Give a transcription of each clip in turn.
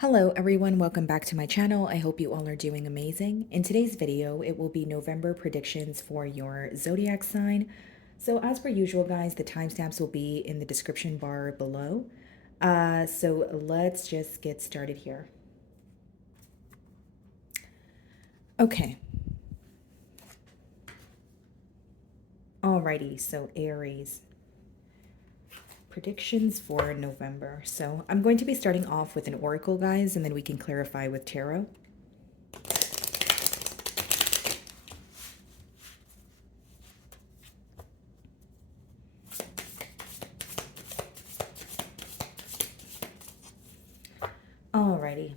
Hello everyone, welcome back to my channel. I hope you all are doing amazing. In today's video, it will be November predictions for your zodiac sign. So as per usual guys, the timestamps will be in the description bar below. So let's just get started here. Okay. Alrighty, so Aries. Predictions for November. So I'm going to be starting off with an oracle, guys, and then we can clarify with tarot. Alrighty.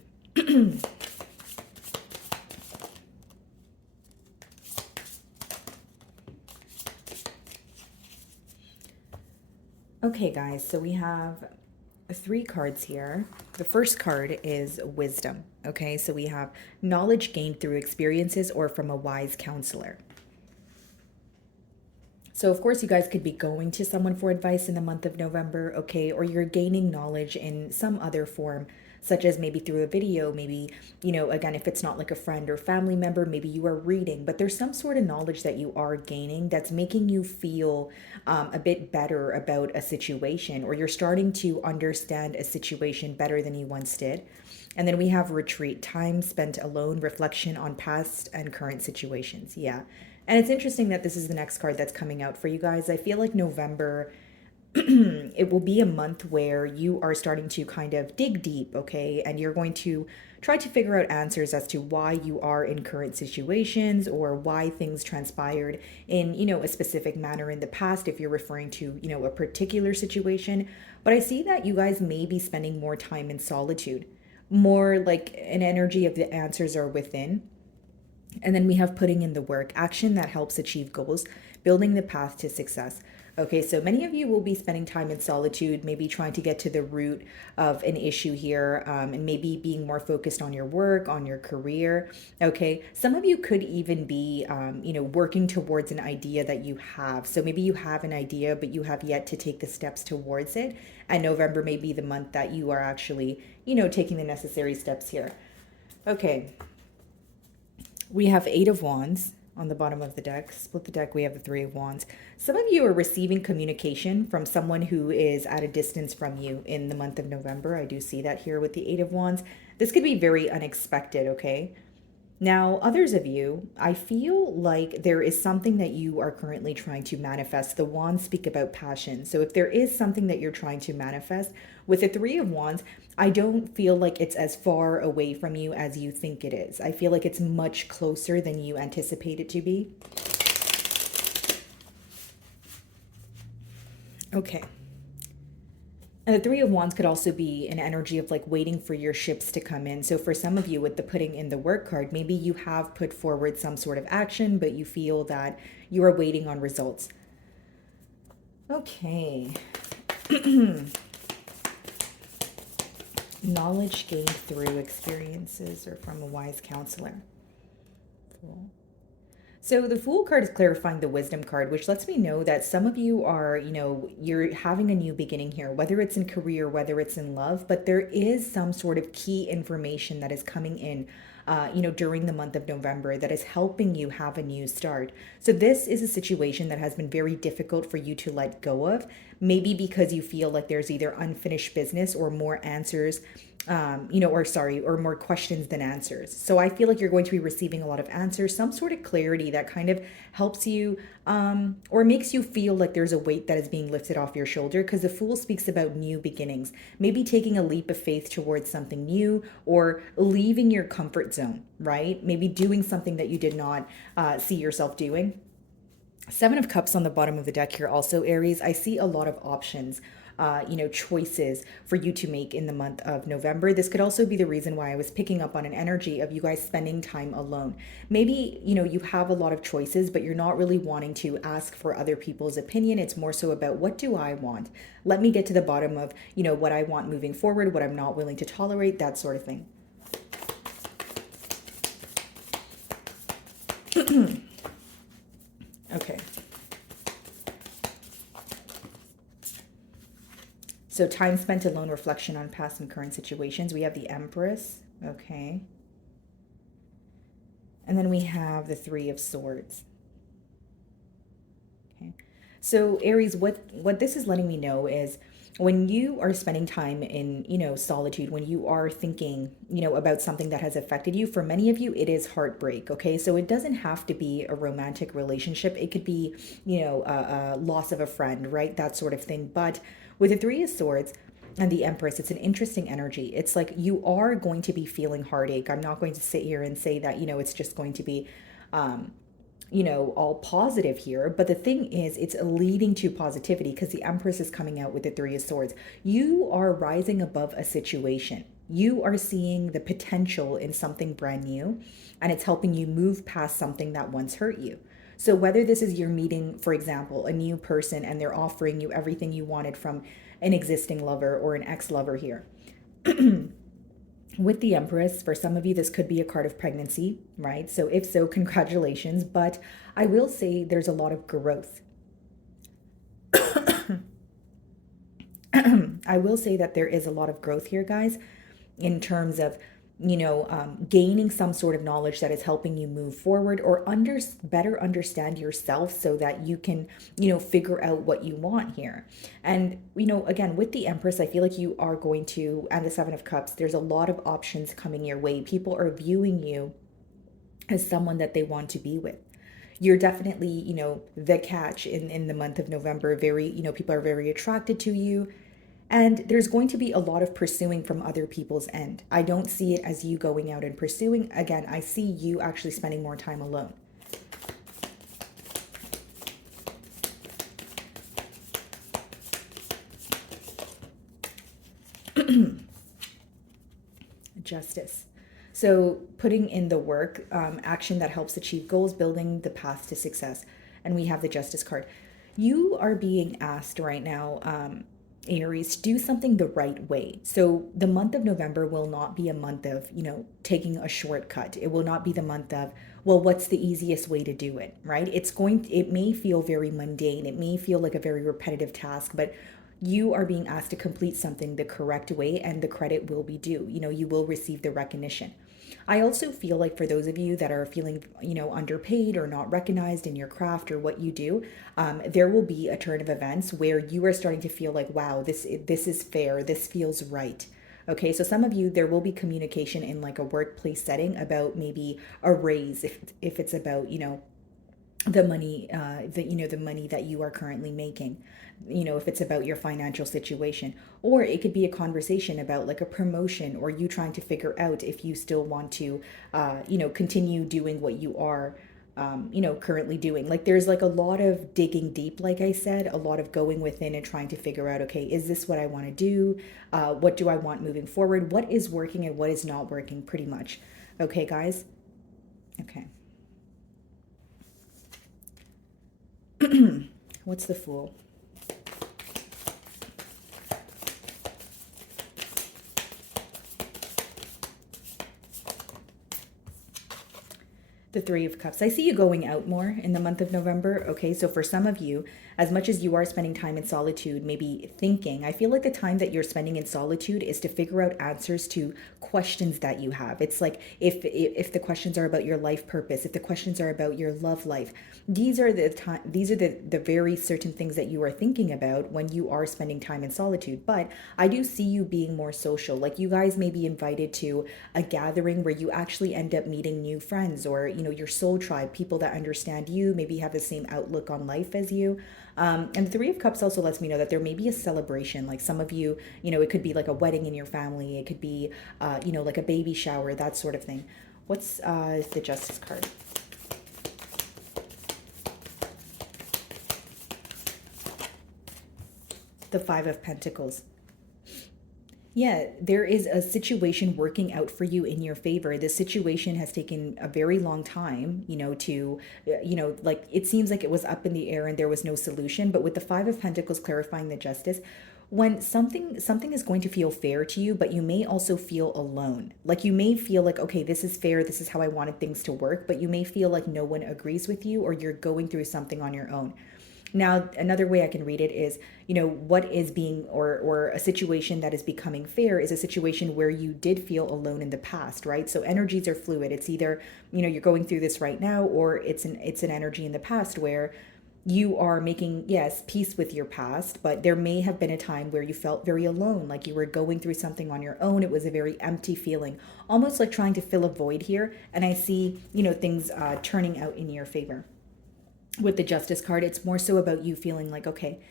Okay, guys, so we have three cards here. The first card is wisdom. Okay, so we have knowledge gained through experiences or from a wise counselor. So, of course, you guys could be going to someone for advice in the month of November, okay, or you're gaining knowledge in some other form, such as maybe through a video, maybe, again, if it's not like a friend or family member, maybe you are reading, but there's some sort of knowledge that you are gaining that's making you feel a bit better about a situation, or you're starting to understand a situation better than you once did. And then we have retreat, time spent alone, reflection on past and current situations. Yeah. And it's interesting that this is the next card that's coming out for you guys. I feel like November, it will be a month where you are starting to kind of dig deep, okay? And you're going to try to figure out answers as to why you are in current situations or why things transpired in, a specific manner in the past if you're referring to, a particular situation. But I see that you guys may be spending more time in solitude, more like an energy of the answers are within. And then we have putting in the work, action that helps achieve goals, building the path to success. Okay, so many of you will be spending time in solitude, maybe trying to get to the root of an issue here, and maybe being more focused on your work, on your career. Okay, some of you could even be, working towards an idea that you have. So maybe you have an idea, but you have yet to take the steps towards it. And November may be the month that you are actually, taking the necessary steps here. Okay, we have Eight of Wands on the bottom of the deck. Split the deck, we have the Three of Wands. Some of you are receiving communication from someone who is at a distance from you in the month of November. I do see that here with the Eight of Wands. This could be very unexpected, okay? Now, others of you, I feel like there is something that you are currently trying to manifest. The wands speak about passion. So if there is something that you're trying to manifest, with the Three of Wands, I don't feel like it's as far away from you as you think it is. I feel like it's much closer than you anticipate it to be. Okay. And the Three of Wands could also be an energy of like waiting for your ships to come in. So for some of you with the putting in the work card, maybe you have put forward some sort of action, but you feel that you are waiting on results. Okay. Knowledge gained through experiences or from a wise counselor. Cool. So the Fool card is clarifying the Wisdom card, which lets me know that some of you are, you're having a new beginning here, whether it's in career, whether it's in love, but there is some sort of key information that is coming in, during the month of November that is helping you have a new start. So this is a situation that has been very difficult for you to let go of, maybe because you feel like there's either unfinished business or more answers or more questions than answers. So I feel like you're going to be receiving a lot of answers, some sort of clarity that kind of helps you or makes you feel like there's a weight that is being lifted off your shoulder, because the Fool speaks about new beginnings, maybe taking a leap of faith towards something new or leaving your comfort zone, right? Maybe doing something that you did not see yourself doing. Seven of Cups on the bottom of the deck here also, Aries. I see a lot of options, choices for you to make in the month of November. This could also be the reason why I was picking up on an energy of you guys spending time alone. Maybe, you have a lot of choices, but you're not really wanting to ask for other people's opinion. It's more so about, what do I want? Let me get to the bottom of, what I want moving forward, what I'm not willing to tolerate, that sort of thing. Okay. So time spent alone, reflection on past and current situations. We have the Empress. Okay. And then we have the Three of Swords. Okay. So Aries, what this is letting me know is when you are spending time in, solitude, when you are thinking, about something that has affected you, for many of you, it is heartbreak. Okay. So it doesn't have to be a romantic relationship. It could be, a loss of a friend, right? That sort of thing. But with the Three of Swords and the Empress, it's an interesting energy. It's like you are going to be feeling heartache. I'm not going to sit here and say that, it's just going to be, um, all positive here. But the thing is, it's leading to positivity because the Empress is coming out with the Three of Swords. You are rising above a situation. You are seeing the potential in something brand new, and it's helping you move past something that once hurt you. So, whether this is you're meeting, for example, a new person and they're offering you everything you wanted from an existing lover or an ex lover here. With the Empress, for some of you, this could be a card of pregnancy, right? So, if so, congratulations. But I will say there's a lot of growth. I will say that there is a lot of growth here, guys, in terms of gaining some sort of knowledge that is helping you move forward or better understand yourself so that you can figure out what you want here. And again, with the Empress, I feel like you are going to, and the Seven of Cups, there's a lot of options coming your way. People are viewing you as someone that they want to be with. You're definitely the catch in the month of November. Very, people are very attracted to you. And there's going to be a lot of pursuing from other people's end. I don't see it as you going out and pursuing. Again, I see you actually spending more time alone. Justice. So putting in the work, action that helps achieve goals, building the path to success. And we have the Justice card. You are being asked right now, Aries, do something the right way. So the month of November will not be a month of, taking a shortcut. It will not be the month of, well, what's the easiest way to do it, right? It may feel very mundane. It may feel like a very repetitive task, but you are being asked to complete something the correct way and the credit will be due. You will receive the recognition. I also feel like for those of you that are feeling, underpaid or not recognized in your craft or what you do, there will be a turn of events where you are starting to feel like, wow, this is fair. This feels right. Okay, so some of you, there will be communication in like a workplace setting about maybe a raise if it's about, the money the money that you are currently making, if it's about your financial situation, or it could be a conversation about like a promotion or you trying to figure out if you still want to continue doing what you are currently doing. Like there's like a lot of digging deep, like I said, a lot of going within and trying to figure out, okay, is this what I want to do? What do I want moving forward? What is working and what is not working, pretty much. Okay, guys. Okay. What's the Fool? The Three of Cups. I see you going out more in the month of November. Okay, so for some of you, as much as you are spending time in solitude, maybe thinking, I feel like the time that you're spending in solitude is to figure out answers to questions that you have. It's like if the questions are about your life purpose, if the questions are about your love life, these are the very certain things that you are thinking about when you are spending time in solitude. But I do see you being more social. Like you guys may be invited to a gathering where you actually end up meeting new friends or your soul tribe, people that understand you, maybe have the same outlook on life as you. And the Three of Cups also lets me know that there may be a celebration. Like some of you, it could be like a wedding in your family. It could be, like a baby shower, that sort of thing. What's the Justice card? The Five of Pentacles. Yeah, there is a situation working out for you in your favor. This situation has taken a very long time, like it seems like it was up in the air and there was no solution. But with the Five of Pentacles clarifying the Justice, when something is going to feel fair to you, but you may also feel alone. Like you may feel like, okay, this is fair, this is how I wanted things to work, but you may feel like no one agrees with you or you're going through something on your own. Now, another way I can read it is, what is being, or a situation that is becoming fair is a situation where you did feel alone in the past, right? So energies are fluid. It's either, you're going through this right now, or it's an energy in the past where you are making, yes, peace with your past, but there may have been a time where you felt very alone, like you were going through something on your own. It was a very empty feeling, almost like trying to fill a void here. And I see, things turning out in your favor. With the Justice card, it's more so about you feeling like, okay,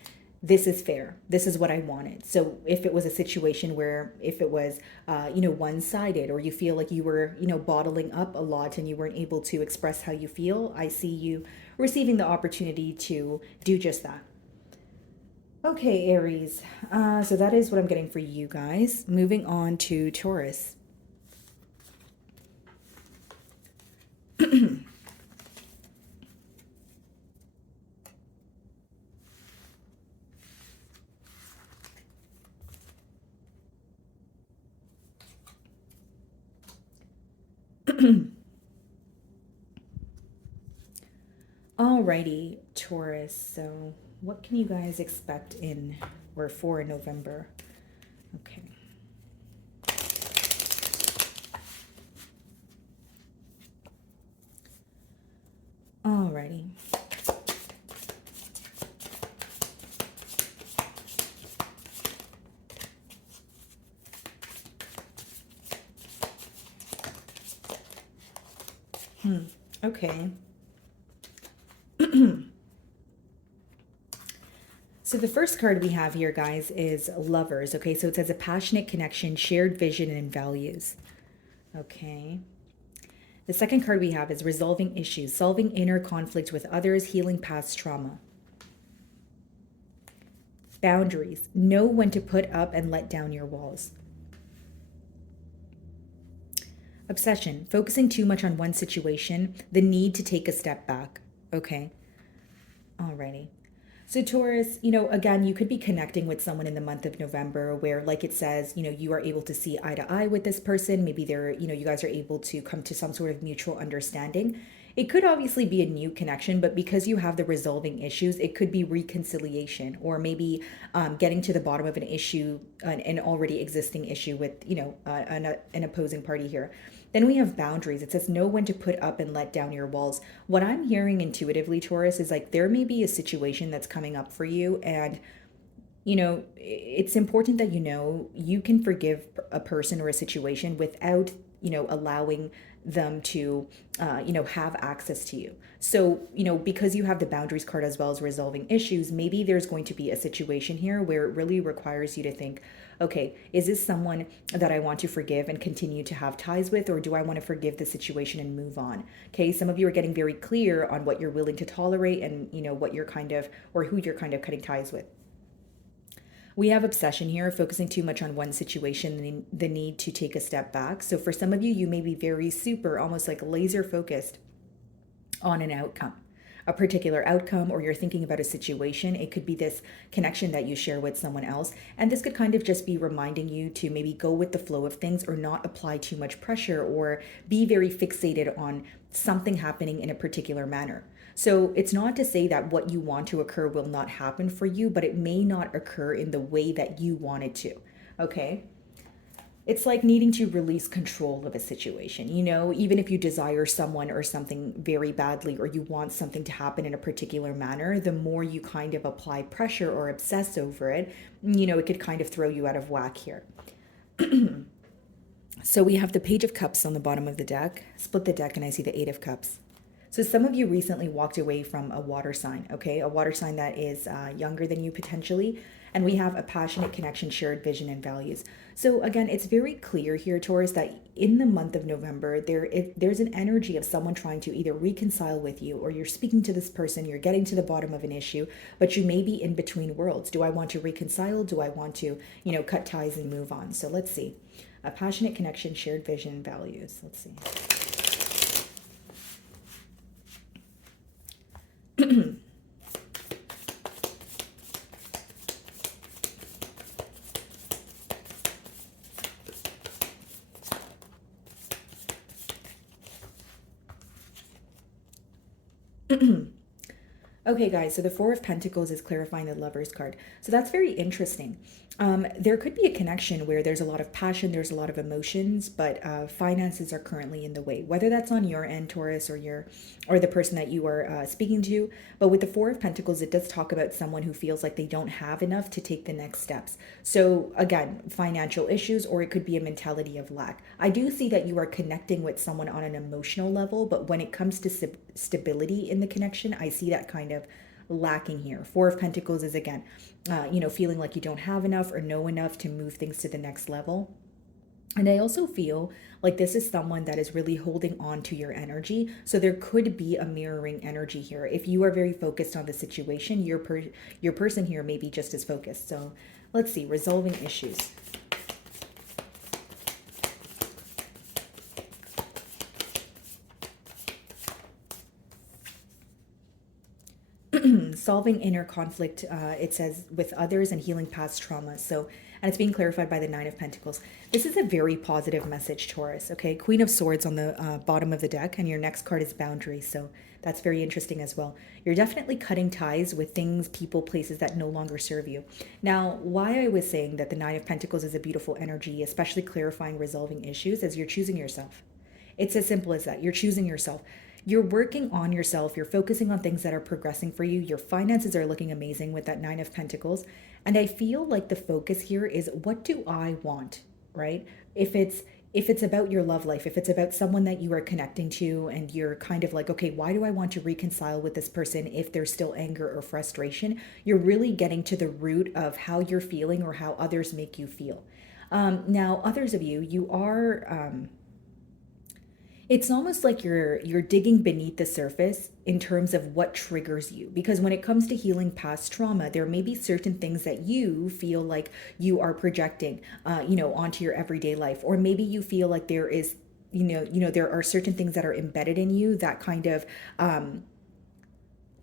this is fair. This is what I wanted. So if it was a situation where, if it was, one-sided, or you feel like you were, bottling up a lot and you weren't able to express how you feel, I see you receiving the opportunity to do just that. Okay, Aries. So that is what I'm getting for you guys. Moving on to Taurus. Alrighty, Taurus. So what can you guys expect in, or for November? Okay. Alrighty. Okay. So the first card we have here, guys, is Lovers. Okay, so it says a passionate connection, shared vision, and values. Okay. The second card we have is Resolving issues, solving inner conflict with others, healing past trauma. Boundaries, know when to put up and let down your walls. Obsession, focusing too much on one situation, the need to take a step back. Okay. Alrighty. So Taurus, again, you could be connecting with someone in the month of November where, like it says, you are able to see eye to eye with this person. Maybe you guys are able to come to some sort of mutual understanding. It could obviously be a new connection, but because you have the resolving issues, it could be reconciliation, or maybe getting to the bottom of an issue, an already existing issue with, an opposing party here. Then we have boundaries. It says know when to put up and let down your walls. What I'm hearing intuitively, Taurus, is like there may be a situation that's coming up for you, and it's important that you can forgive a person or a situation without allowing them to have access to you. So because you have the boundaries card as well as resolving issues, maybe there's going to be a situation here where it really requires you to think, okay, is this someone that I want to forgive and continue to have ties with, or do I want to forgive the situation and move on? Okay, some of you are getting very clear on what you're willing to tolerate, and what you're kind of, or who you're kind of cutting ties with. We have obsession here, focusing too much on one situation, the need to take a step back. So for some of you, you may be very super, almost like laser focused on an outcome, a particular outcome, or you're thinking about a situation. It could be this connection that you share with someone else. And this could kind of just be reminding you to maybe go with the flow of things, or not apply too much pressure, or be very fixated on something happening in a particular manner. So it's not to say that what you want to occur will not happen for you, but it may not occur in the way that you want it to. Okay? It's like needing to release control of a situation. Even if you desire someone or something very badly, or you want something to happen in a particular manner, the more you kind of apply pressure or obsess over it, it could kind of throw you out of whack here. So we have the Page of Cups on the bottom of the deck. Split the deck and I see the Eight of Cups. So some of you recently walked away from a water sign, okay? A water sign that is younger than you potentially. And we have a passionate connection, shared vision, and values. So again, it's very clear here, Taurus, that in the month of November, there's an energy of someone trying to either reconcile with you, or you're speaking to this person, you're getting to the bottom of an issue, but you may be in between worlds. Do I want to reconcile? Do I want to, cut ties and move on? So let's see. A passionate connection, shared vision, and values. Let's see. Okay, guys, so the Four of Pentacles is clarifying the Lover's card. So that's very interesting. There could be a connection where there's a lot of passion, there's a lot of emotions, but finances are currently in the way. Whether that's on your end, Taurus, or the person that you are speaking to. But with the Four of Pentacles, it does talk about someone who feels like they don't have enough to take the next steps. So again, financial issues, or it could be a mentality of lack. I do see that you are connecting with someone on an emotional level, but when it comes to stability in the connection, I see that kind of lacking here. Four of Pentacles is again, feeling like you don't have enough or know enough to move things to the next level. And I also feel like this is someone that is really holding on to your energy. So there could be a mirroring energy here. If you are very focused on the situation, your person here may be just as focused. So let's see, resolving issues. Solving inner conflict, it says, with others and healing past trauma. So, and it's being clarified by the Nine of Pentacles. This is a very positive message, Taurus. Okay, Queen of Swords on the bottom of the deck, and your next card is Boundaries. So that's very interesting as well. You're definitely cutting ties with things, people, places that no longer serve you. Now, why I was saying that the Nine of Pentacles is a beautiful energy, especially clarifying, resolving issues, is you're choosing yourself. It's as simple as that. You're choosing yourself. You're working on yourself. You're focusing on things that are progressing for you. Your finances are looking amazing with that Nine of Pentacles. And I feel like the focus here is, what do I want, right? If it's about your love life, if it's about someone that you are connecting to and you're kind of like, okay, why do I want to reconcile with this person if there's still anger or frustration? You're really getting to the root of how you're feeling or how others make you feel. Now, others of you, you are it's almost like you're digging beneath the surface in terms of what triggers you, because when it comes to healing past trauma, there may be certain things that you feel like you are projecting onto your everyday life, or maybe you feel like there is there are certain things that are embedded in you that kind of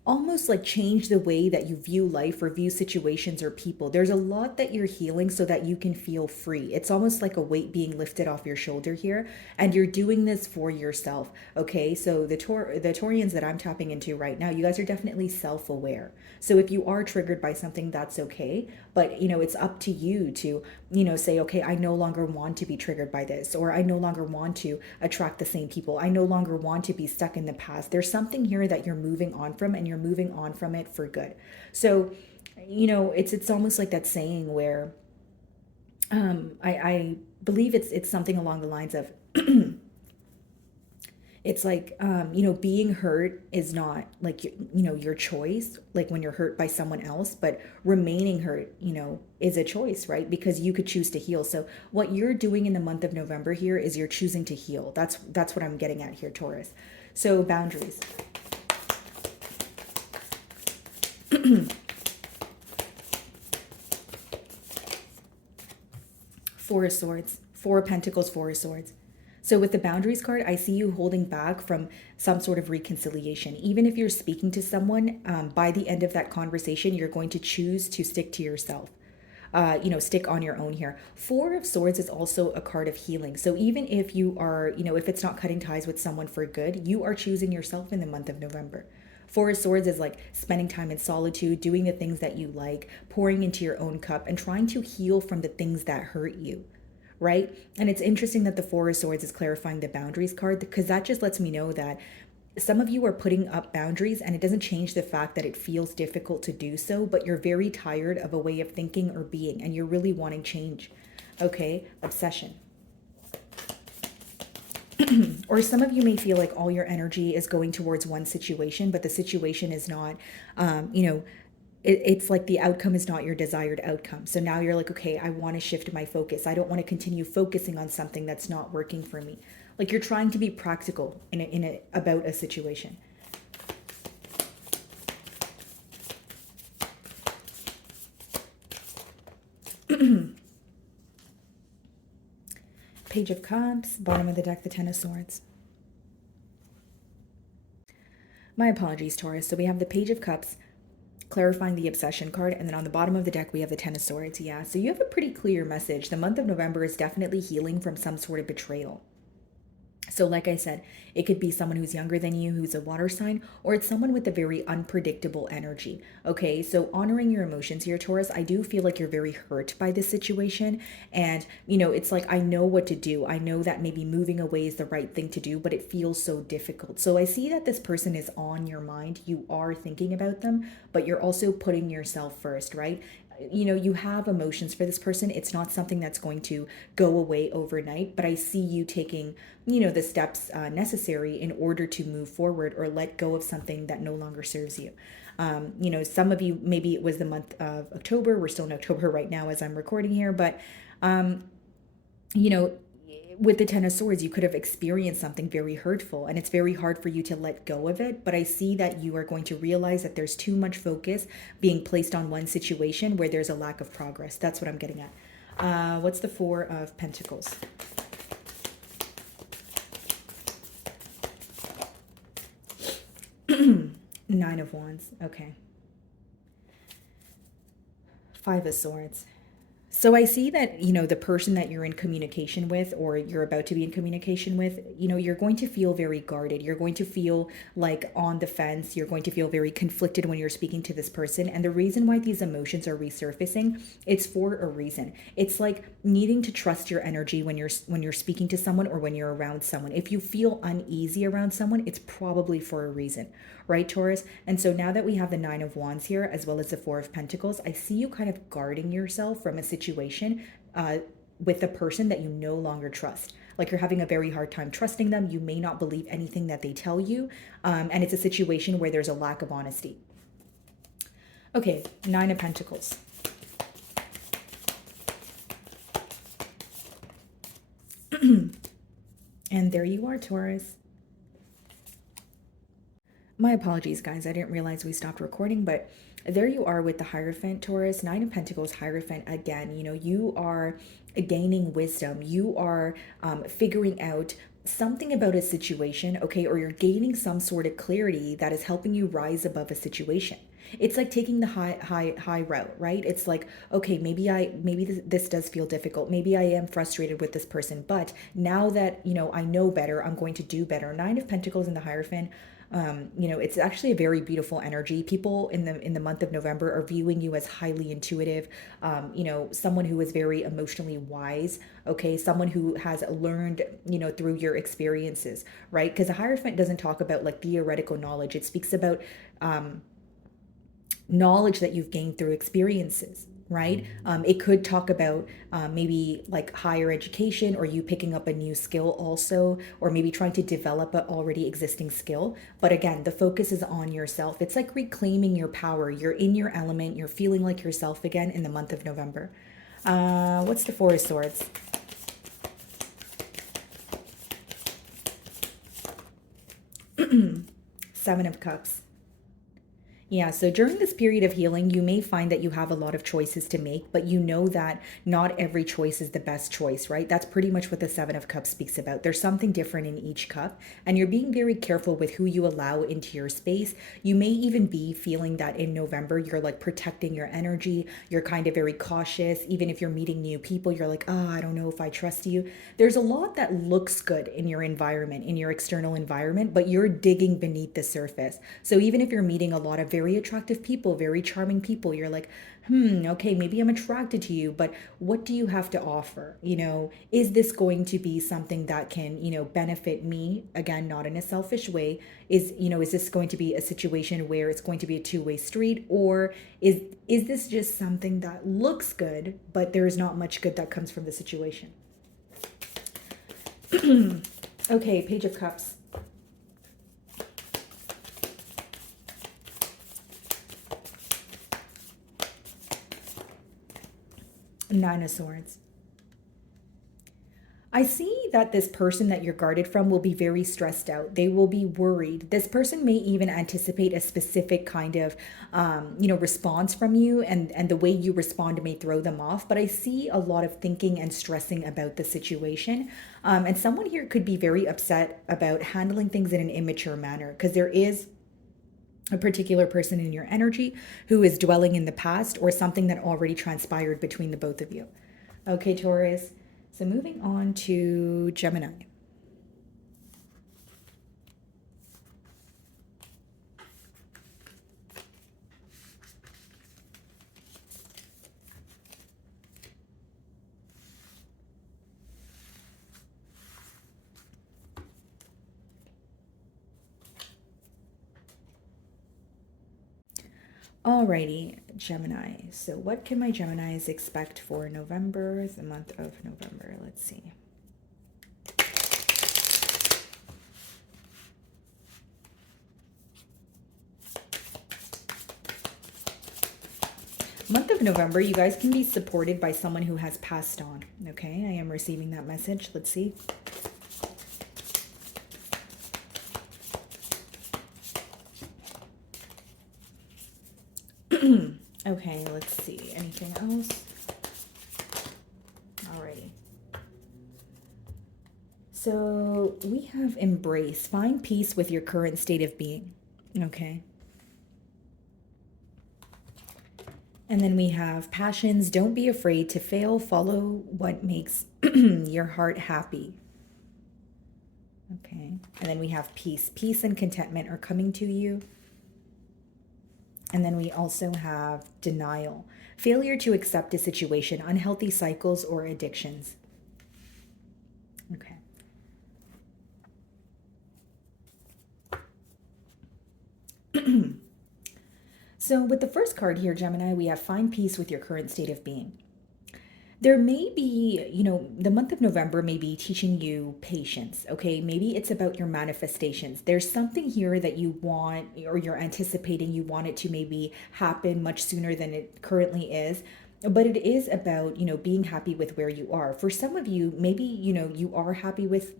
almost like change the way that you view life or view situations or people. There's a lot that you're healing so that you can feel free. It's almost like a weight being lifted off your shoulder here, and you're doing this for yourself. Okay, so the Taurians that I'm tapping into right now, you guys are definitely self-aware. So if you are triggered by something, that's okay. But it's up to you to say, okay, I no longer want to be triggered by this, or I no longer want to attract the same people. I no longer want to be stuck in the past. There's something here that you're moving on from, and you're moving on from it for good. So it's almost like that saying where I believe it's something along the lines of it's like being hurt is not like your choice, like when you're hurt by someone else, but remaining hurt is a choice, right? Because you could choose to heal. So what you're doing in the month of November here is you're choosing to heal. That's what I'm getting at here, Taurus. So boundaries. Four of Swords, Four of Pentacles, Four of Swords. So with the Boundaries card, I see you holding back from some sort of reconciliation. Even if you're speaking to someone, by the end of that conversation, you're going to choose to stick to yourself. Stick on your own here. Four of Swords is also a card of healing. So even if you are, if it's not cutting ties with someone for good, you are choosing yourself in the month of November. Four of Swords is like spending time in solitude, doing the things that you like, pouring into your own cup, and trying to heal from the things that hurt you, right? And it's interesting that the Four of Swords is clarifying the Boundaries card, because that just lets me know that some of you are putting up boundaries, and it doesn't change the fact that it feels difficult to do so, but you're very tired of a way of thinking or being, and you're really wanting change. Okay, obsession. Or some of you may feel like all your energy is going towards one situation, but the situation is not, it's like the outcome is not your desired outcome. So now you're like, okay, I want to shift my focus. I don't want to continue focusing on something that's not working for me. Like you're trying to be practical about a situation. Page of Cups, bottom of the deck, the Ten of Swords. My apologies, Taurus. So we have the Page of Cups, clarifying the obsession card, and then on the bottom of the deck we have the Ten of Swords. Yeah, so you have a pretty clear message. The month of November is definitely healing from some sort of betrayal. So like I said, it could be someone who's younger than you, who's a water sign, or it's someone with a very unpredictable energy. Okay, so honoring your emotions here, Taurus, I do feel like you're very hurt by this situation. And, it's like, I know what to do. I know that maybe moving away is the right thing to do, but it feels so difficult. So I see that this person is on your mind. You are thinking about them, but you're also putting yourself first, right? You have emotions for this person. It's not something that's going to go away overnight, but I see you taking, the steps necessary in order to move forward or let go of something that no longer serves you. Some of you, maybe it was the month of October. We're still in October right now as I'm recording here, but, you know, with the Ten of Swords, you could have experienced something very hurtful, and it's very hard for you to let go of it. But I see that you are going to realize that there's too much focus being placed on one situation where there's a lack of progress. That's what I'm getting at. What's the Four of Pentacles? Nine of Wands. Okay. Five of Swords. So I see that, the person that you're in communication with or you're about to be in communication with, you're going to feel very guarded. You're going to feel like on the fence. You're going to feel very conflicted when you're speaking to this person. And the reason why these emotions are resurfacing, it's for a reason. It's like needing to trust your energy when you're speaking to someone or when you're around someone. If you feel uneasy around someone, it's probably for a reason, right, Taurus? And so now that we have the Nine of Wands here, as well as the Four of Pentacles, I see you kind of guarding yourself from a situation with a person that you no longer trust. Like you're having a very hard time trusting them. You may not believe anything that they tell you. And it's a situation where there's a lack of honesty. Okay, Nine of Pentacles. And there you are, Taurus. My apologies, guys. I didn't realize we stopped recording, but there you are with the Hierophant, Taurus. Nine of Pentacles, Hierophant again. You are gaining wisdom. You are figuring out something about a situation, okay, or you're gaining some sort of clarity that is helping you rise above a situation. It's like taking the high route, right? It's like, okay, maybe this does feel difficult. Maybe I am frustrated with this person, but now that, I know better, I'm going to do better. Nine of Pentacles in the Hierophant. It's actually a very beautiful energy. People in the month of November are viewing you as highly intuitive, someone who is very emotionally wise, okay, someone who has learned, through your experiences, right? Because the Hierophant doesn't talk about like theoretical knowledge. It speaks about knowledge that you've gained through experiences, right? It could talk about maybe like higher education or you picking up a new skill also, or maybe trying to develop an already existing skill. But again, the focus is on yourself. It's like reclaiming your power. You're in your element. You're feeling like yourself again in the month of November. What's the Four of Swords? Seven of Cups. Yeah, so during this period of healing, you may find that you have a lot of choices to make, but you know that not every choice is the best choice, right? That's pretty much what the Seven of Cups speaks about. There's something different in each cup, and you're being very careful with who you allow into your space. You may even be feeling that in November, you're like protecting your energy. You're kind of very cautious. Even if you're meeting new people, you're like, oh, I don't know if I trust you. There's a lot that looks good in your environment, in your external environment, but you're digging beneath the surface. So even if you're meeting a lot of very attractive people, very charming people, you're like, okay, maybe I'm attracted to you, but what do you have to offer? Is this going to be something that can, benefit me? Again, not in a selfish way. Is this going to be a situation where it's going to be a two-way street, or is this just something that looks good, but there's not much good that comes from the situation? Okay, Page of Cups. Nine of Swords. I see that this person that you're guarded from will be very stressed out. They will be worried. This person may even anticipate a specific kind of, response from you, and the way you respond may throw them off. But I see a lot of thinking and stressing about the situation. And someone here could be very upset about handling things in an immature manner, because there is a particular person in your energy who is dwelling in the past or something that already transpired between the both of you. Okay, Taurus. So moving on to Gemini. Alrighty, Gemini. So what can my Geminis expect for November, the month of November? Let's see. Month of November, you guys can be supported by someone who has passed on. Okay, I am receiving that message. Let's see. Okay, let's see. Anything else? Alrighty. So we have embrace. Find peace with your current state of being. Okay. And then we have passions. Don't be afraid to fail. Follow what makes your heart happy. Okay. And then we have peace. Peace and contentment are coming to you. And then we also have denial. Failure to accept a situation, unhealthy cycles or addictions. Okay. So with the first card here, Gemini, we have find peace with your current state of being. There may be, the month of November may be teaching you patience, okay? Maybe it's about your manifestations. There's something here that you want or you're anticipating you want it to maybe happen much sooner than it currently is. But it is about, being happy with where you are. For some of you, maybe, you are happy with,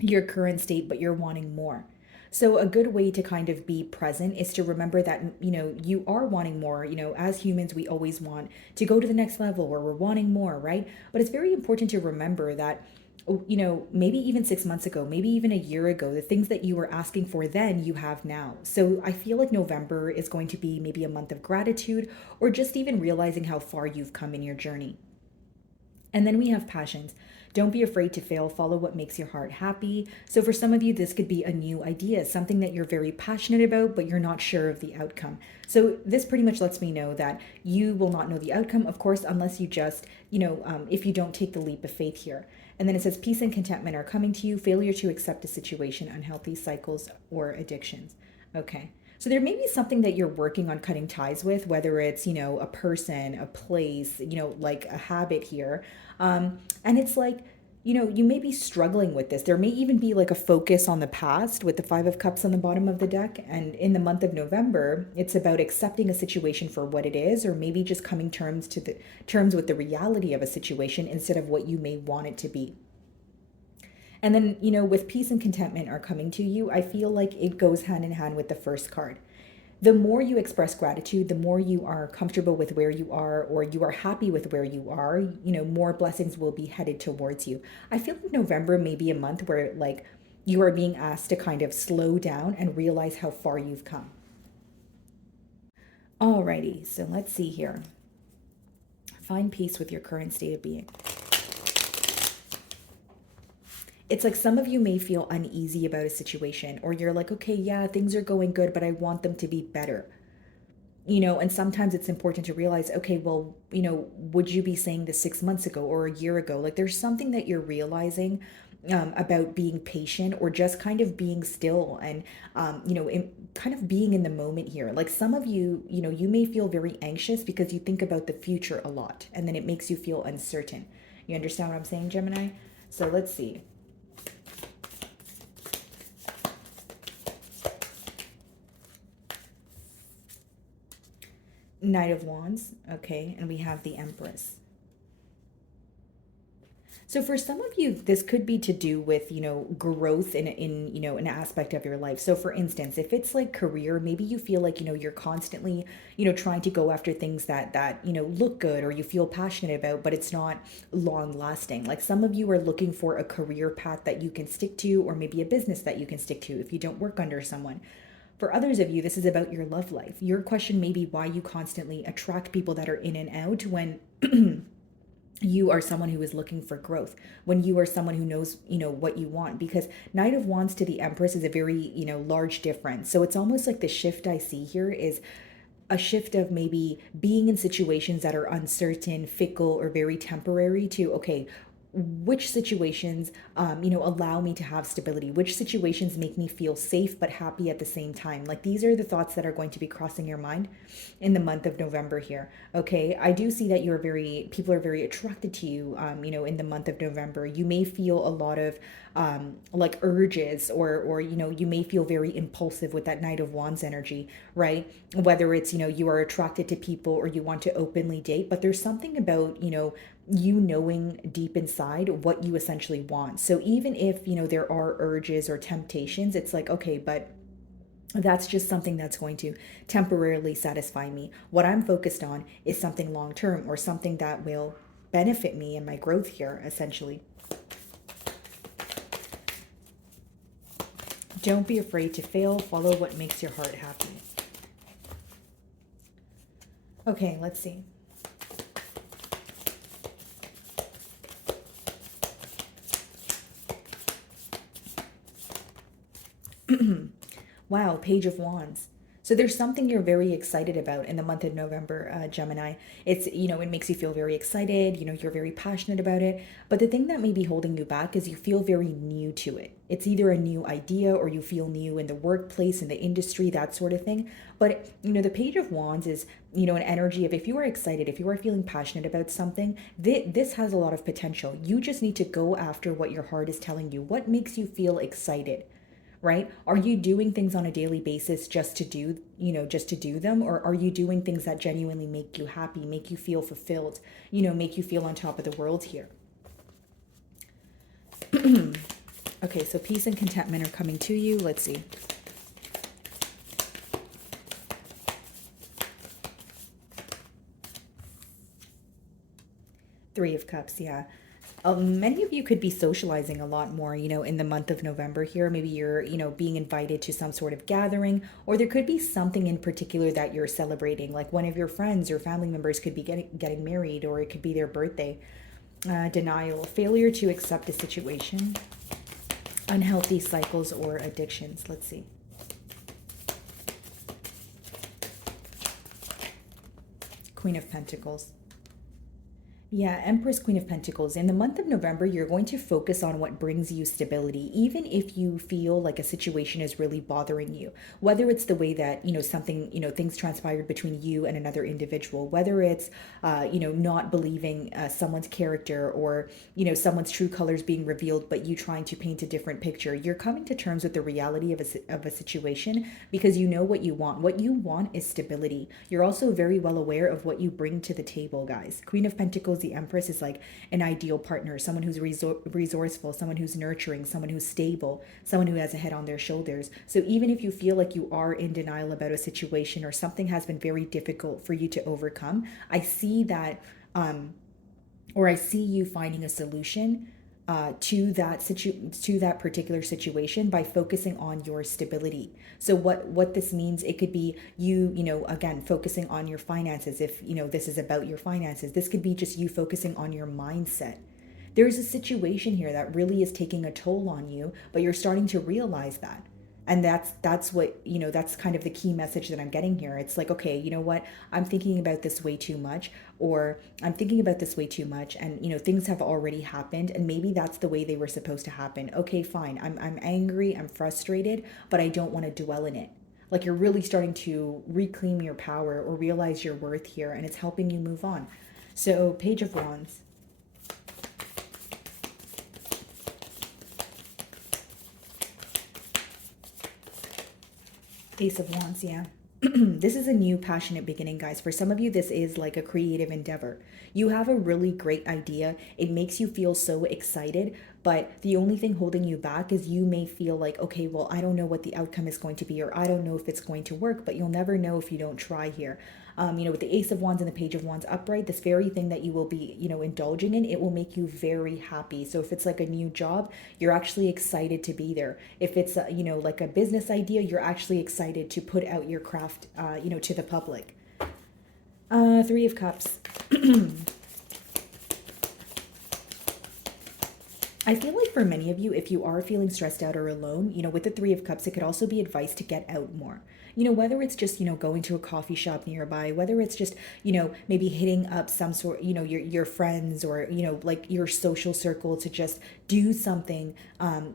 your current state, but you're wanting more. So a good way to kind of be present is to remember that, you are wanting more. As humans, we always want to go to the next level or we're wanting more, right? But it's very important to remember that, maybe even 6 months ago, maybe even a year ago, the things that you were asking for then you have now. So I feel like November is going to be maybe a month of gratitude or just even realizing how far you've come in your journey. And then we have passions. Don't be afraid to fail. Follow what makes your heart happy. So for some of you, this could be a new idea, something that you're very passionate about, but you're not sure of the outcome. So this pretty much lets me know that you will not know the outcome, of course, unless you just, if you don't take the leap of faith here. And then it says peace and contentment are coming to you. Failure to accept a situation, unhealthy cycles or addictions. Okay. So there may be something that you're working on cutting ties with, whether it's, a person, a place, like a habit here. And it's like, you may be struggling with this. There may even be like a focus on the past with the Five of Cups on the bottom of the deck. And in the month of November, it's about accepting a situation for what it is, or maybe just coming terms with the reality of a situation instead of what you may want it to be. And then, with peace and contentment are coming to you, I feel like it goes hand in hand with the first card. The more you express gratitude, the more you are comfortable with where you are or you are happy with where you are, more blessings will be headed towards you. I feel like November may be a month where like you are being asked to kind of slow down and realize how far you've come. Alrighty, so let's see here. Find peace with your current state of being. It's like some of you may feel uneasy about a situation, or you're like, okay, yeah, things are going good, but I want them to be better. And sometimes it's important to realize, okay, well, would you be saying this 6 months ago or a year ago? Like there's something that you're realizing about being patient or just kind of being still and, kind of being in the moment here. Like some of you, you may feel very anxious because you think about the future a lot and then it makes you feel uncertain. You understand what I'm saying, Gemini? So let's see. Knight of Wands, okay, and we have the Empress. So for some of you, this could be to do with, growth in an aspect of your life. So for instance, if it's like career, maybe you feel like, you're constantly, trying to go after things that look good or you feel passionate about, but it's not long lasting. Like some of you are looking for a career path that you can stick to, or maybe a business that you can stick to if you don't work under someone. For others of you, this is about your love life. Your question may be why you constantly attract people that are in and out when you are someone who is looking for growth, when you are someone who knows, what you want. Because Knight of Wands to the Empress is a very, large difference. So it's almost like the shift I see here is a shift of maybe being in situations that are uncertain, fickle, or very temporary to, okay, which situations, allow me to have stability, which situations make me feel safe but happy at the same time. Like, these are the thoughts that are going to be crossing your mind in the month of November here. Okay, I do see that people are very attracted to you, in the month of November. You may feel a lot of like urges, or you may feel very impulsive with that Knight of Wands energy, right? Whether it's, you are attracted to people or you want to openly date, but there's something about, you knowing deep inside what you essentially want. So even if, there are urges or temptations, it's like, okay, but that's just something that's going to temporarily satisfy me. What I'm focused on is something long term, or something that will benefit me in my growth here, essentially. Don't be afraid to fail. Follow what makes your heart happy. Okay, let's see. Wow, Page of Wands. So there's something you're very excited about in the month of November, Gemini. It's, it makes you feel very excited, you're very passionate about it. But the thing that may be holding you back is you feel very new to it. It's either a new idea, or you feel new in the workplace, in the industry, that sort of thing. But, the Page of Wands is, an energy of, if you are excited, if you are feeling passionate about something, this has a lot of potential. You just need to go after what your heart is telling you. What makes you feel excited? Right? Are you doing things on a daily basis just to do, just to do them? Or are you doing things that genuinely make you happy, make you feel fulfilled, make you feel on top of the world here? Okay, so peace and contentment are coming to you. Let's see. Three of Cups, yeah. Many of you could be socializing a lot more, in the month of November here. Maybe you're, being invited to some sort of gathering, or there could be something in particular that you're celebrating. Like, one of your friends or family members could be getting married, or it could be their birthday. Denial, failure to accept a situation, unhealthy cycles or addictions. Let's see. Queen of Pentacles. Yeah, Empress, Queen of Pentacles. In the month of November, you're going to focus on what brings you stability, even if you feel like a situation is really bothering you. Whether it's the way that, something, things transpired between you and another individual, whether it's, not believing someone's character, or, someone's true colors being revealed, but you trying to paint a different picture. You're coming to terms with the reality of a situation, because you know what you want. What you want is stability. You're also very well aware of what you bring to the table, guys. Queen of Pentacles, the Empress, is like an ideal partner, someone who's resourceful, someone who's nurturing, someone who's stable, someone who has a head on their shoulders. So even if you feel like you are in denial about a situation, or something has been very difficult for you to overcome, I see that, or I see you finding a solution to that particular situation by focusing on your stability. So what this means, it could be you, again, focusing on your finances. If this is about your finances, this could be just you focusing on your mindset. There's a situation here that really is taking a toll on you, but you're starting to realize that. And that's what, that's kind of the key message that I'm getting here. It's like, okay, you know what, I'm thinking about this way too much, or I'm thinking about this way too much, and things have already happened, and maybe that's the way they were supposed to happen. Okay, fine, I'm angry, I'm frustrated, but I don't want to dwell in it. Like, you're really starting to reclaim your power, or realize your worth here, and it's helping you move on. So, Page of Wands. Ace of Wands, yeah. This is a new passionate beginning, guys. For some of you, this is like a creative endeavor. You have a really great idea. It makes you feel so excited, but the only thing holding you back is you may feel like, okay, well, I don't know what the outcome is going to be, or I don't know if it's going to work, but you'll never know if you don't try here. With the Ace of Wands and the Page of Wands upright, this very thing that you will be, indulging in, it will make you very happy. So if it's like a new job, you're actually excited to be there. If it's, like a business idea, you're actually excited to put out your craft, to the public. Three of Cups. I feel like for many of you, if you are feeling stressed out or alone, with the Three of Cups, it could also be advice to get out more. whether it's just, going to a coffee shop nearby, whether it's just, maybe hitting up some sort, your friends, or, like your social circle, to just do something,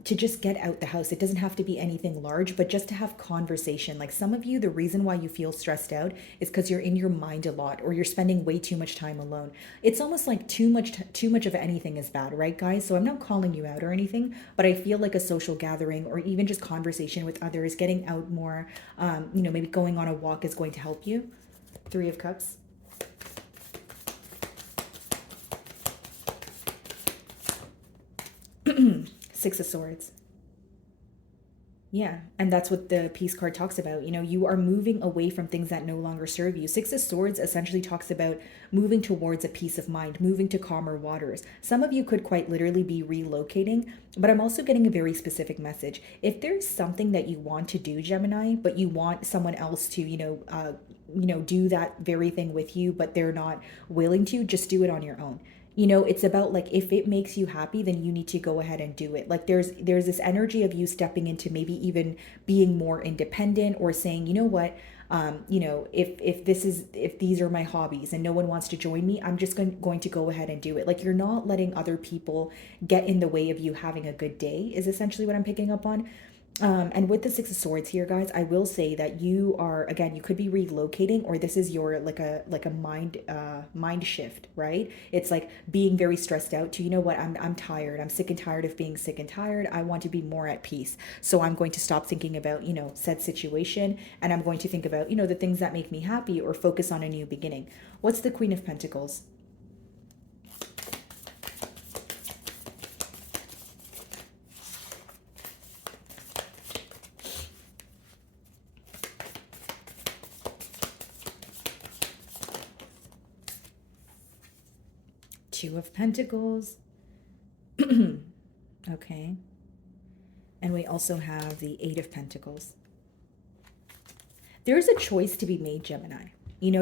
to just get out the house. It doesn't have to be anything large, but just to have conversation. Like some of you, the reason why you feel stressed out is because you're in your mind a lot, or you're spending way too much time alone. It's almost like too much of anything is bad, right, guys? So I'm not calling you out or anything, but I feel like a social gathering, or even just conversation with others, getting out more, maybe going on a walk is going to help you. Three of Cups. Six of Swords. Yeah, and that's what the Peace card talks about. You are moving away from things that no longer serve you. Six of Swords essentially talks about moving towards a peace of mind, moving to calmer waters. Some of you could quite literally be relocating, but I'm also getting a very specific message. If there's something that you want to do, Gemini, but you want someone else to, do that very thing with you, but they're not willing to, just do it on your own. It's about, like, if it makes you happy, then you need to go ahead and do it. Like there's this energy of you stepping into maybe even being more independent, or saying, you know what, if these are my hobbies and no one wants to join me, I'm just going to go ahead and do it. Like, you're not letting other people get in the way of you having a good day, is essentially what I'm picking up on. And with the Six of Swords here, guys, I will say that you are, again, you could be relocating, or this is your like a mind shift, right? It's like being very stressed out to, you know what, I'm tired. I'm sick and tired of being sick and tired. I want to be more at peace. So I'm going to stop thinking about, said situation, and I'm going to think about, the things that make me happy, or focus on a new beginning. What's the Queen of Pentacles? Two of Pentacles. Okay. And we also have the Eight of Pentacles. There's a choice to be made, Gemini.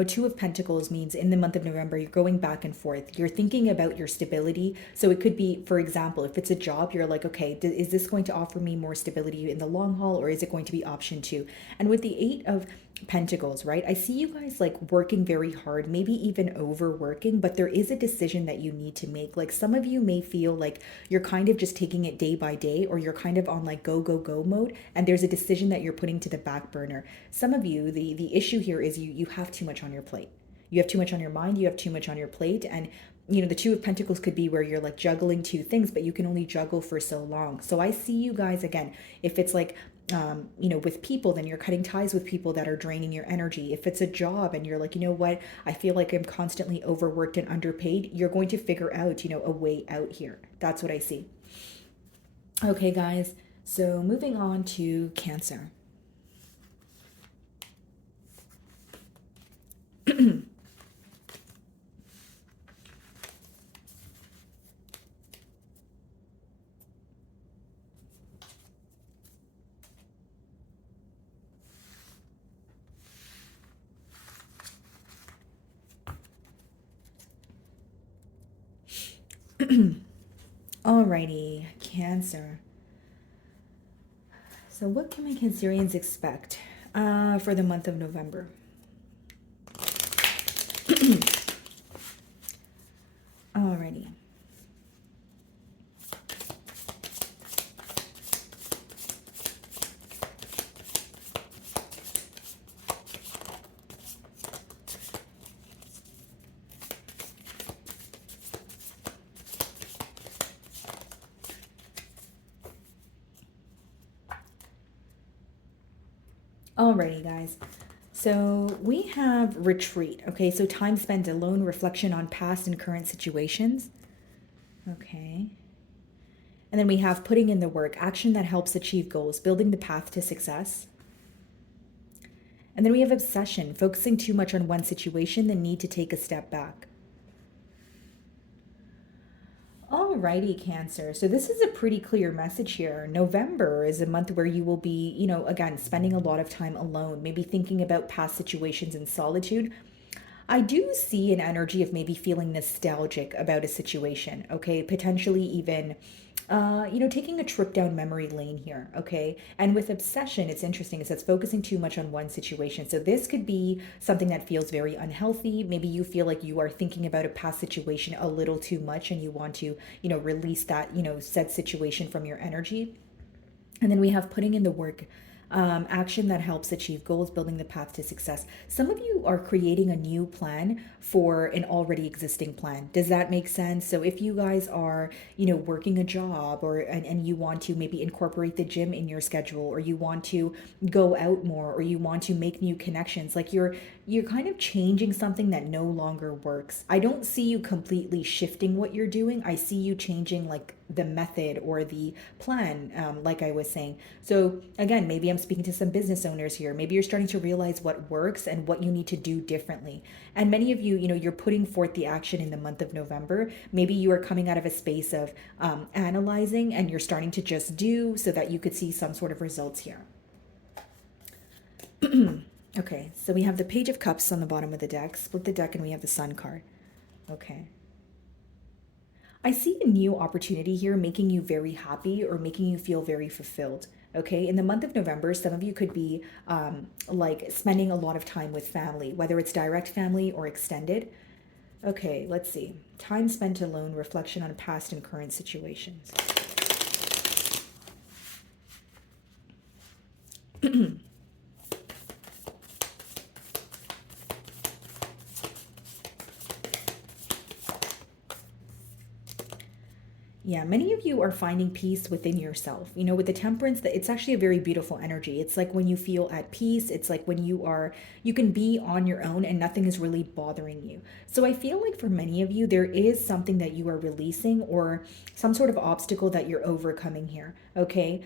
Two of Pentacles means in the month of November, you're going back and forth. You're thinking about your stability. So it could be, for example, if it's a job, you're like, okay, is this going to offer me more stability in the long haul, or is it going to be option two? And with the Eight of Pentacles, right, I see you guys like working very hard, maybe even overworking, but there is a decision that you need to make. Like, some of you may feel like you're kind of just taking it day by day, or you're kind of on like go, go, go mode, and there's a decision that you're putting to the back burner. Some of you, the issue here is you have too much on your plate. You have too much on your mind, you have too much on your plate. And the Two of Pentacles could be where you're like juggling two things, but you can only juggle for so long. So I see you guys, again, if it's like with people, then you're cutting ties with people that are draining your energy. If it's a job and you're like, you know what, I feel like I'm constantly overworked and underpaid, you're going to figure out, a way out here. That's what I see. Okay, guys. So moving on to Cancer. Alrighty, Cancer. So what can my Cancerians expect for the month of November? Alrighty. Alrighty, guys. So we have retreat. Okay, so time spent alone, reflection on past and current situations. Okay. And then we have putting in the work, action that helps achieve goals, building the path to success. And then we have obsession, focusing too much on one situation, the need to take a step back. Alrighty, Cancer. So this is a pretty clear message here. November is a month where you will be, again, spending a lot of time alone, maybe thinking about past situations in solitude. I do see an energy of maybe feeling nostalgic about a situation, okay? Potentially even Taking a trip down memory lane here, okay? And with obsession, it's interesting. It says focusing too much on one situation. So this could be something that feels very unhealthy. Maybe you feel like you are thinking about a past situation a little too much and you want to, release that, said situation from your energy. And then we have putting in the work, action that helps achieve goals, building the path to success. Some of you are creating a new plan for an already existing plan. Does that make sense? So if you guys are, working a job and you want to maybe incorporate the gym in your schedule, or you want to go out more, or you want to make new connections, like you're kind of changing something that no longer works. I don't see you completely shifting what you're doing. I see you changing like the method or the plan, like I was saying. So again, maybe I'm speaking to some business owners here. Maybe you're starting to realize what works and what you need to do differently. And many of you, you're putting forth the action in the month of November. Maybe you are coming out of a space of analyzing, and you're starting to just do so that you could see some sort of results here. Okay, so we have the Page of Cups on the bottom of the deck. Split the deck and we have the Sun card. Okay. I see a new opportunity here making you very happy or making you feel very fulfilled. Okay, in the month of November, some of you could be like spending a lot of time with family, whether it's direct family or extended. Okay, let's see. Time spent alone, reflection on past and current situations. Yeah, many of you are finding peace within yourself. With the temperance, that it's actually a very beautiful energy. It's like when you feel at peace, it's like when you can be on your own and nothing is really bothering you. So I feel like for many of you, there is something that you are releasing or some sort of obstacle that you're overcoming here. Okay.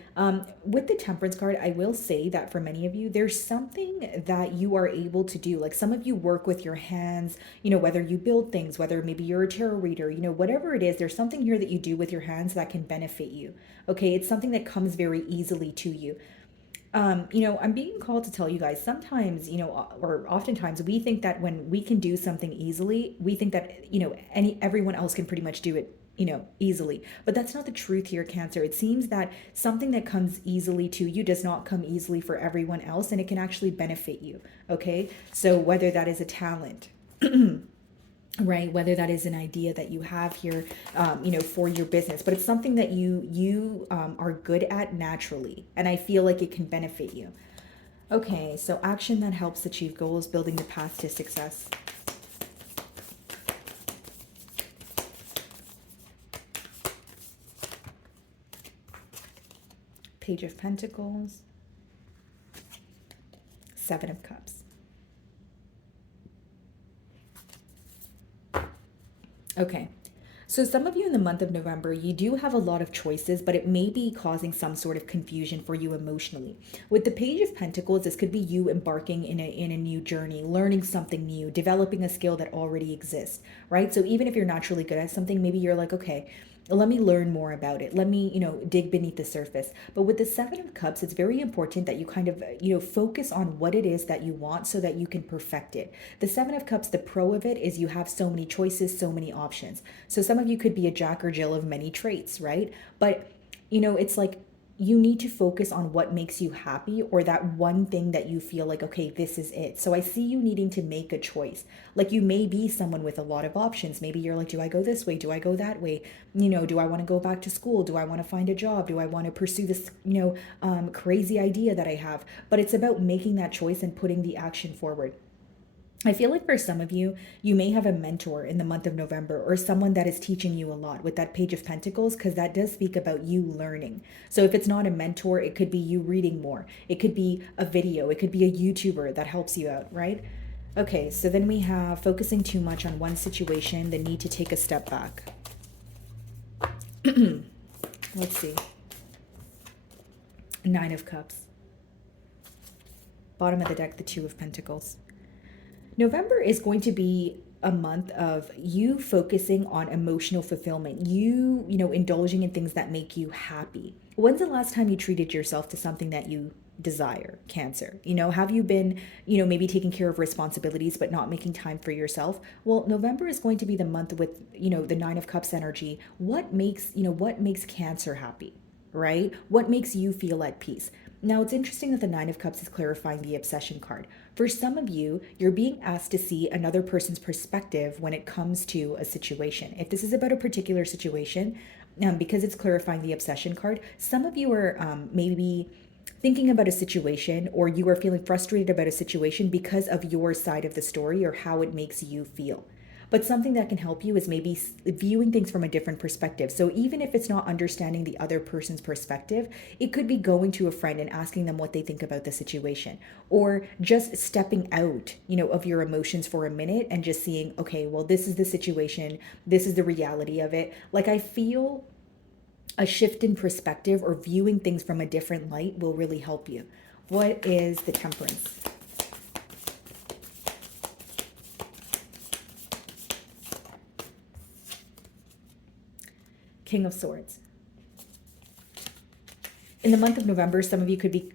With the temperance card, I will say that for many of you, there's something that you are able to do. Like some of you work with your hands, whether you build things, whether maybe you're a tarot reader, whatever it is, there's something here that you do with your hands that can benefit you. Okay. It's something that comes very easily to you. I'm being called to tell you guys sometimes, or oftentimes we think that when we can do something easily, we think that, everyone else can pretty much do it, easily. But that's not the truth here, Cancer. It seems that something that comes easily to you does not come easily for everyone else, and it can actually benefit you. Okay. So whether that is a talent, right, whether that is an idea that you have here, for your business, but it's something that you are good at naturally, and I feel like it can benefit you. Okay, so action that helps achieve goals, building the path to success. Page of Pentacles, Seven of Cups. Okay, so some of you in the month of November, you do have a lot of choices, but it may be causing some sort of confusion for you emotionally. With the Page of Pentacles, this could be you embarking in a new journey, learning something new, developing a skill that already exists, right? So even if you're naturally good at something, maybe you're like, okay, let me learn more about it. Let me, dig beneath the surface. But with the Seven of Cups, it's very important that you kind of, focus on what it is that you want so that you can perfect it. The Seven of Cups, the pro of it is you have so many choices, so many options. So some of you could be a Jack or Jill of many traits, right? But, it's like you need to focus on what makes you happy, or that one thing that you feel like, okay, this is it. So I see you needing to make a choice. Like you may be someone with a lot of options. Maybe you're like, do I go this way? Do I go that way? Do I want to go back to school? Do I want to find a job? Do I want to pursue this, crazy idea that I have? But it's about making that choice and putting the action forward. I feel like for some of you, you may have a mentor in the month of November, or someone that is teaching you a lot with that Page of Pentacles, because that does speak about you learning. So if it's not a mentor, it could be you reading more. It could be a video. It could be a YouTuber that helps you out, right? Okay, so then we have focusing too much on one situation, the need to take a step back. Let's see. Nine of Cups. Bottom of the deck, the Two of Pentacles. November is going to be a month of you focusing on emotional fulfillment, indulging in things that make you happy. When's the last time you treated yourself to something that you desire, Cancer? Have you been, maybe taking care of responsibilities but not making time for yourself? Well, November is going to be the month with, the Nine of Cups energy. What makes Cancer happy, right? What makes you feel at peace? Now, it's interesting that the Nine of Cups is clarifying the obsession card. For some of you, you're being asked to see another person's perspective when it comes to a situation. If this is about a particular situation, because it's clarifying the obsession card, some of you are maybe thinking about a situation, or you are feeling frustrated about a situation because of your side of the story or how it makes you feel. But something that can help you is maybe viewing things from a different perspective. So even if it's not understanding the other person's perspective, it could be going to a friend and asking them what they think about the situation, or just stepping out, of your emotions for a minute and just seeing, okay, well, this is the situation. This is the reality of it. Like, I feel a shift in perspective or viewing things from a different light will really help you. What is the Temperance? King of Swords. In the month of November, some of you could be,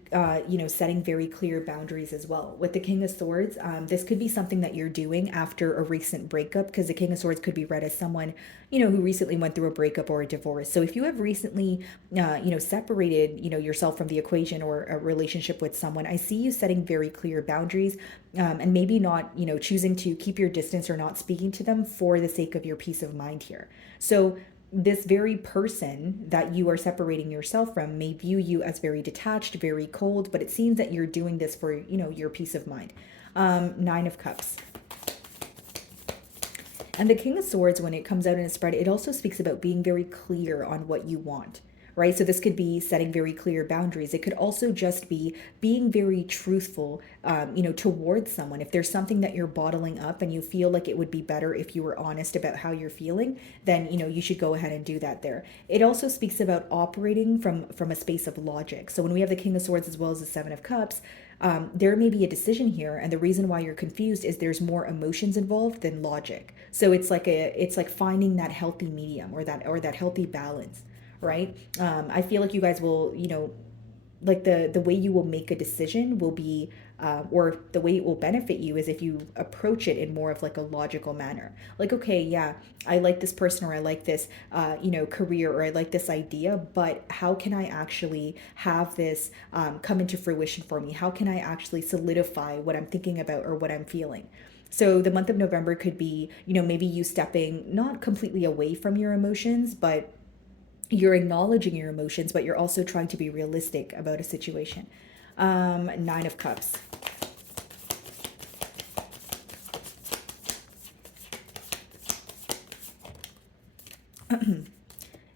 setting very clear boundaries as well. With the King of Swords, this could be something that you're doing after a recent breakup, because the King of Swords could be read as someone, who recently went through a breakup or a divorce. So if you have recently, separated, yourself from the equation or a relationship with someone, I see you setting very clear boundaries, and maybe not, choosing to keep your distance or not speaking to them for the sake of your peace of mind here. So this very person that you are separating yourself from may view you as very detached, very cold, but it seems that you're doing this for, your peace of mind. Nine of Cups. And the King of Swords, when it comes out in a spread, it also speaks about being very clear on what you want, right? So this could be setting very clear boundaries. It could also just be being very truthful, towards someone. If there's something that you're bottling up and you feel like it would be better if you were honest about how you're feeling, then, you should go ahead and do that there. It also speaks about operating from a space of logic. So when we have the King of Swords as well as the Seven of Cups, there may be a decision here, and the reason why you're confused is there's more emotions involved than logic. So it's like finding that healthy medium, or that healthy balance, right? I feel like you guys will, like the way you will make a decision will be, or the way it will benefit you is if you approach it in more of like a logical manner. Like, okay, yeah, I like this person, or I like this, career, or I like this idea, but how can I actually have this come into fruition for me? How can I actually solidify what I'm thinking about or what I'm feeling? So the month of November could be, maybe you stepping not completely away from your emotions, but you're acknowledging your emotions, but you're also trying to be realistic about a situation. Nine of Cups.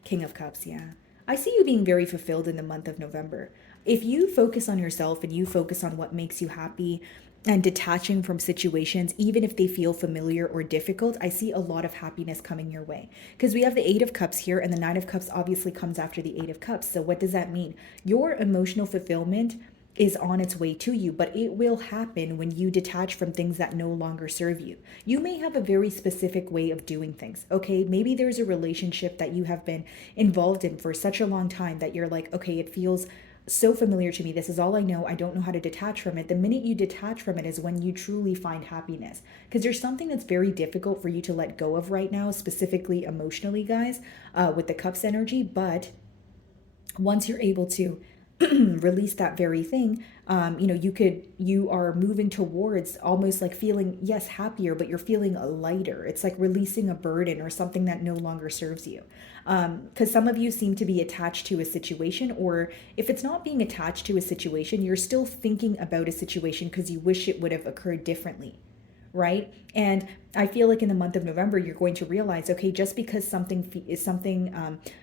King of Cups, yeah. I see you being very fulfilled in the month of November. If you focus on yourself and you focus on what makes you happy and detaching from situations, even if they feel familiar or difficult, I see a lot of happiness coming your way. Because we have the Eight of Cups here, and the Nine of Cups obviously comes after the Eight of Cups. So what does that mean? Your emotional fulfillment is on its way to you, but it will happen when you detach from things that no longer serve you. You may have a very specific way of doing things. Okay, maybe there's a relationship that you have been involved in for such a long time that you're like, okay, it feels so familiar to me. This is all I know. I don't know how to detach from it. The minute you detach from it is when you truly find happiness. Because there's something that's very difficult for you to let go of right now, specifically emotionally, guys, with the Cups energy. But once you're able to release that very thing, you are moving towards almost like feeling, yes, happier, but you're feeling lighter. It's like releasing a burden or something that no longer serves you. Because some of you seem to be attached to a situation, or if it's not being attached to a situation, you're still thinking about a situation because you wish it would have occurred differently, right? And I feel like in the month of November, you're going to realize, okay, just because something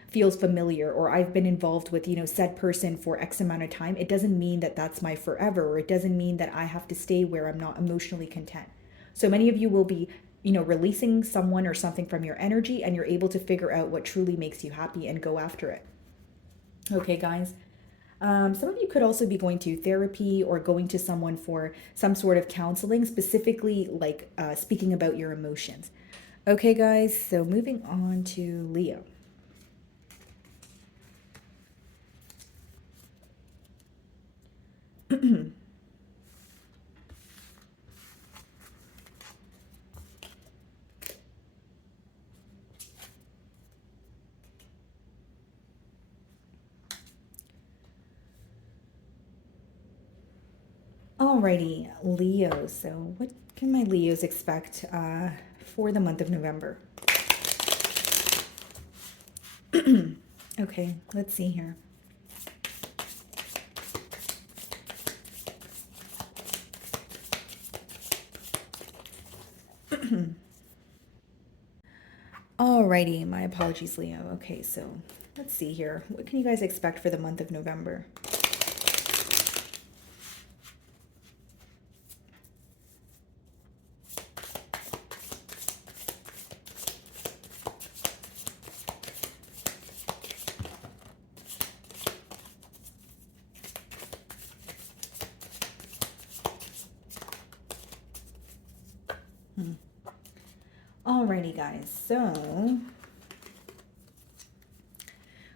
feels familiar, or I've been involved with, said person for X amount of time, it doesn't mean that that's my forever, or it doesn't mean that I have to stay where I'm not emotionally content. So many of you will be, releasing someone or something from your energy, and you're able to figure out what truly makes you happy and go after it. Okay, guys. Some of you could also be going to therapy or going to someone for some sort of counseling, specifically like speaking about your emotions. Okay, guys, so moving on to Leo. Alrighty, Leo. So, what can my Leos expect for the month of November? Okay, let's see here. Alrighty, my apologies, Leo. Okay, so let's see here. What can you guys expect for the month of November? Alrighty, guys. So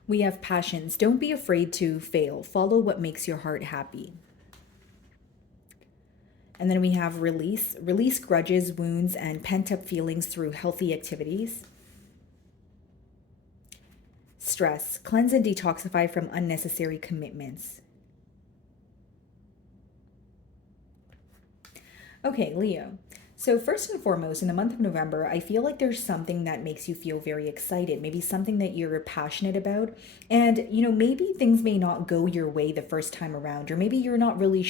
we have passions. Don't be afraid to fail. Follow what makes your heart happy. And then we have release. Release grudges, wounds, and pent-up feelings through healthy activities. Stress. Cleanse and detoxify from unnecessary commitments. Okay, Leo. So first and foremost, in the month of November, I feel like there's something that makes you feel very excited, maybe something that you're passionate about. And, maybe things may not go your way the first time around, or maybe you're not really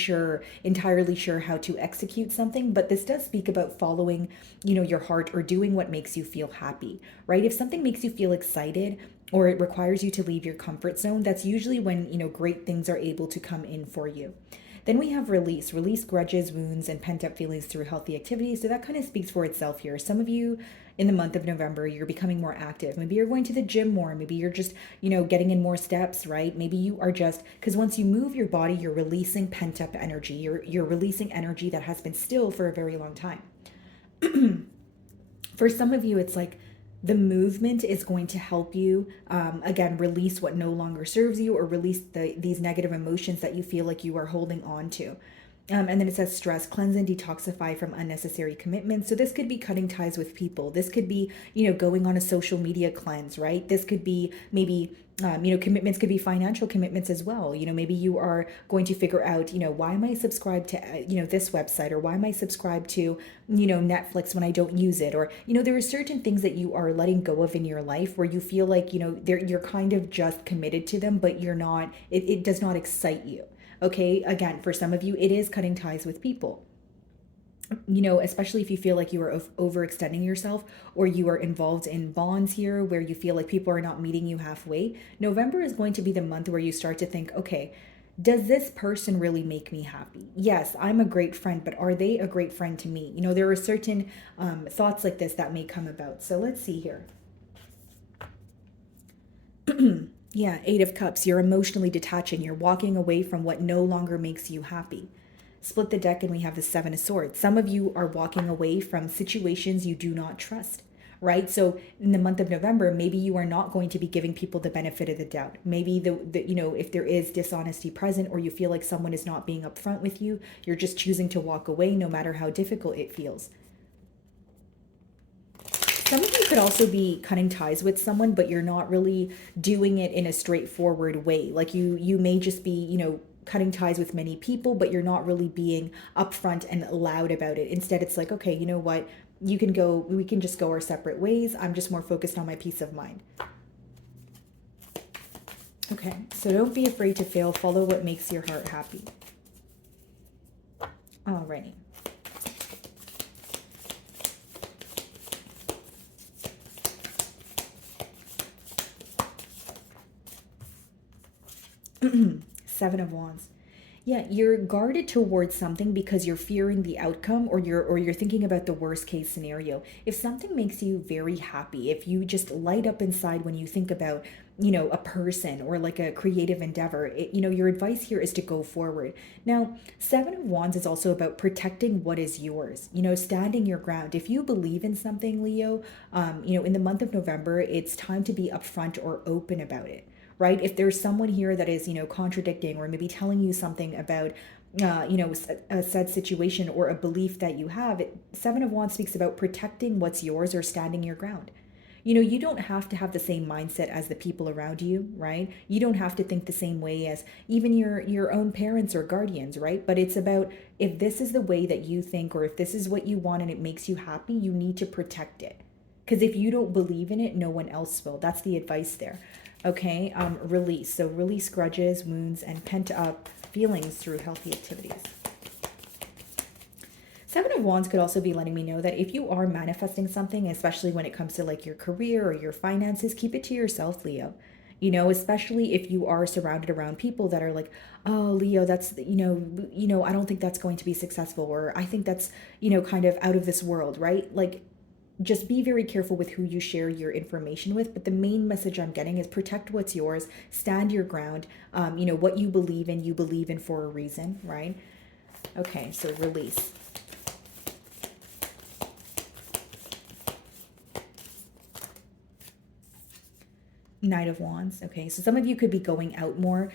entirely sure how to execute something, but this does speak about following, your heart or doing what makes you feel happy, right? If something makes you feel excited, or it requires you to leave your comfort zone, that's usually when, great things are able to come in for you. Then we have release. Release grudges, wounds, and pent up feelings through healthy activities. So that kind of speaks for itself here. Some of you in the month of November, you're becoming more active. Maybe you're going to the gym more. Maybe you're just, getting in more steps, right? Maybe you are just, because once you move your body, you're releasing pent up energy. You're releasing energy that has been still for a very long time. For some of you, it's like the movement is going to help you, again, release what no longer serves you, or release these negative emotions that you feel like you are holding on to. And then it says stress, cleanse and detoxify from unnecessary commitments. So this could be cutting ties with people. This could be, going on a social media cleanse, right? This could be maybe, commitments could be financial commitments as well. Maybe you are going to figure out, why am I subscribed to, this website, or why am I subscribed to, Netflix when I don't use it? Or, there are certain things that you are letting go of in your life where you feel like, you're kind of just committed to them, but you're not, it does not excite you. Okay, again, for some of you, it is cutting ties with people. Especially if you feel like you are overextending yourself, or you are involved in bonds here where you feel like people are not meeting you halfway. November is going to be the month where you start to think, okay, does this person really make me happy? Yes, I'm a great friend, but are they a great friend to me? There are certain thoughts like this that may come about. So let's see here. Yeah, Eight of Cups. You're emotionally detaching. You're walking away from what no longer makes you happy. Split the deck and we have the Seven of Swords. Some of you are walking away from situations you do not trust, right? So in the month of November, maybe you are not going to be giving people the benefit of the doubt. Maybe if there is dishonesty present, or you feel like someone is not being upfront with you, you're just choosing to walk away no matter how difficult it feels. Some of you could also be cutting ties with someone, but you're not really doing it in a straightforward way. Like you may just be, cutting ties with many people, but you're not really being upfront and loud about it. Instead, it's like, okay, you know what? We can just go our separate ways. I'm just more focused on my peace of mind. Okay, so don't be afraid to fail. Follow what makes your heart happy. Alrighty. Seven of Wands. Yeah, you're guarded towards something because you're fearing the outcome, or you're thinking about the worst case scenario. If something makes you very happy, if you just light up inside when you think about, a person or like a creative endeavor, your advice here is to go forward. Now, Seven of Wands is also about protecting what is yours, standing your ground. If you believe in something, Leo, in the month of November, it's time to be upfront or open about it. right? If there's someone here that is, contradicting or maybe telling you something about, a said situation or a belief that you have, Seven of Wands speaks about protecting what's yours or standing your ground. You don't have to have the same mindset as the people around you, right? You don't have to think the same way as even your own parents or guardians, right? But it's about, if this is the way that you think, or if this is what you want and it makes you happy, you need to protect it. Because if you don't believe in it, no one else will. That's the advice there. Okay, release. So release grudges, wounds, and pent up feelings through healthy activities. Seven of Wands could also be letting me know that if you are manifesting something, especially when it comes to like your career or your finances, keep it to yourself, Leo. Especially if you are surrounded around people that are like, oh, Leo, that's, I don't think that's going to be successful, or I think that's, kind of out of this world, right? Like, just be very careful with who you share your information with. But the main message I'm getting is protect what's yours, stand your ground. What you believe in for a reason, right? Okay, so release. Knight of Wands. Okay, so some of you could be going out more.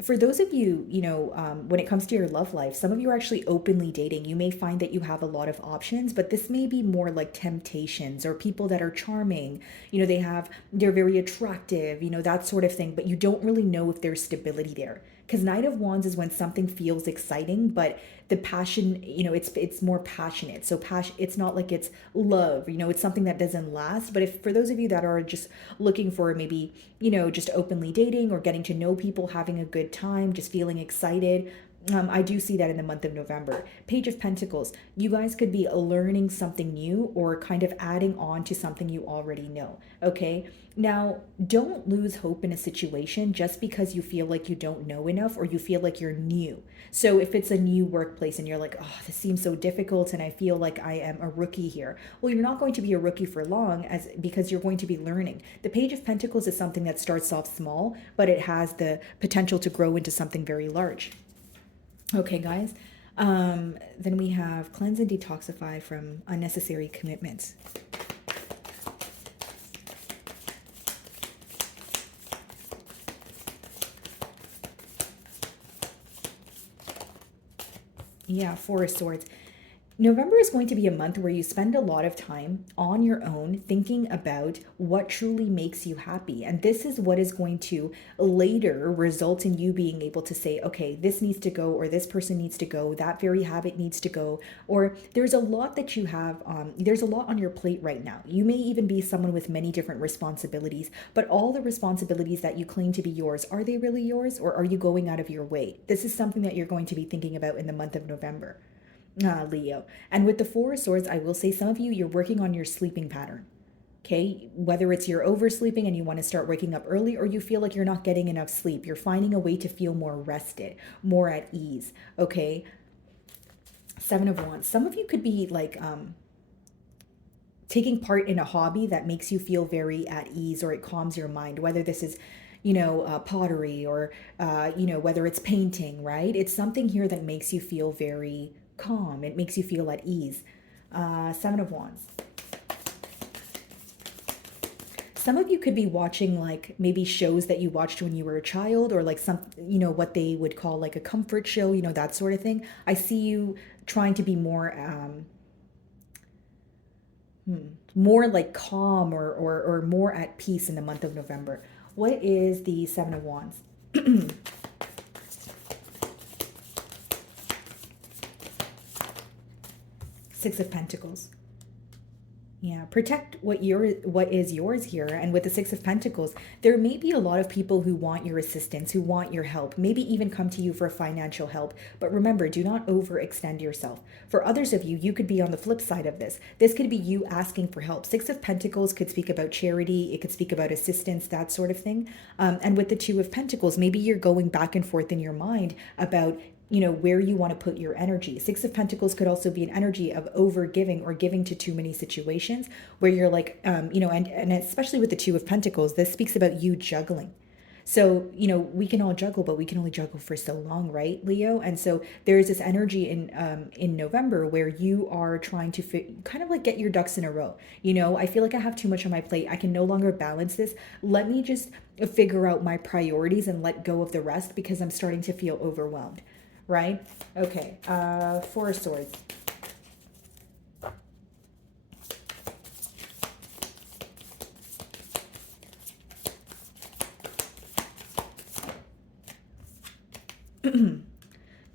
For those of you, when it comes to your love life, some of you are actually openly dating. You may find that you have a lot of options, but this may be more like temptations or people that are charming. They're very attractive, that sort of thing, but you don't really know if there's stability there. Because Knight of Wands is when something feels exciting, but the passion, it's more passionate. So it's not like it's love, it's something that doesn't last. But if for those of you that are just looking for maybe, just openly dating or getting to know people, having a good time, just feeling excited, I do see that in the month of November. Page of Pentacles, you guys could be learning something new or kind of adding on to something you already know. Okay. Now, don't lose hope in a situation just because you feel like you don't know enough or you feel like you're new. So if it's a new workplace and you're like, oh, this seems so difficult and I feel like I am a rookie here. Well, you're not going to be a rookie for long because you're going to be learning. The Page of Pentacles is something that starts off small, but it has the potential to grow into something very large. Okay, guys. Then we have cleanse and detoxify from unnecessary commitments. Yeah, Four of Swords. November is going to be a month where you spend a lot of time on your own thinking about what truly makes you happy. And this is what is going to later result in you being able to say, okay, this needs to go, or this person needs to go, that very habit needs to go, or there's a lot that you have, there's a lot on your plate right now. You may even be someone with many different responsibilities, but all the responsibilities that you claim to be yours, are they really yours, or are you going out of your way? This is something that you're going to be thinking about in the month of November. Leo. And with the Four of Swords, I will say some of you, you're working on your sleeping pattern. Okay, whether it's you're oversleeping and you want to start waking up early, or you feel like you're not getting enough sleep, you're finding a way to feel more rested, more at ease. Okay, Seven of Wands. Some of you could be like taking part in a hobby that makes you feel very at ease, or it calms your mind, whether this is pottery, or whether it's painting, right? It's something here that makes you feel very calm. It makes you feel at ease. Seven of Wands. Some of you could be watching like maybe shows that you watched when you were a child, or like some, what they would call like a comfort show, that sort of thing. I see you trying to be more, more like calm, or more at peace in the month of November. What is the Seven of Wands? Six of Pentacles. Yeah, protect what is yours here. And with the Six of Pentacles, there may be a lot of people who want your assistance, who want your help, maybe even come to you for financial help. But remember, do not overextend yourself. For others of you, you could be on the flip side of this. This could be you asking for help. Six of Pentacles could speak about charity. It could speak about assistance, that sort of thing. And with the Two of Pentacles, maybe you're going back and forth in your mind about where you want to put your energy. Six of Pentacles could also be an energy of over giving, or giving to too many situations where you're like, and especially with the Two of Pentacles, this speaks about you juggling. So, you know, we can all juggle, but we can only juggle for so long, right, Leo? And so there's this energy in November where you are trying to kind of like get your ducks in a row. You know, I feel like I have too much on my plate. I can no longer balance this. Let me just figure out my priorities and let go of the rest because I'm starting to feel overwhelmed, right? Okay, Four of Swords.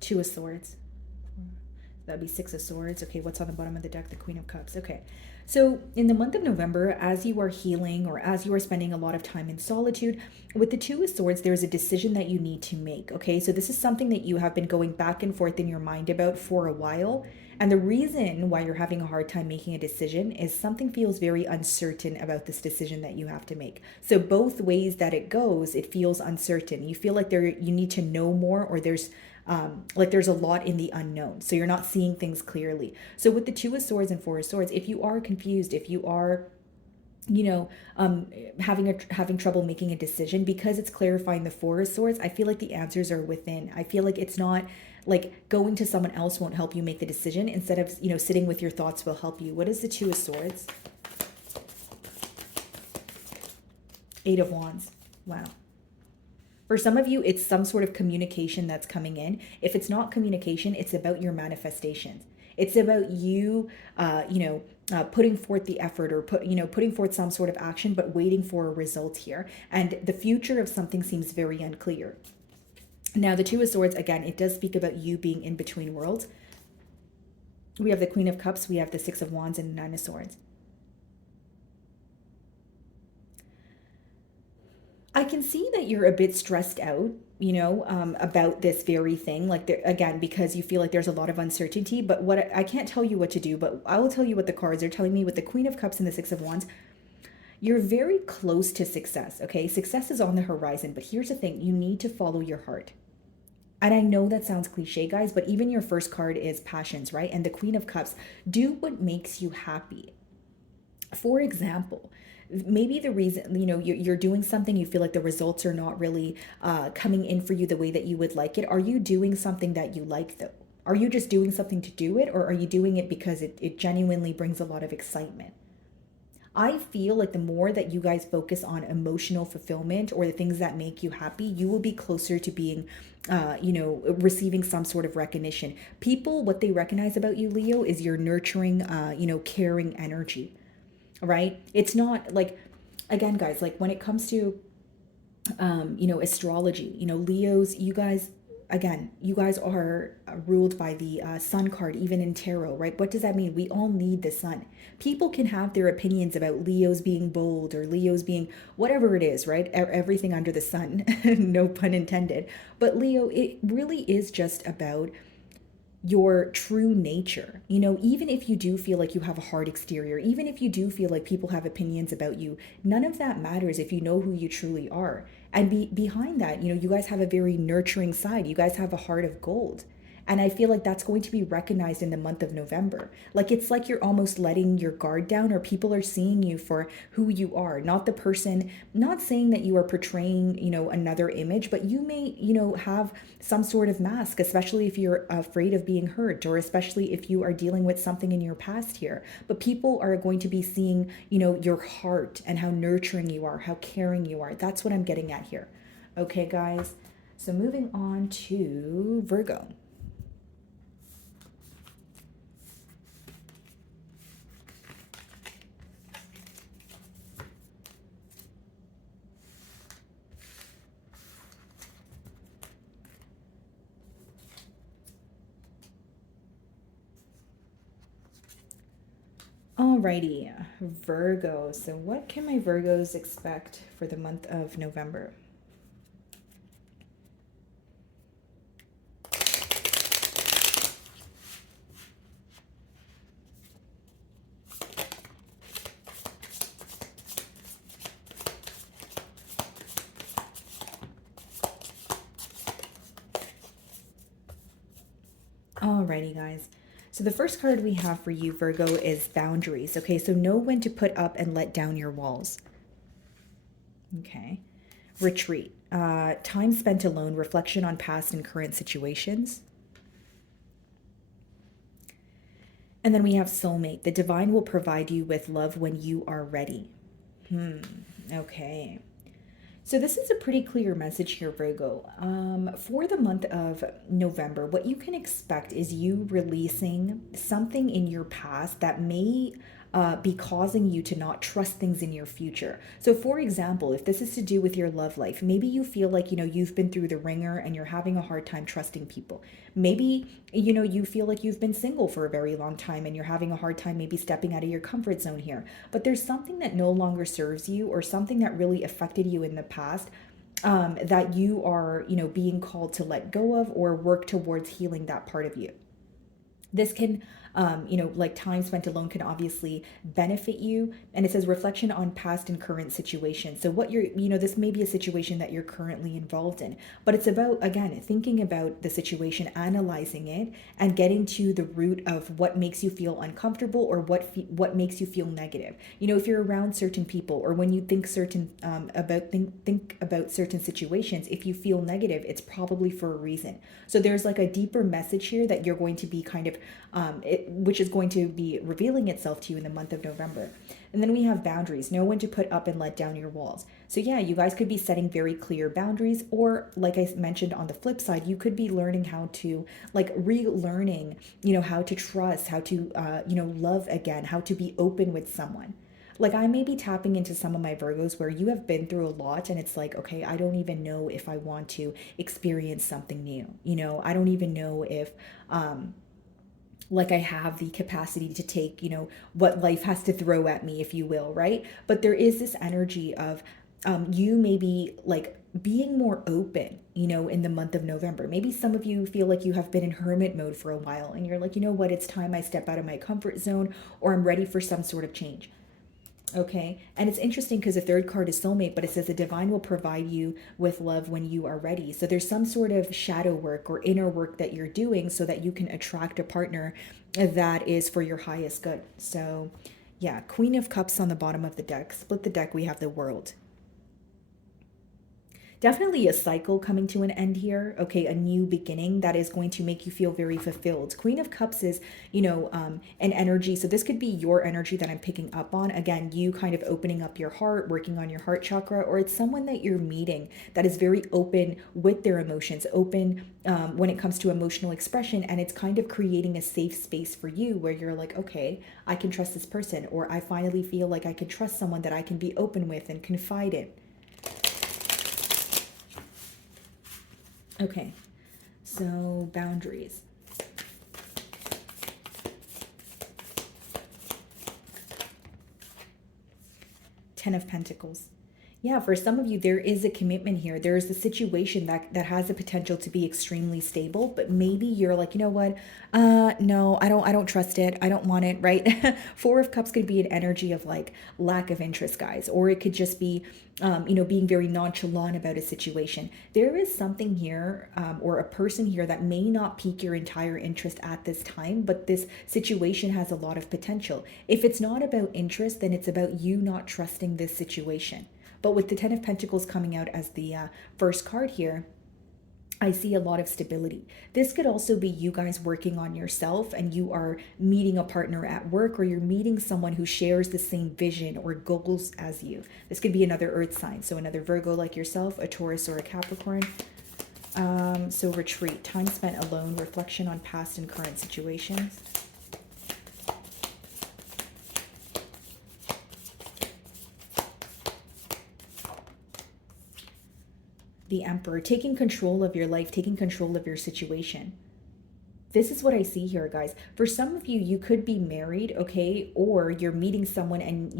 Two of Swords. That'd be Six of Swords. Okay, what's on the bottom of the deck? The Queen of Cups. Okay. So in the month of November, as you are healing or as you are spending a lot of time in solitude, with the Two of Swords, there's a decision that you need to make. Okay, so this is something that you have been going back and forth in your mind about for a while. And the reason why you're having a hard time making a decision is something feels very uncertain about this decision that you have to make. So both ways that it goes, it feels uncertain. You feel like you need to know more, or there's like there's a lot in the unknown. So you're not seeing things clearly. So with the Two of Swords and Four of Swords, if you are confused, if you are having trouble making a decision, because it's clarifying the Four of Swords, I feel like the answers are within. I feel like it's not like going to someone else won't help you make the decision. Instead of, you know, sitting with your thoughts will help you. What is the Two of Swords? Eight of Wands. Wow. For some of you, it's some sort of communication that's coming in. If it's not communication, it's about your manifestations. It's about you, putting forth the effort, or putting forth some sort of action, but waiting for a result here. And the future of something seems very unclear. Now, the Two of Swords, again, it does speak about you being in between worlds. We have the Queen of Cups, we have the Six of Wands, and the Nine of Swords. I can see that you're a bit stressed out, about this very thing. Like, again, because you feel like there's a lot of uncertainty. But what I can't tell you what to do, but I will tell you what the cards are telling me with the Queen of Cups and the Six of Wands. You're very close to success, okay? Success is on the horizon, but here's the thing. You need to follow your heart. And I know that sounds cliche, guys, but even your first card is passions, right? And the Queen of Cups, do what makes you happy. For example, maybe the reason, you're doing something, you feel like the results are not really coming in for you the way that you would like it. Are you doing something that you like, though? Are you just doing something to do it, or are you doing it because it genuinely brings a lot of excitement? I feel like the more that you guys focus on emotional fulfillment or the things that make you happy, you will be closer to being, receiving some sort of recognition. People, what they recognize about you, Leo, is your nurturing, caring energy, right? It's not like, again, guys, like when it comes to, astrology, Leos, you guys, again, you guys are ruled by the sun card, even in tarot, right? What does that mean? We all need the sun. People can have their opinions about Leos being bold or Leos being whatever it is, right? Everything under the sun, no pun intended. But Leo, it really is just about your true nature. Even if you do feel like you have a hard exterior, even if you do feel like people have opinions about you, none of that matters if you know who you truly are. And behind that, you guys have a very nurturing side. You guys have a heart of gold. And I feel like that's going to be recognized in the month of November. Like, it's like you're almost letting your guard down, or people are seeing you for who you are, not the person, not saying that you are portraying, another image, but you may, have some sort of mask, especially if you're afraid of being hurt, or especially if you are dealing with something in your past here. But people are going to be seeing, your heart and how nurturing you are, how caring you are. That's what I'm getting at here. Okay, guys. So moving on to Virgo. Alrighty, Virgo. So what can my Virgos expect for the month of November? Alrighty, guys. So the first card we have for you, Virgo, is boundaries. Okay, so know when to put up and let down your walls. Okay. Retreat. time spent alone, reflection on past and current situations. And then we have soulmate. The divine will provide you with love when you are ready. Okay. So this is a pretty clear message here, Virgo. For the month of November, what you can expect is you releasing something in your past that may be causing you to not trust things in your future. So for example, if this is to do with your love life, maybe you feel like, you've been through the ringer and you're having a hard time trusting people. Maybe, you feel like you've been single for a very long time and you're having a hard time maybe stepping out of your comfort zone here. But there's something that no longer serves you, or something that really affected you in the past, that you are, being called to let go of or work towards healing that part of you. This can, like time spent alone can obviously benefit you. And it says reflection on past and current situations. So what this may be a situation that you're currently involved in, but it's about, again, thinking about the situation, analyzing it, and getting to the root of what makes you feel uncomfortable, or what makes you feel negative. If you're around certain people, or when you think think about certain situations, if you feel negative, it's probably for a reason. So there's like a deeper message here that you're going to be kind of, which is going to be revealing itself to you in the month of November. And then we have boundaries. Know when to put up and let down your walls. So yeah, you guys could be setting very clear boundaries, or like I mentioned on the flip side, you could be learning how to, like relearning, how to trust, how to, love again, how to be open with someone. Like I may be tapping into some of my Virgos where you have been through a lot and it's like, okay, I don't even know if I want to experience something new. I don't even know if, like I have the capacity to take, what life has to throw at me, if you will, right? But there is this energy of you maybe like being more open, in the month of November. Maybe some of you feel like you have been in hermit mode for a while and you're like, you know what, it's time I step out of my comfort zone, or I'm ready for some sort of change. Okay. And it's interesting because the third card is soulmate, but it says the divine will provide you with love when you are ready. So there's some sort of shadow work or inner work that you're doing so that you can attract a partner that is for your highest good. So yeah, Queen of Cups on the bottom of the deck. Split the deck, we have the World. Definitely a cycle coming to an end here. Okay, a new beginning that is going to make you feel very fulfilled. Queen of Cups is, an energy. So this could be your energy that I'm picking up on. Again, you kind of opening up your heart, working on your heart chakra, or it's someone that you're meeting that is very open with their emotions, open when it comes to emotional expression. And it's kind of creating a safe space for you where you're like, okay, I can trust this person, or I finally feel like I can trust someone that I can be open with and confide in. Okay, so boundaries. Ten of Pentacles. Yeah, for some of you, there is a commitment here. There is a situation that has the potential to be extremely stable, but maybe you're like, you know what? No, I don't trust it. I don't want it, right? Four of Cups could be an energy of like lack of interest, guys, or it could just be, being very nonchalant about a situation. There is something here, or a person here that may not pique your entire interest at this time, but this situation has a lot of potential. If it's not about interest, then it's about you not trusting this situation. But with the Ten of Pentacles coming out as the first card here, I see a lot of stability. This could also be you guys working on yourself, and you are meeting a partner at work, or you're meeting someone who shares the same vision or goals as you. This could be another earth sign. So another Virgo like yourself, a Taurus or a Capricorn. So retreat, time spent alone, reflection on past and current situations. The Emperor, taking control of your life, taking control of your situation. This is what I see here, guys. For some of you, you could be married, okay, or you're meeting someone and,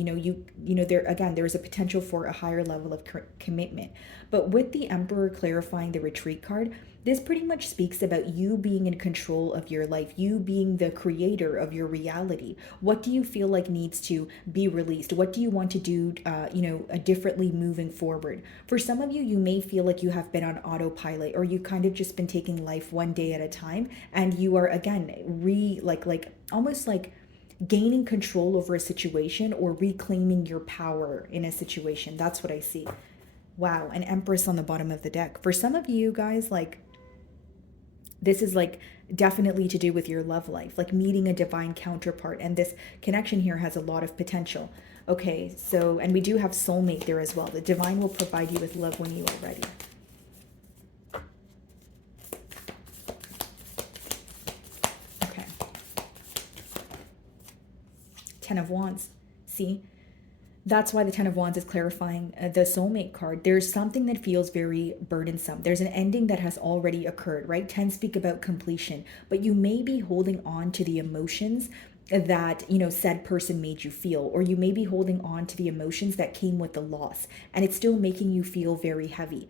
there's a potential for a higher level of commitment. But with the Emperor clarifying the retreat card, this pretty much speaks about you being in control of your life, you being the creator of your reality. What do you feel like needs to be released? What do you want to do, differently moving forward? For some of you, you may feel like you have been on autopilot, or you kind of just been taking life one day at a time, and you are again almost like gaining control over a situation or reclaiming your power in a situation. That's what I see. Wow, an Empress on the bottom of the deck. For some of you guys, like, this is like definitely to do with your love life, like meeting a divine counterpart. And this connection here has a lot of potential. Okay, so, and we do have soulmate there as well. The divine will provide you with love when you are ready. Okay. 10 of Wands. See? That's why the 10 of Wands is clarifying the soulmate card. There's something that feels very burdensome. There's an ending that has already occurred, right? 10 speak about completion, but you may be holding on to the emotions that, you know, said person made you feel, or you may be holding on to the emotions that came with the loss, and it's still making you feel very heavy.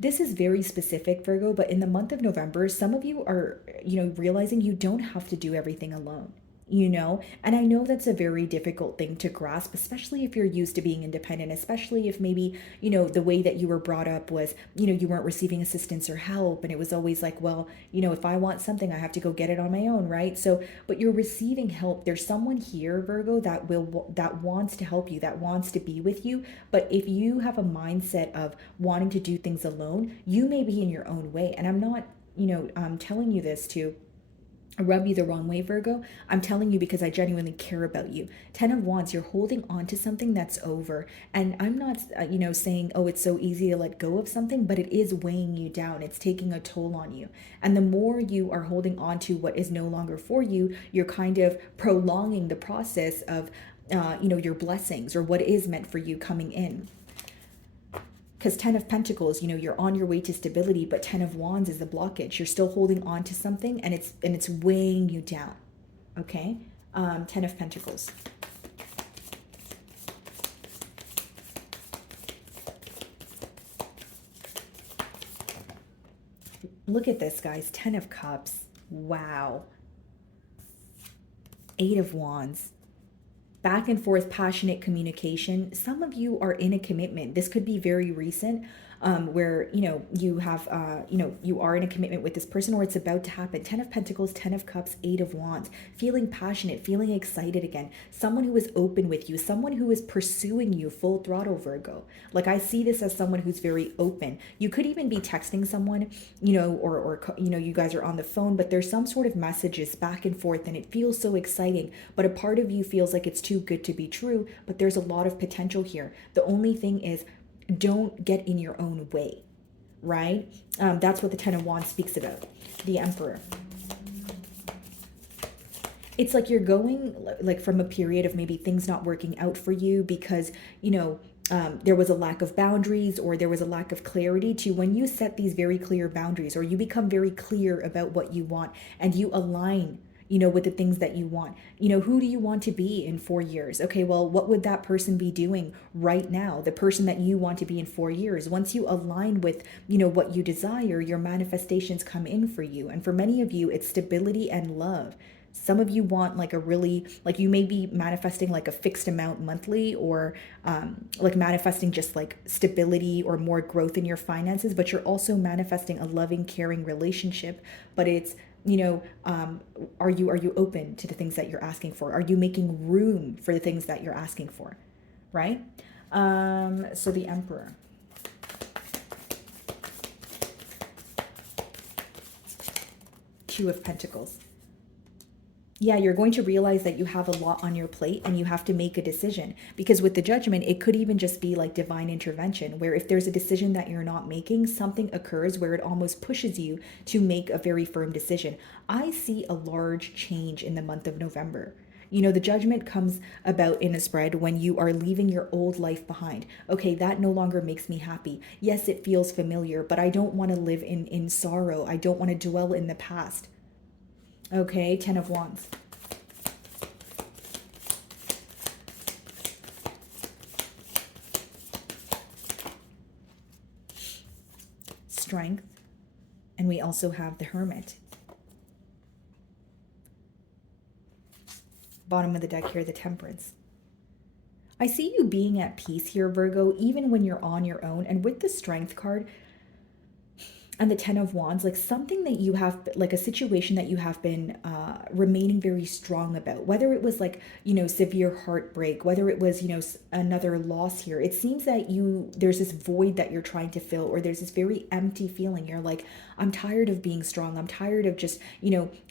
This is very specific, Virgo, but in the month of November, some of you are, you know, realizing you don't have to do everything alone, you know? And I know that's a very difficult thing to grasp, especially if you're used to being independent, especially if maybe, you know, the way that you were brought up was, you know, you weren't receiving assistance or help. And it was always like, well, you know, if I want something, I have to go get it on my own, right? So, but you're receiving help. There's someone here, Virgo, that wants to help you, that wants to be with you. But if you have a mindset of wanting to do things alone, you may be in your own way. And I'm not, you know, telling you this to rub you the wrong way, Virgo. I'm telling you because I genuinely care about you. 10 of Wands, you're holding on to something that's over. And I'm not, you know, saying, oh, it's so easy to let go of something, but it is weighing you down. It's taking a toll on you. And the more you are holding on to what is no longer for you, you're kind of prolonging the process of, you know, your blessings or what is meant for you coming in. Because 10 of Pentacles, you know, you're on your way to stability, but 10 of Wands is the blockage. You're still holding on to something, and it's weighing you down. Okay? 10 of Pentacles. Look at this, guys. 10 of Cups. Wow. 8 of Wands. Back and forth, passionate communication. Some of you are in a commitment. This could be very recent, where, you know, you have, you know, you are in a commitment with this person, or it's about to happen. 10 of Pentacles, 10 of Cups, 8 of Wands. Feeling passionate, feeling excited again. Someone who is open with you, someone who is pursuing you full throttle, Virgo. Like, I see this as someone who's very open. You could even be texting someone, you know, or you know, you guys are on the phone, but there's some sort of messages back and forth, and it feels so exciting. But a part of you feels like it's too good to be true, but there's a lot of potential here. The only thing is, don't get in your own way, right? That's what the 10 of Wands speaks about. The Emperor. It's like you're going like from a period of maybe things not working out for you because, you know, there was a lack of boundaries, or there was a lack of clarity, to when you set these very clear boundaries, or you become very clear about what you want, and you align, you know, with the things that you want. You know, who do you want to be in 4 years? Okay, well, what would that person be doing right now? The person that you want to be in 4 years. Once you align with, you know, what you desire, your manifestations come in for you. And for many of you, it's stability and love. Some of you want like a really, like, you may be manifesting like a fixed amount monthly, or like manifesting just like stability or more growth in your finances, but you're also manifesting a loving, caring relationship. But it's, you know, are you open to the things that you're asking for? Are you making room for the things that you're asking for, right? So the Emperor. Two of Pentacles. Yeah, you're going to realize that you have a lot on your plate, and you have to make a decision, because with the Judgment, it could even just be like divine intervention, where if there's a decision that you're not making, something occurs where it almost pushes you to make a very firm decision. I see a large change in the month of November. You know, the Judgment comes about in a spread when you are leaving your old life behind. Okay, that no longer makes me happy. Yes, it feels familiar, but I don't want to live in sorrow. I don't want to dwell in the past. Okay, 10 of Wands. Strength. And we also have the Hermit. Bottom of the deck here, the Temperance. I see you being at peace here, Virgo, even when you're on your own. And with the Strength card, and the Ten of Wands, like something that you have, like a situation that you have been remaining very strong about, whether it was like, severe heartbreak, whether it was, another loss here. It seems that there's this void that you're trying to fill, or there's this very empty feeling. You're like, I'm tired of being strong. I'm tired of just,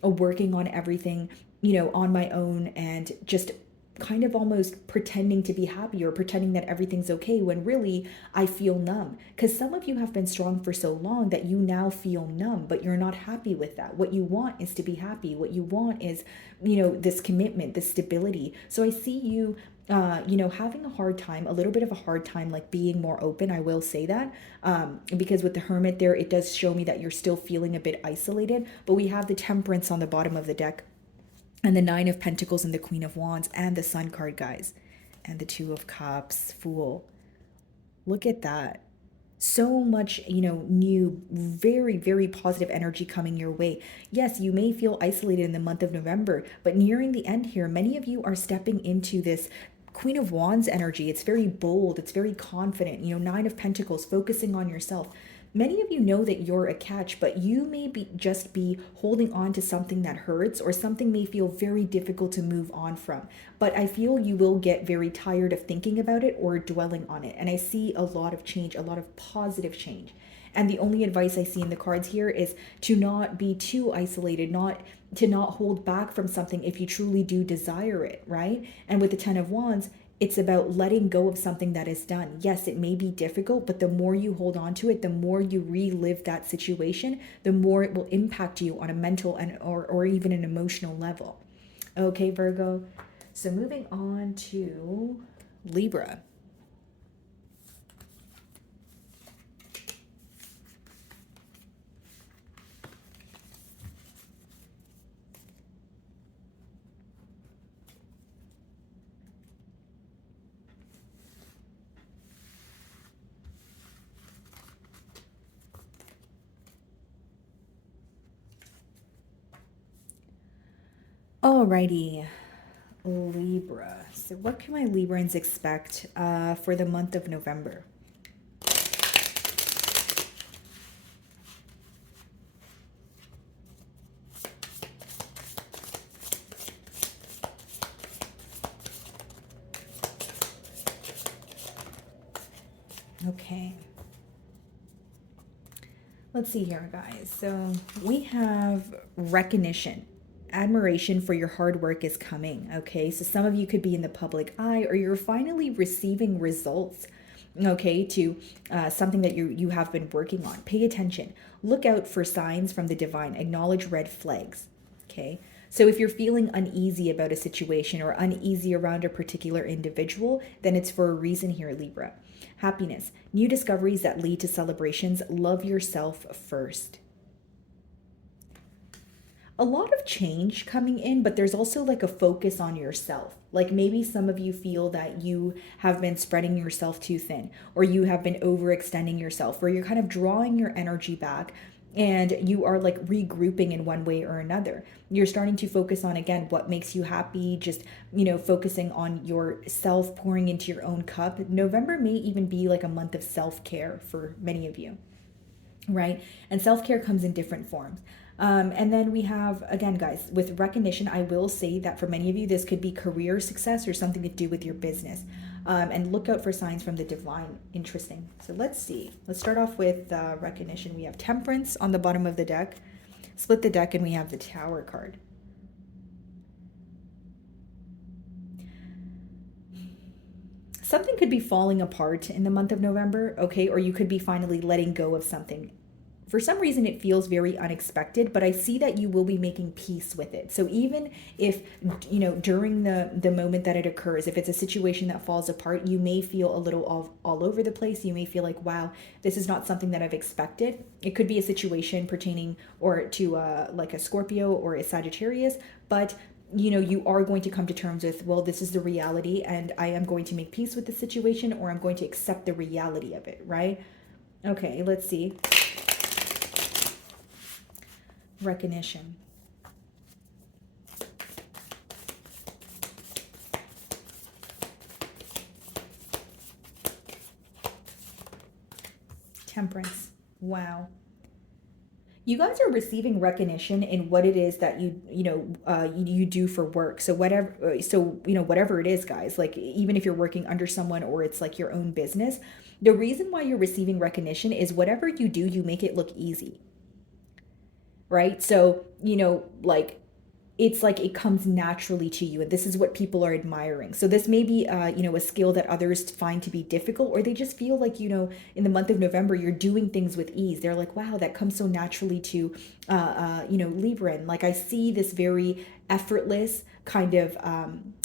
working on everything, on my own, and just kind of almost pretending to be happy or pretending that everything's okay when really I feel numb. Because some of you have been strong for so long that you now feel numb, but you're not happy with that. What you want is to be happy. What you want is, this commitment, this stability. So I see you, having a hard time, a little bit of a hard time, like being more open. I will say that, because with the Hermit there, it does show me that you're still feeling a bit isolated. But we have the Temperance on the bottom of the deck, and the Nine of Pentacles and the Queen of Wands and the Sun card, guys. And the Two of Cups, Fool. Look at that. So much, new, very, very positive energy coming your way. Yes, you may feel isolated in the month of November, but nearing the end here, many of you are stepping into this Queen of Wands energy. It's very bold. It's very confident. Nine of Pentacles, focusing on yourself. Many of you know that you're a catch, but you may just be holding on to something that hurts, or something may feel very difficult to move on from. But I feel you will get very tired of thinking about it or dwelling on it. And I see a lot of change, a lot of positive change. And the only advice I see in the cards here is to not be too isolated, to not hold back from something if you truly do desire it, right? And with the Ten of Wands, it's about letting go of something that is done. Yes, it may be difficult, but the more you hold on to it, the more you relive that situation, the more it will impact you on a mental or even an emotional level. Okay, Virgo. So moving on to Libra. Alrighty, Libra. So what can my Librans expect for the month of November? Okay. Let's see here, guys. So we have recognition. Admiration for your hard work is coming, okay? So some of you could be in the public eye, or you're finally receiving results, okay, to something that you have been working on. Pay attention. Look out for signs from the divine. Acknowledge red flags, okay? So if you're feeling uneasy about a situation or uneasy around a particular individual, then it's for a reason here, Libra. Happiness. New discoveries that lead to celebrations. Love yourself first. A lot of change coming in, but there's also like a focus on yourself. Like maybe some of you feel that you have been spreading yourself too thin, or you have been overextending yourself, or you're kind of drawing your energy back, and you are like regrouping in one way or another. You're starting to focus on, again, what makes you happy, just, focusing on yourself, pouring into your own cup. November may even be like a month of self-care for many of you, right? And self-care comes in different forms. And then we have, again, guys, with recognition, I will say that for many of you, this could be career success or something to do with your business. And look out for signs from the divine. Interesting. So let's see. Let's start off with recognition. We have Temperance on the bottom of the deck. Split the deck, and we have the Tower card. Something could be falling apart in the month of November, okay? Or you could be finally letting go of something. For some reason, it feels very unexpected, but I see that you will be making peace with it. So even if, during the moment that it occurs, if it's a situation that falls apart, you may feel a little all over the place. You may feel like, wow, this is not something that I've expected. It could be a situation pertaining or to like a Scorpio or a Sagittarius, but you are going to come to terms with, well, this is the reality, and I am going to make peace with the situation, or I'm going to accept the reality of it, right? Okay, let's see. Recognition. Temperance. Wow. You guys are receiving recognition in what it is that you do for work. So whatever it is, guys, like even if you're working under someone or it's like your own business, the reason why you're receiving recognition is whatever you do, you make it look easy, right? So, like it's like it comes naturally to you, and this is what people are admiring. So this may be a skill that others find to be difficult, or they just feel like, in the month of November you're doing things with ease. They're like, wow, that comes so naturally to Libran. Like I see this very effortless kind of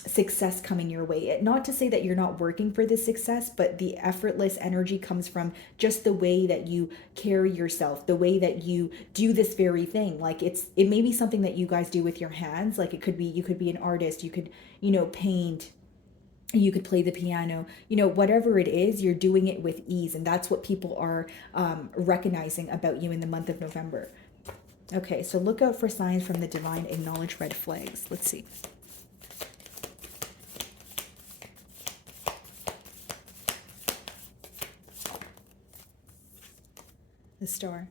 success coming your way. Not to say that you're not working for this success, but the effortless energy comes from just the way that you carry yourself, the way that you do this very thing. Like it may be something that you guys do with your hands. Like you could be an artist, you could, paint, you could play the piano, whatever it is, you're doing it with ease. And that's what people are recognizing about you in the month of November. Okay, so look out for signs from the divine. Acknowledge red flags. Let's see. The star.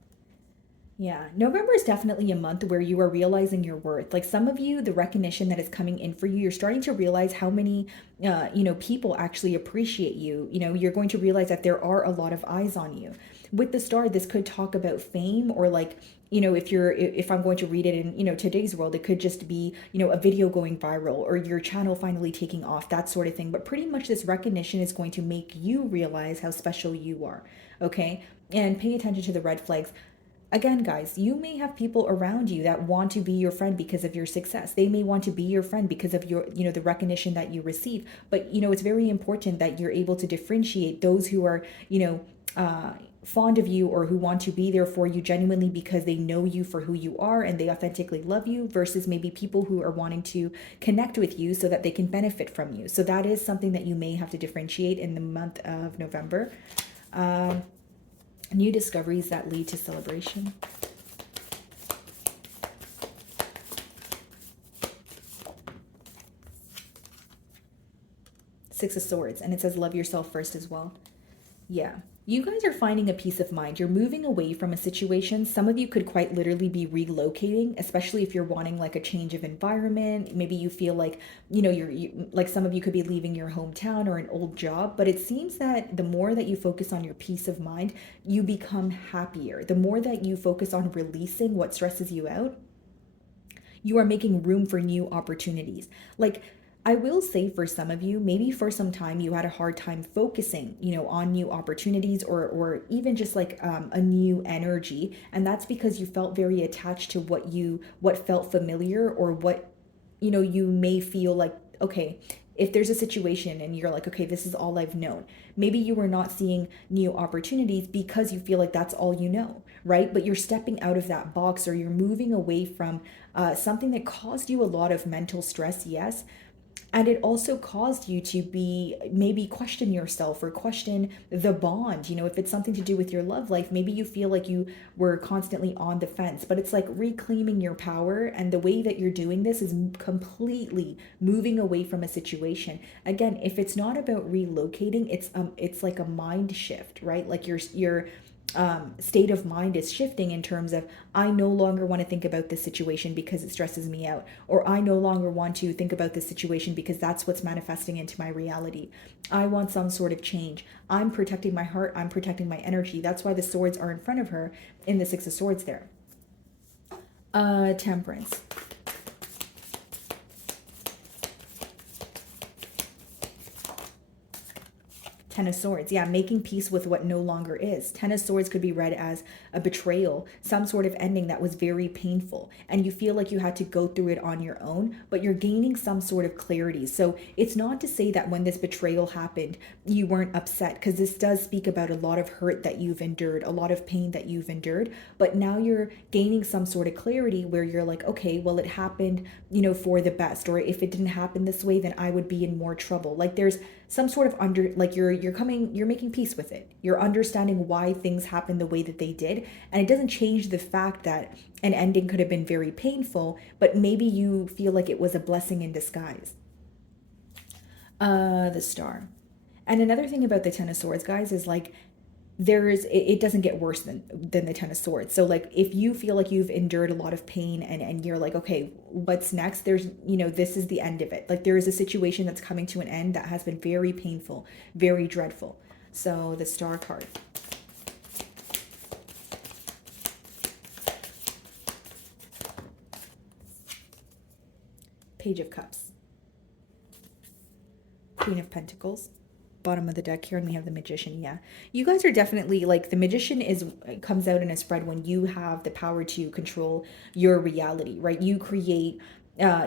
Yeah, November is definitely a month where you are realizing your worth. Like some of you, the recognition that is coming in for you, you're starting to realize how many, people actually appreciate you. You're going to realize that there are a lot of eyes on you. With the star, this could talk about fame, or like, if I'm going to read it in, today's world, it could just be, a video going viral or your channel finally taking off, that sort of thing. But pretty much this recognition is going to make you realize how special you are. Okay. And pay attention to the red flags. Again, guys, you may have people around you that want to be your friend because of your success. They may want to be your friend because of your, the recognition that you receive. But, it's very important that you're able to differentiate those who are, fond of you or who want to be there for you genuinely because they know you for who you are and they authentically love you, versus maybe people who are wanting to connect with you so that they can benefit from you. So that is something that you may have to differentiate in the month of November. New discoveries that lead to celebration. Six of Swords, and it says love yourself first as well. Yeah. You guys are finding a peace of mind. You're moving away from a situation. Some of you could quite literally be relocating, especially if you're wanting like a change of environment. Maybe you feel like, like some of you could be leaving your hometown or an old job. But it seems that the more that you focus on your peace of mind, you become happier. The more that you focus on releasing what stresses you out, you are making room for new opportunities. Like, I will say for some of you, maybe for some time you had a hard time focusing, on new opportunities or even just like a new energy. And that's because you felt very attached to what felt familiar, or what, you may feel like, okay, if there's a situation and you're like, okay, this is all I've known. Maybe you were not seeing new opportunities because you feel like that's all you know, right? But you're stepping out of that box, or you're moving away from something that caused you a lot of mental stress, yes. And it also caused you to be maybe question yourself or question the bond. If it's something to do with your love life, maybe you feel like you were constantly on the fence, but it's like reclaiming your power. And the way that you're doing this is completely moving away from a situation. Again, if it's not about relocating, it's like a mind shift, right? Like your state of mind is shifting in terms of, I no longer want to think about this situation because it stresses me out, or I no longer want to think about this situation because that's what's manifesting into my reality. I want some sort of change. I'm protecting my heart. I'm protecting my energy. That's why the swords are in front of her in the Six of Swords there. Temperance. Ten of Swords. Yeah, making peace with what no longer is. Ten of Swords could be read as a betrayal, some sort of ending that was very painful, and you feel like you had to go through it on your own, but you're gaining some sort of clarity. So it's not to say that when this betrayal happened, you weren't upset, because this does speak about a lot of hurt that you've endured, a lot of pain that you've endured, but now you're gaining some sort of clarity where you're like, okay, well, it happened, for the best, or if it didn't happen this way, then I would be in more trouble. Like there's some sort of you're making peace with it. You're understanding why things happen the way that they did. And it doesn't change the fact that an ending could have been very painful, but maybe you feel like it was a blessing in disguise. The Star. And another thing about the Ten of Swords, guys, is like, it doesn't get worse than the Ten of Swords. So like if you feel like you've endured a lot of pain and you're like, okay, what's next? There's, this is the end of it. Like there is a situation that's coming to an end that has been very painful, very dreadful. So the Star card. Page of Cups. Queen of Pentacles. Bottom of the deck here, and we have the Magician. Yeah, you guys are definitely like, the Magician comes out in a spread when you have the power to control your reality, right? You create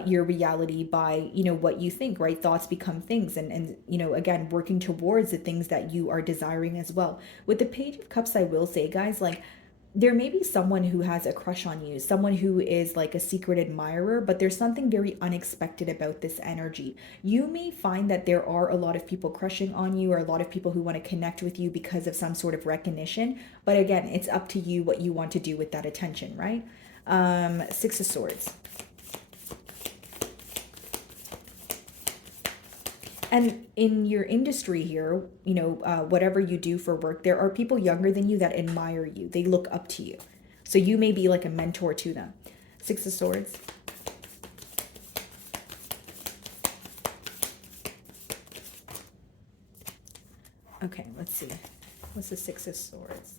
your reality by what you think, right? Thoughts become things, and again, working towards the things that you are desiring as well. With the Page of Cups, I will say, guys, like there may be someone who has a crush on you, someone who is like a secret admirer, but there's something very unexpected about this energy. You may find that there are a lot of people crushing on you, or a lot of people who want to connect with you because of some sort of recognition. But again, it's up to you what you want to do with that attention, right? Six of Swords. And in your industry here, whatever you do for work, there are people younger than you that admire you. They look up to you. So you may be like a mentor to them. Six of Swords. Okay, let's see. What's the Six of Swords?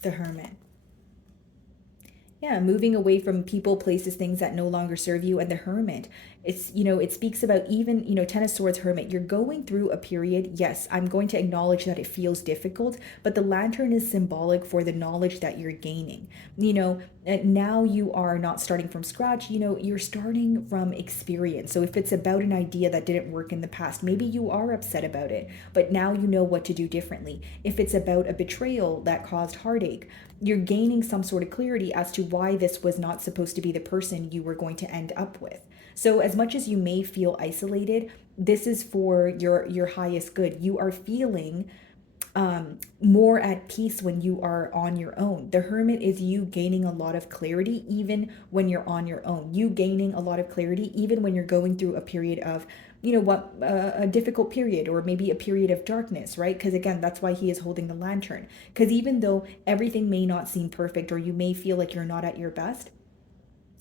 The Hermit. Yeah, moving away from people, places, things that no longer serve you. And the Hermit, it's, it speaks about even, Ten of Swords, Hermit, you're going through a period. Yes, I'm going to acknowledge that it feels difficult, but the Lantern is symbolic for the knowledge that you're gaining. Now you are not starting from scratch, you're starting from experience. So if it's about an idea that didn't work in the past, maybe you are upset about it, but now you know what to do differently. If it's about a betrayal that caused heartache, you're gaining some sort of clarity as to why this was not supposed to be the person you were going to end up with. So as much as you may feel isolated, this is for your highest good. You are feeling more at peace when you are on your own. The Hermit is you gaining a lot of clarity even when you're on your own. You gaining a lot of clarity even when you're going through a period of, a difficult period, or maybe a period of darkness, right? Because again, that's why he is holding the Lantern. Because even though everything may not seem perfect, or you may feel like you're not at your best,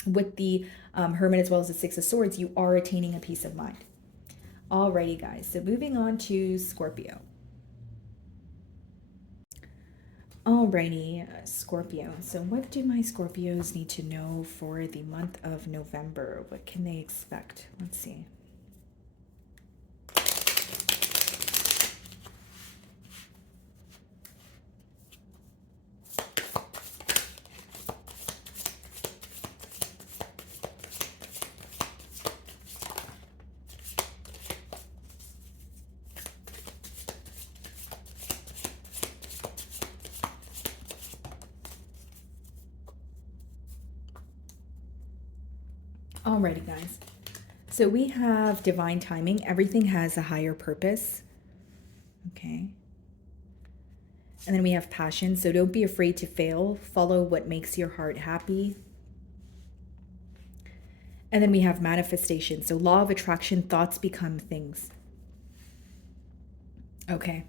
with the Hermit as well as the Six of Swords, you are attaining a peace of mind. Alrighty, guys. So moving on to Scorpio. Alrighty, Scorpio. So what do my Scorpios need to know for the month of November? What can they expect? Let's see. Alrighty, guys. So we have divine timing. Everything has a higher purpose. Okay. And then we have passion. So don't be afraid to fail. Follow what makes your heart happy. And then we have manifestation. So law of attraction, thoughts become things. Okay.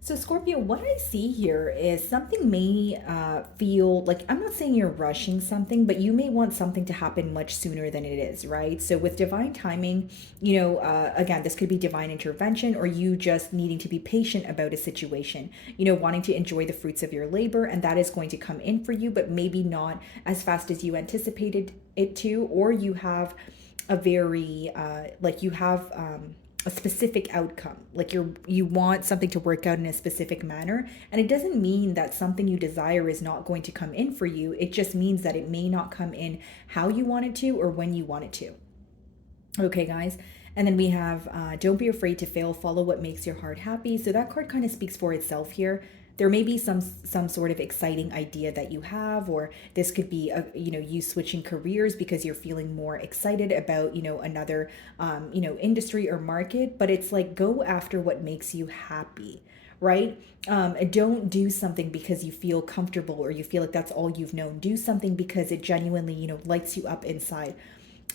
So Scorpio, what I see here is something may feel like, I'm not saying you're rushing something, but you may want something to happen much sooner than it is, right? So with divine timing, again, this could be divine intervention, or you just needing to be patient about a situation, wanting to enjoy the fruits of your labor, and that is going to come in for you, but maybe not as fast as you anticipated it to, or you have a very, a specific outcome, like you want something to work out in a specific manner. And it doesn't mean that something you desire is not going to come in for you. It just means that it may not come in how you want it to, or when you want it to. Okay, guys. And then we have don't be afraid to fail, follow what makes your heart happy. So that card kind of speaks for itself here. There may be some sort of exciting idea that you have, or this could be you switching careers because you're feeling more excited about another industry or market. But it's like, go after what makes you happy, right? Don't do something because you feel comfortable or you feel like that's all you've known. Do something because it genuinely lights you up inside.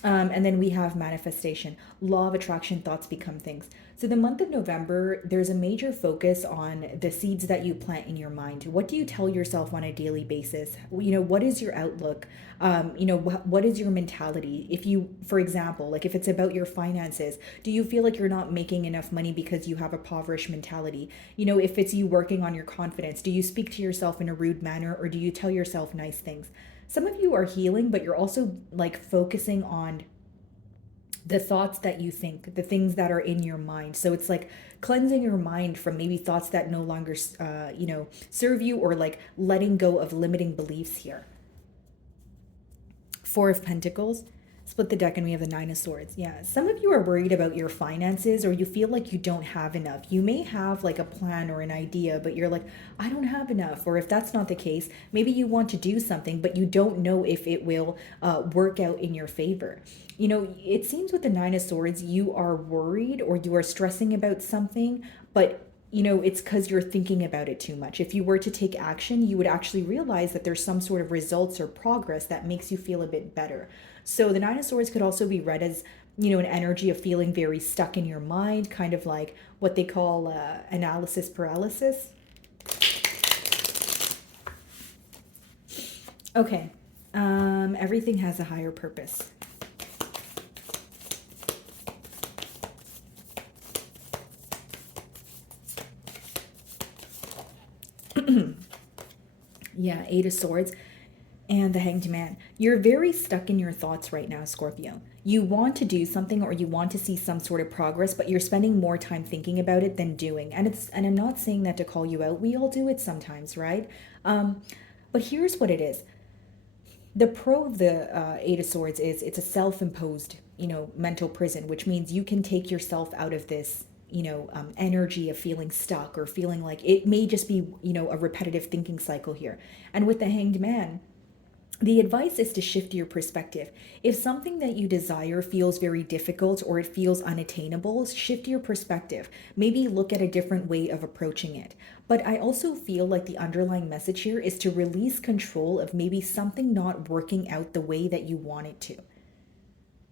And then we have manifestation, law of attraction, thoughts become things. So the month of November, there's a major focus on the seeds that you plant in your mind. What do you tell yourself on a daily basis? What is your outlook? What is your mentality? If you, for example, like if it's about your finances, do you feel like you're not making enough money because you have a impoverished mentality? If it's you working on your confidence, do you speak to yourself in a rude manner or do you tell yourself nice things? Some of you are healing, but you're also like focusing on the thoughts that you think, the things that are in your mind. So it's like cleansing your mind from maybe thoughts that no longer, serve you, or like letting go of limiting beliefs here. Four of Pentacles. Split the deck and we have the Nine of Swords. Yeah, some of you are worried about your finances or you feel like you don't have enough. You may have like a plan or an idea, but you're like, I don't have enough. Or if that's not the case, maybe you want to do something, but you don't know if it will work out in your favor. It seems with the Nine of Swords, you are worried or you are stressing about something, but it's because you're thinking about it too much. If you were to take action, you would actually realize that there's some sort of results or progress that makes you feel a bit better. So the Nine of Swords could also be read as, an energy of feeling very stuck in your mind, kind of like what they call analysis paralysis. Okay, everything has a higher purpose. Yeah, Eight of Swords. And the Hanged Man. You're very stuck in your thoughts right now, Scorpio. You want to do something or you want to see some sort of progress, but you're spending more time thinking about it than doing. And I'm not saying that to call you out. We all do it sometimes, right? But here's what it is. The pro of the Eight of Swords is it's a self-imposed, mental prison, which means you can take yourself out of this energy of feeling stuck or feeling like it may just be, a repetitive thinking cycle here. And with the Hanged Man, the advice is to shift your perspective. If something that you desire feels very difficult or it feels unattainable, shift your perspective. Maybe look at a different way of approaching it. But I also feel like the underlying message here is to release control of maybe something not working out the way that you want it to.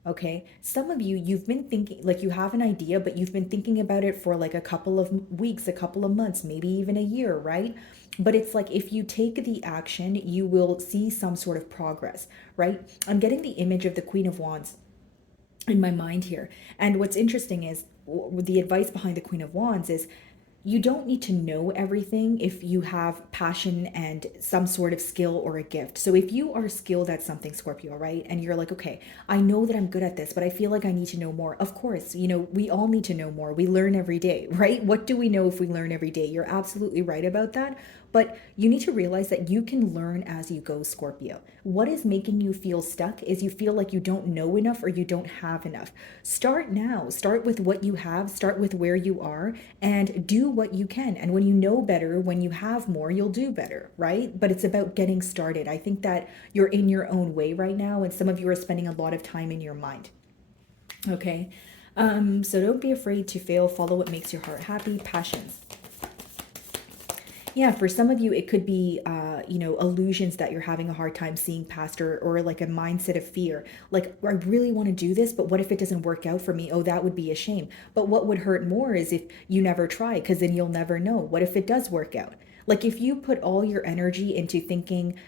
Okay, some of you, you've been thinking, like you have an idea, but you've been thinking about it for like a couple of weeks, a couple of months, maybe even a year, right? But it's like if you take the action, you will see some sort of progress, right? I'm getting the image of the Queen of Wands in my mind here. And what's interesting is the advice behind the Queen of Wands is you don't need to know everything if you have passion and some sort of skill or a gift. So if you are skilled at something, Scorpio, right? And you're like, okay, I know that I'm good at this, but I feel like I need to know more. Of course, we all need to know more. We learn every day, right? What do we know if we learn every day? You're absolutely right about that. But you need to realize that you can learn as you go, Scorpio. What is making you feel stuck is you feel like you don't know enough or you don't have enough. Start now. Start with what you have. Start with where you are and do what you can. And when you know better, when you have more, you'll do better, right? But it's about getting started. I think that you're in your own way right now, and some of you are spending a lot of time in your mind. Okay? So don't be afraid to fail. Follow what makes your heart happy. Passions. Yeah, for some of you, it could be, illusions that you're having a hard time seeing past, or like a mindset of fear. Like, I really want to do this, but what if it doesn't work out for me? Oh, that would be a shame. But what would hurt more is if you never try, because then you'll never know. What if it does work out? Like, if you put all your energy into thinking,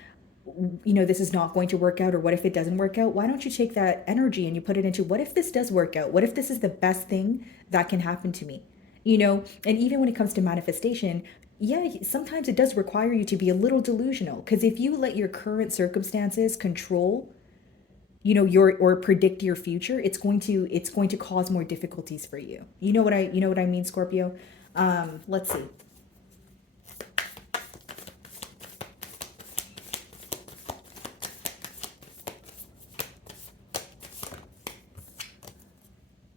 this is not going to work out, or what if it doesn't work out? Why don't you take that energy and you put it into, what if this does work out? What if this is the best thing that can happen to me? And even when it comes to manifestation, yeah, sometimes it does require you to be a little delusional, because if you let your current circumstances control, your or predict your future, it's going to cause more difficulties for you. You know what I mean, Scorpio? Let's see.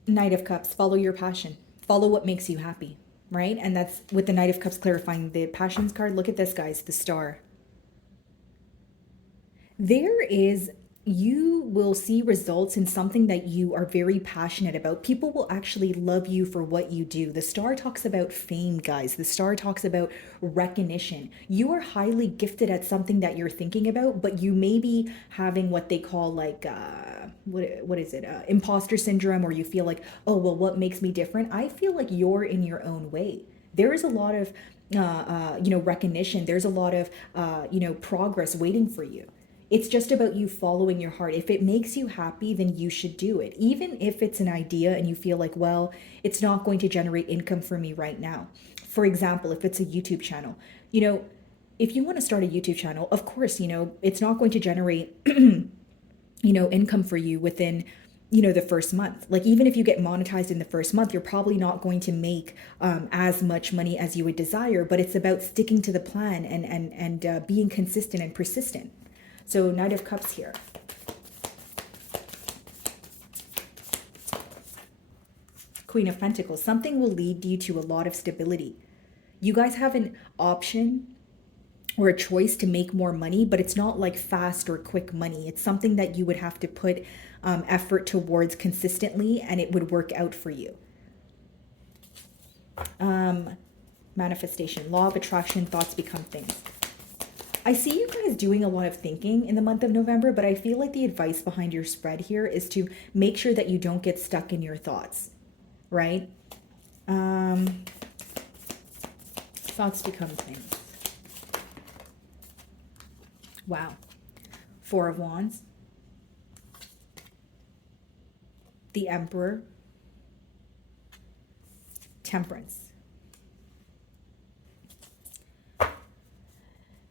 Knight of Cups, follow your passion. Follow what makes you happy, right? And that's with the Knight of Cups clarifying the passions card. Look at this, guys, the star. You will see results in something that you are very passionate about. People will actually love you for what you do. The star talks about fame, guys. The star talks about recognition. You are highly gifted at something that you're thinking about, but you may be having what they call like, what is it, imposter syndrome, or you feel like, oh well, what makes me different? I feel like you're in your own way. There is a lot of recognition. There's a lot of progress waiting for you. It's just about you following your heart. If it makes you happy, then you should do it, even if it's an idea and you feel like, well, it's not going to generate income for me right now. For example, if it's a YouTube channel, if you want to start a YouTube channel, of course, it's not going to generate income for you within the first month. Like, even if you get monetized in the first month, you're probably not going to make as much money as you would desire, but it's about sticking to the plan and being consistent and persistent. So Knight of Cups here. Queen of Pentacles. Something will lead you to a lot of stability. You guys have an option or a choice to make more money, but it's not like fast or quick money. It's something that you would have to put effort towards consistently, and it would work out for you. Manifestation, law of attraction, thoughts become things. I see you guys doing a lot of thinking in the month of November, but I feel like the advice behind your spread here is to make sure that you don't get stuck in your thoughts, right? Thoughts become things. Wow. Four of Wands. The Emperor. Temperance.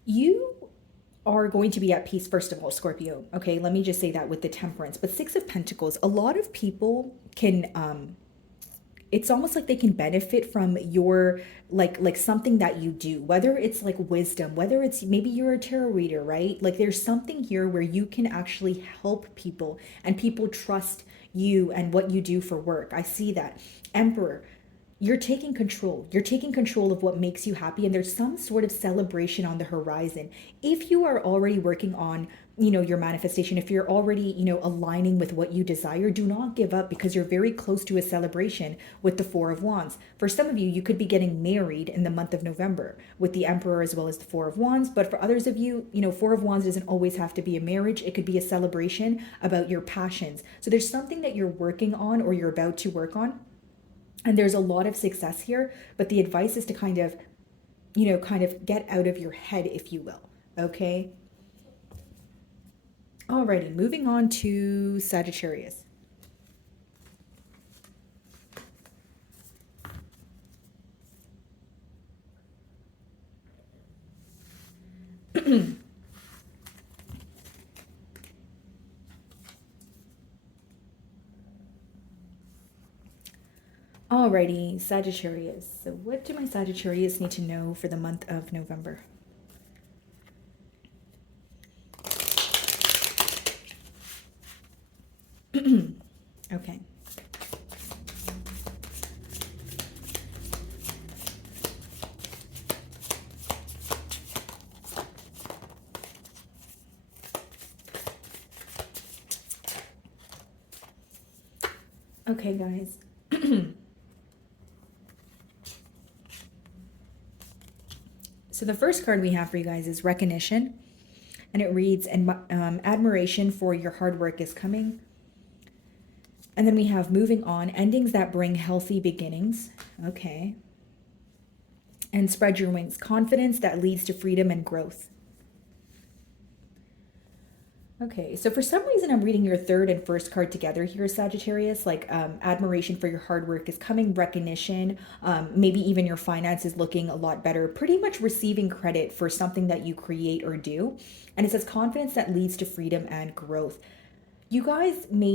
You are going to be at peace, first of all, Scorpio. Okay, let me just say that with the Temperance. But Six of Pentacles, a lot of people can, it's almost like they can benefit from your, like something that you do, whether it's like wisdom, whether it's maybe you're a tarot reader, right? Like, there's something here where you can actually help people and people trust you and what you do for work. I see that. Emperor. You're taking control. You're taking control of what makes you happy, and there's some sort of celebration on the horizon. If you are already working on, your manifestation, if you're already, aligning with what you desire, do not give up, because you're very close to a celebration with the Four of Wands. For some of you, you could be getting married in the month of November with the Emperor as well as the Four of Wands. But for others of you, Four of Wands doesn't always have to be a marriage. It could be a celebration about your passions. So there's something that you're working on or you're about to work on. And there's a lot of success here, but the advice is to kind of get out of your head, if you will. Okay. Alrighty, moving on to Sagittarius. Alrighty, Sagittarius. So what do my Sagittarius need to know for the month of November? Okay. Okay, guys. So the first card we have for you guys is Recognition, and it reads, admiration for your hard work is coming. And then we have Moving On, endings that bring healthy beginnings. Okay. And Spread Your Wings, confidence that leads to freedom and growth. Okay, so for some reason I'm reading your third and first card together here, Sagittarius, like admiration for your hard work is coming, recognition, maybe even your finances looking a lot better, pretty much receiving credit for something that you create or do. And it says confidence that leads to freedom and growth. You guys may,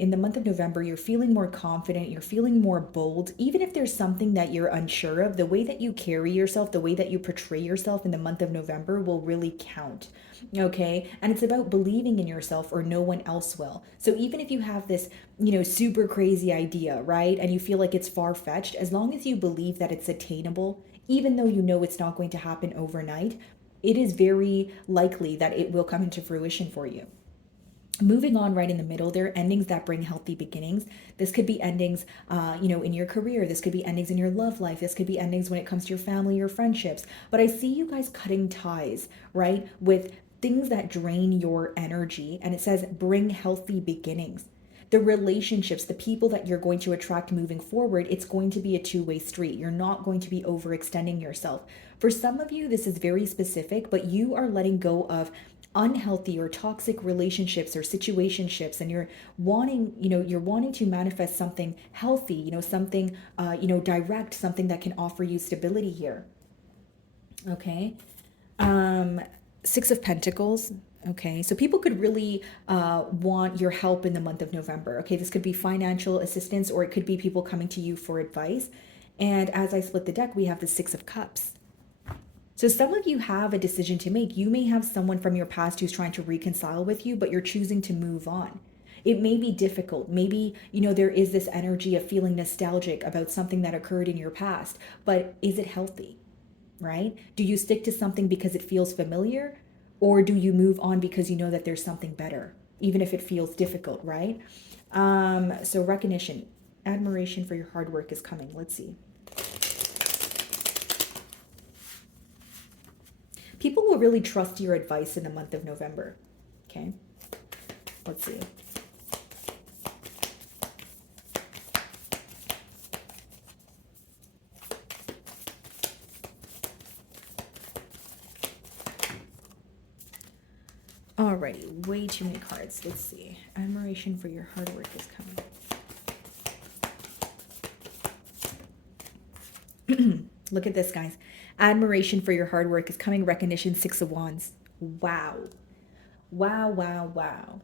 in the month of November, you're feeling more confident, you're feeling more bold, even if there's something that you're unsure of. The way that you carry yourself, the way that you portray yourself in the month of November will really count, okay? And it's about believing in yourself, or no one else will. So even if you have this, super crazy idea, right, and you feel like it's far-fetched, as long as you believe that it's attainable, even though you know it's not going to happen overnight, it is very likely that it will come into fruition for you. Moving on, right in the middle there, endings that bring healthy beginnings. This could be endings, in your career. This could be endings in your love life. This could be endings when it comes to your family or friendships. But I see you guys cutting ties, right, with things that drain your energy. And it says bring healthy beginnings. The relationships, the people that you're going to attract moving forward, it's going to be a two-way street. You're not going to be overextending yourself. For some of you, this is very specific, but you are letting go of unhealthy or toxic relationships or situationships, and you're wanting, you're wanting to manifest something healthy, something, direct, something that can offer you stability here. Okay. Six of Pentacles. Okay, so people could really want your help in the month of November. Okay, this could be financial assistance, or it could be people coming to you for advice. And as I split the deck, we have the Six of Cups. So some of you have a decision to make. You may have someone from your past who's trying to reconcile with you, but you're choosing to move on. It may be difficult. Maybe, there is this energy of feeling nostalgic about something that occurred in your past, but is it healthy, right? Do you stick to something because it feels familiar? Or do you move on because you know that there's something better, even if it feels difficult, right? So recognition, admiration for your hard work is coming. Let's see. People will really trust your advice in the month of November. Okay, let's see. Alrighty, way too many cards. Let's see. Admiration for your hard work is coming. Look at this, guys. Admiration for your hard work is coming. Recognition, Six of Wands. Wow. Wow, wow, wow.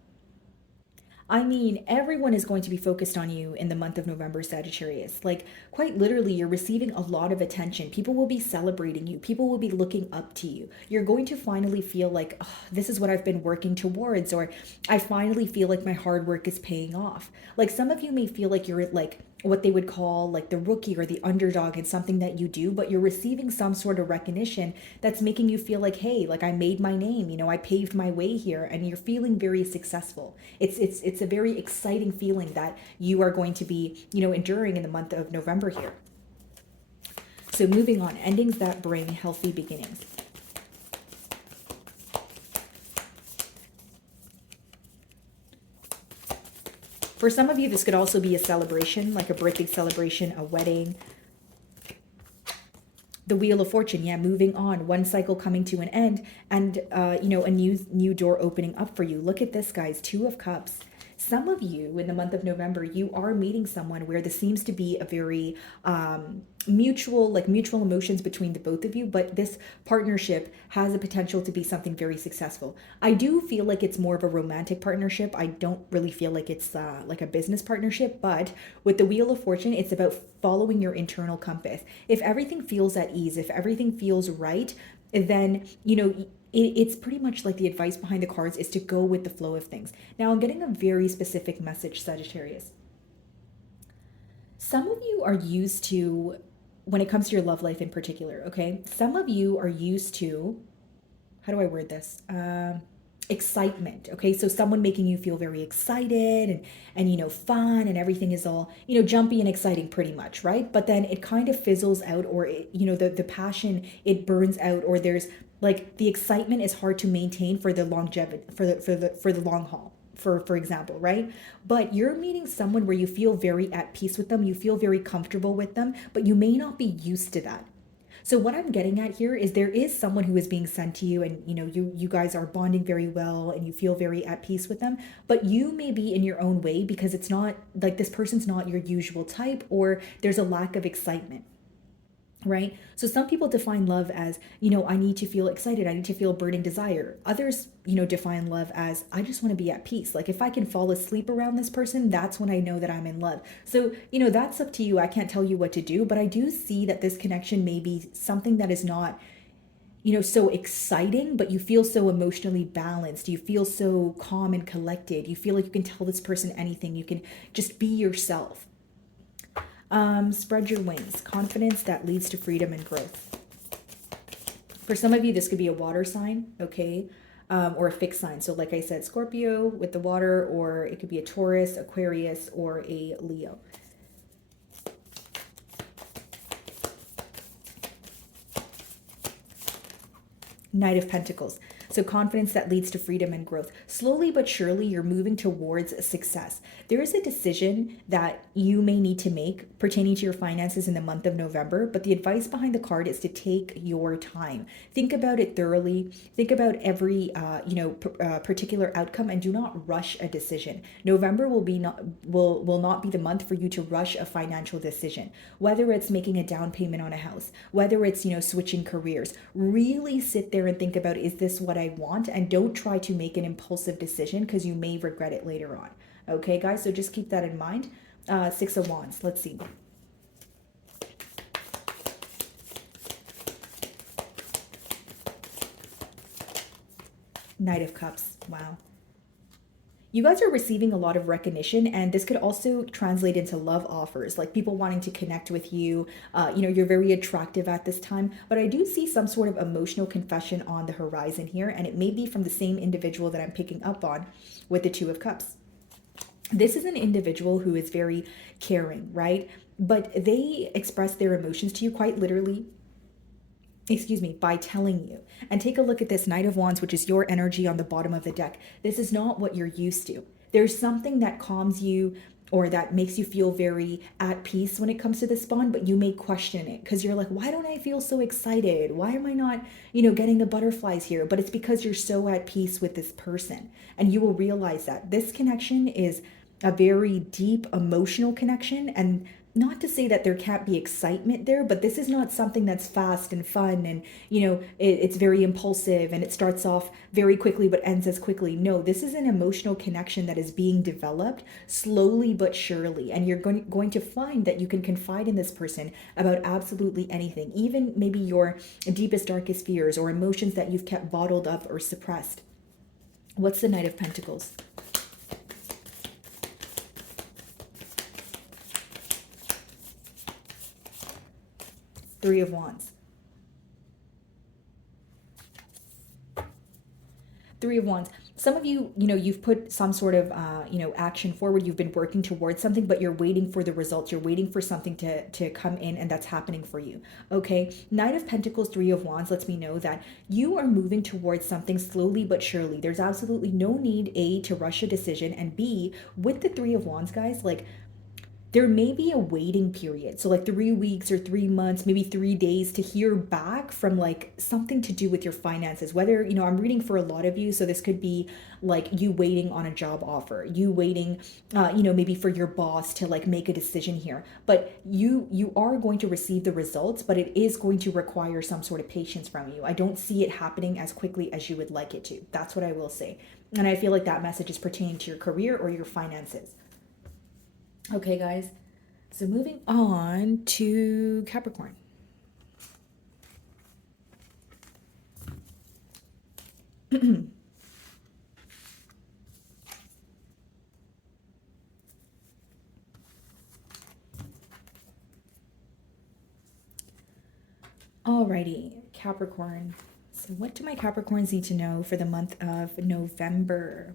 I mean, everyone is going to be focused on you in the month of November, Sagittarius. Like, quite literally, you're receiving a lot of attention. People will be celebrating you. People will be looking up to you. You're going to finally feel like, oh, this is what I've been working towards, or I finally feel like my hard work is paying off. Like, some of you may feel like you're like what they would call like the rookie or the underdog in something that you do, but you're receiving some sort of recognition that's making you feel like, hey, like I made my name, I paved my way here, and you're feeling very successful. It's a very exciting feeling that you are going to be, enduring in the month of November here. So moving on, endings that bring healthy beginnings. For some of you, this could also be a celebration, like a birthday celebration, a wedding. The Wheel of Fortune, yeah, moving on, one cycle coming to an end, and a new door opening up for you. Look at this, guys, Two of Cups. Some of you in the month of November, you are meeting someone where this seems to be a very mutual emotions between the both of you, but this partnership has a potential to be something very successful. I do feel like it's more of a romantic partnership. I don't really feel like it's like a business partnership, but with the Wheel of Fortune, it's about following your internal compass. If everything feels at ease, if everything feels right, then, it's pretty much like the advice behind the cards is to go with the flow of things. Now, I'm getting a very specific message, Sagittarius. Some of you are used to, when it comes to your love life in particular, okay? Some of you are used to, how do I word this? Excitement, okay? So someone making you feel very excited and fun, and everything is all, jumpy and exciting pretty much, right? But then it kind of fizzles out, or the passion, it burns out, or there's like the excitement is hard to maintain for the longevity, for the long haul, for example, right? But you're meeting someone where you feel very at peace with them, you feel very comfortable with them, but you may not be used to that. So what I'm getting at here is there is someone who is being sent to you, and you guys are bonding very well and you feel very at peace with them, but you may be in your own way because it's not like this person's not your usual type, or there's a lack of excitement. Right? So some people define love as, I need to feel excited. I need to feel burning desire. Others, define love as, I just want to be at peace. Like if I can fall asleep around this person, that's when I know that I'm in love. So, that's up to you. I can't tell you what to do, but I do see that this connection may be something that is not, so exciting, but you feel so emotionally balanced. You feel so calm and collected. You feel like you can tell this person anything. You can just be yourself. Spread your wings. Confidence that leads to freedom and growth. For some of you, this could be a water sign, okay? Or a fixed sign. So like I said, Scorpio with the water, or it could be a Taurus, Aquarius, or a Leo. Knight of Pentacles. So confidence that leads to freedom and growth. Slowly but surely, you're moving towards success. There is a decision that you may need to make pertaining to your finances in the month of November, but the advice behind the card is to take your time. Think about it thoroughly. Think about every particular outcome, and do not rush a decision. November will not be the month for you to rush a financial decision. Whether it's making a down payment on a house, whether it's switching careers, really sit there and think about, is this what I want? And don't try to make an impulsive decision because you may regret it later on. Okay, guys, so just keep that in mind. Six of Wands. Let's see. Knight of Cups. Wow. You guys are receiving a lot of recognition, and this could also translate into love offers, like people wanting to connect with you. You're very attractive at this time, but I do see some sort of emotional confession on the horizon here, and it may be from the same individual that I'm picking up on with the Two of Cups. This is an individual who is very caring, right? But they express their emotions to you quite literally, by telling you. And take a look at this Knight of Wands, which is your energy on the bottom of the deck. This is not what you're used to. There's something that calms you or that makes you feel very at peace when it comes to this bond, but you may question it because you're like, why don't I feel so excited? Why am I not, getting the butterflies here? But it's because you're so at peace with this person. And you will realize that this connection is a very deep emotional connection, and not to say that there can't be excitement there, but this is not something that's fast and fun and, it's very impulsive and it starts off very quickly but ends as quickly. No, this is an emotional connection that is being developed slowly but surely. And you're going to find that you can confide in this person about absolutely anything, even maybe your deepest, darkest fears or emotions that you've kept bottled up or suppressed. What's the Knight of Pentacles? Three of Wands. Three of Wands. Some of you, you've put some sort of, action forward. You've been working towards something, but you're waiting for the results. You're waiting for something to come in, and that's happening for you. Okay. Knight of Pentacles, Three of Wands lets me know that you are moving towards something slowly but surely. There's absolutely no need, A, to rush a decision, and B, with the Three of Wands, guys, like, there may be a waiting period. So like 3 weeks or 3 months, maybe 3 days to hear back from like something to do with your finances. Whether, I'm reading for a lot of you. So this could be like you waiting on a job offer, you waiting, maybe for your boss to like make a decision here. But you are going to receive the results, but it is going to require some sort of patience from you. I don't see it happening as quickly as you would like it to. That's what I will say. And I feel like that message is pertaining to your career or your finances. Okay, guys, so moving on to Capricorn. Alrighty, Capricorn. So what do my Capricorns need to know for the month of November?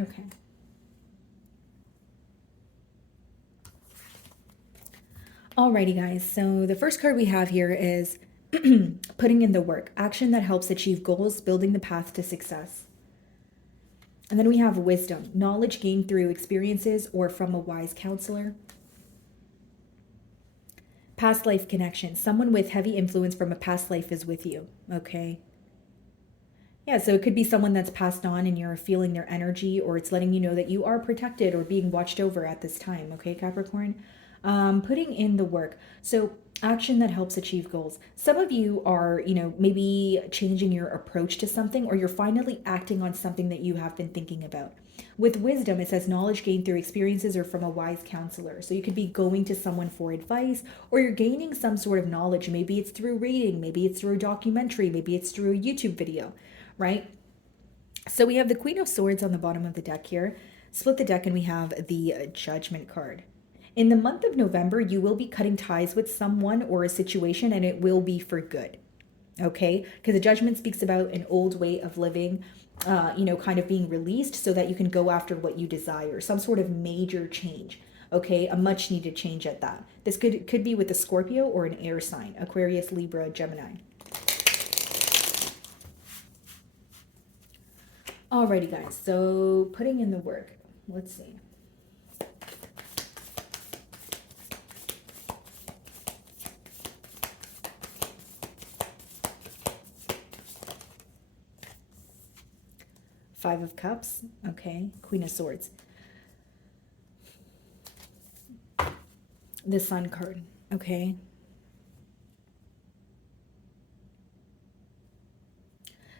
Okay. Alrighty, guys. So the first card we have here is putting in the work, action that helps achieve goals, building the path to success. And then we have wisdom, knowledge gained through experiences or from a wise counselor. Past life connection, someone with heavy influence from a past life is with you. Okay. Yeah, so it could be someone that's passed on and you're feeling their energy, or it's letting you know that you are protected or being watched over at this time. Okay, Capricorn? Putting in the work. So action that helps achieve goals. Some of you are, maybe changing your approach to something, or you're finally acting on something that you have been thinking about. With wisdom, it says knowledge gained through experiences or from a wise counselor. So you could be going to someone for advice, or you're gaining some sort of knowledge. Maybe it's through reading, maybe it's through a documentary, maybe it's through a YouTube video, right? So we have the Queen of Swords on the bottom of the deck here. Split the deck and we have the Judgment card. In the month of November, you will be cutting ties with someone or a situation, and it will be for good. okay? Because the Judgment speaks about an old way of living, kind of being released so that you can go after what you desire, some sort of major change, okay? A much needed change at that. This could be with a Scorpio or an air sign, Aquarius, Libra, Gemini. Alrighty, guys, so putting in the work. Let's see. Five of Cups, okay. Queen of Swords. The Sun card, okay.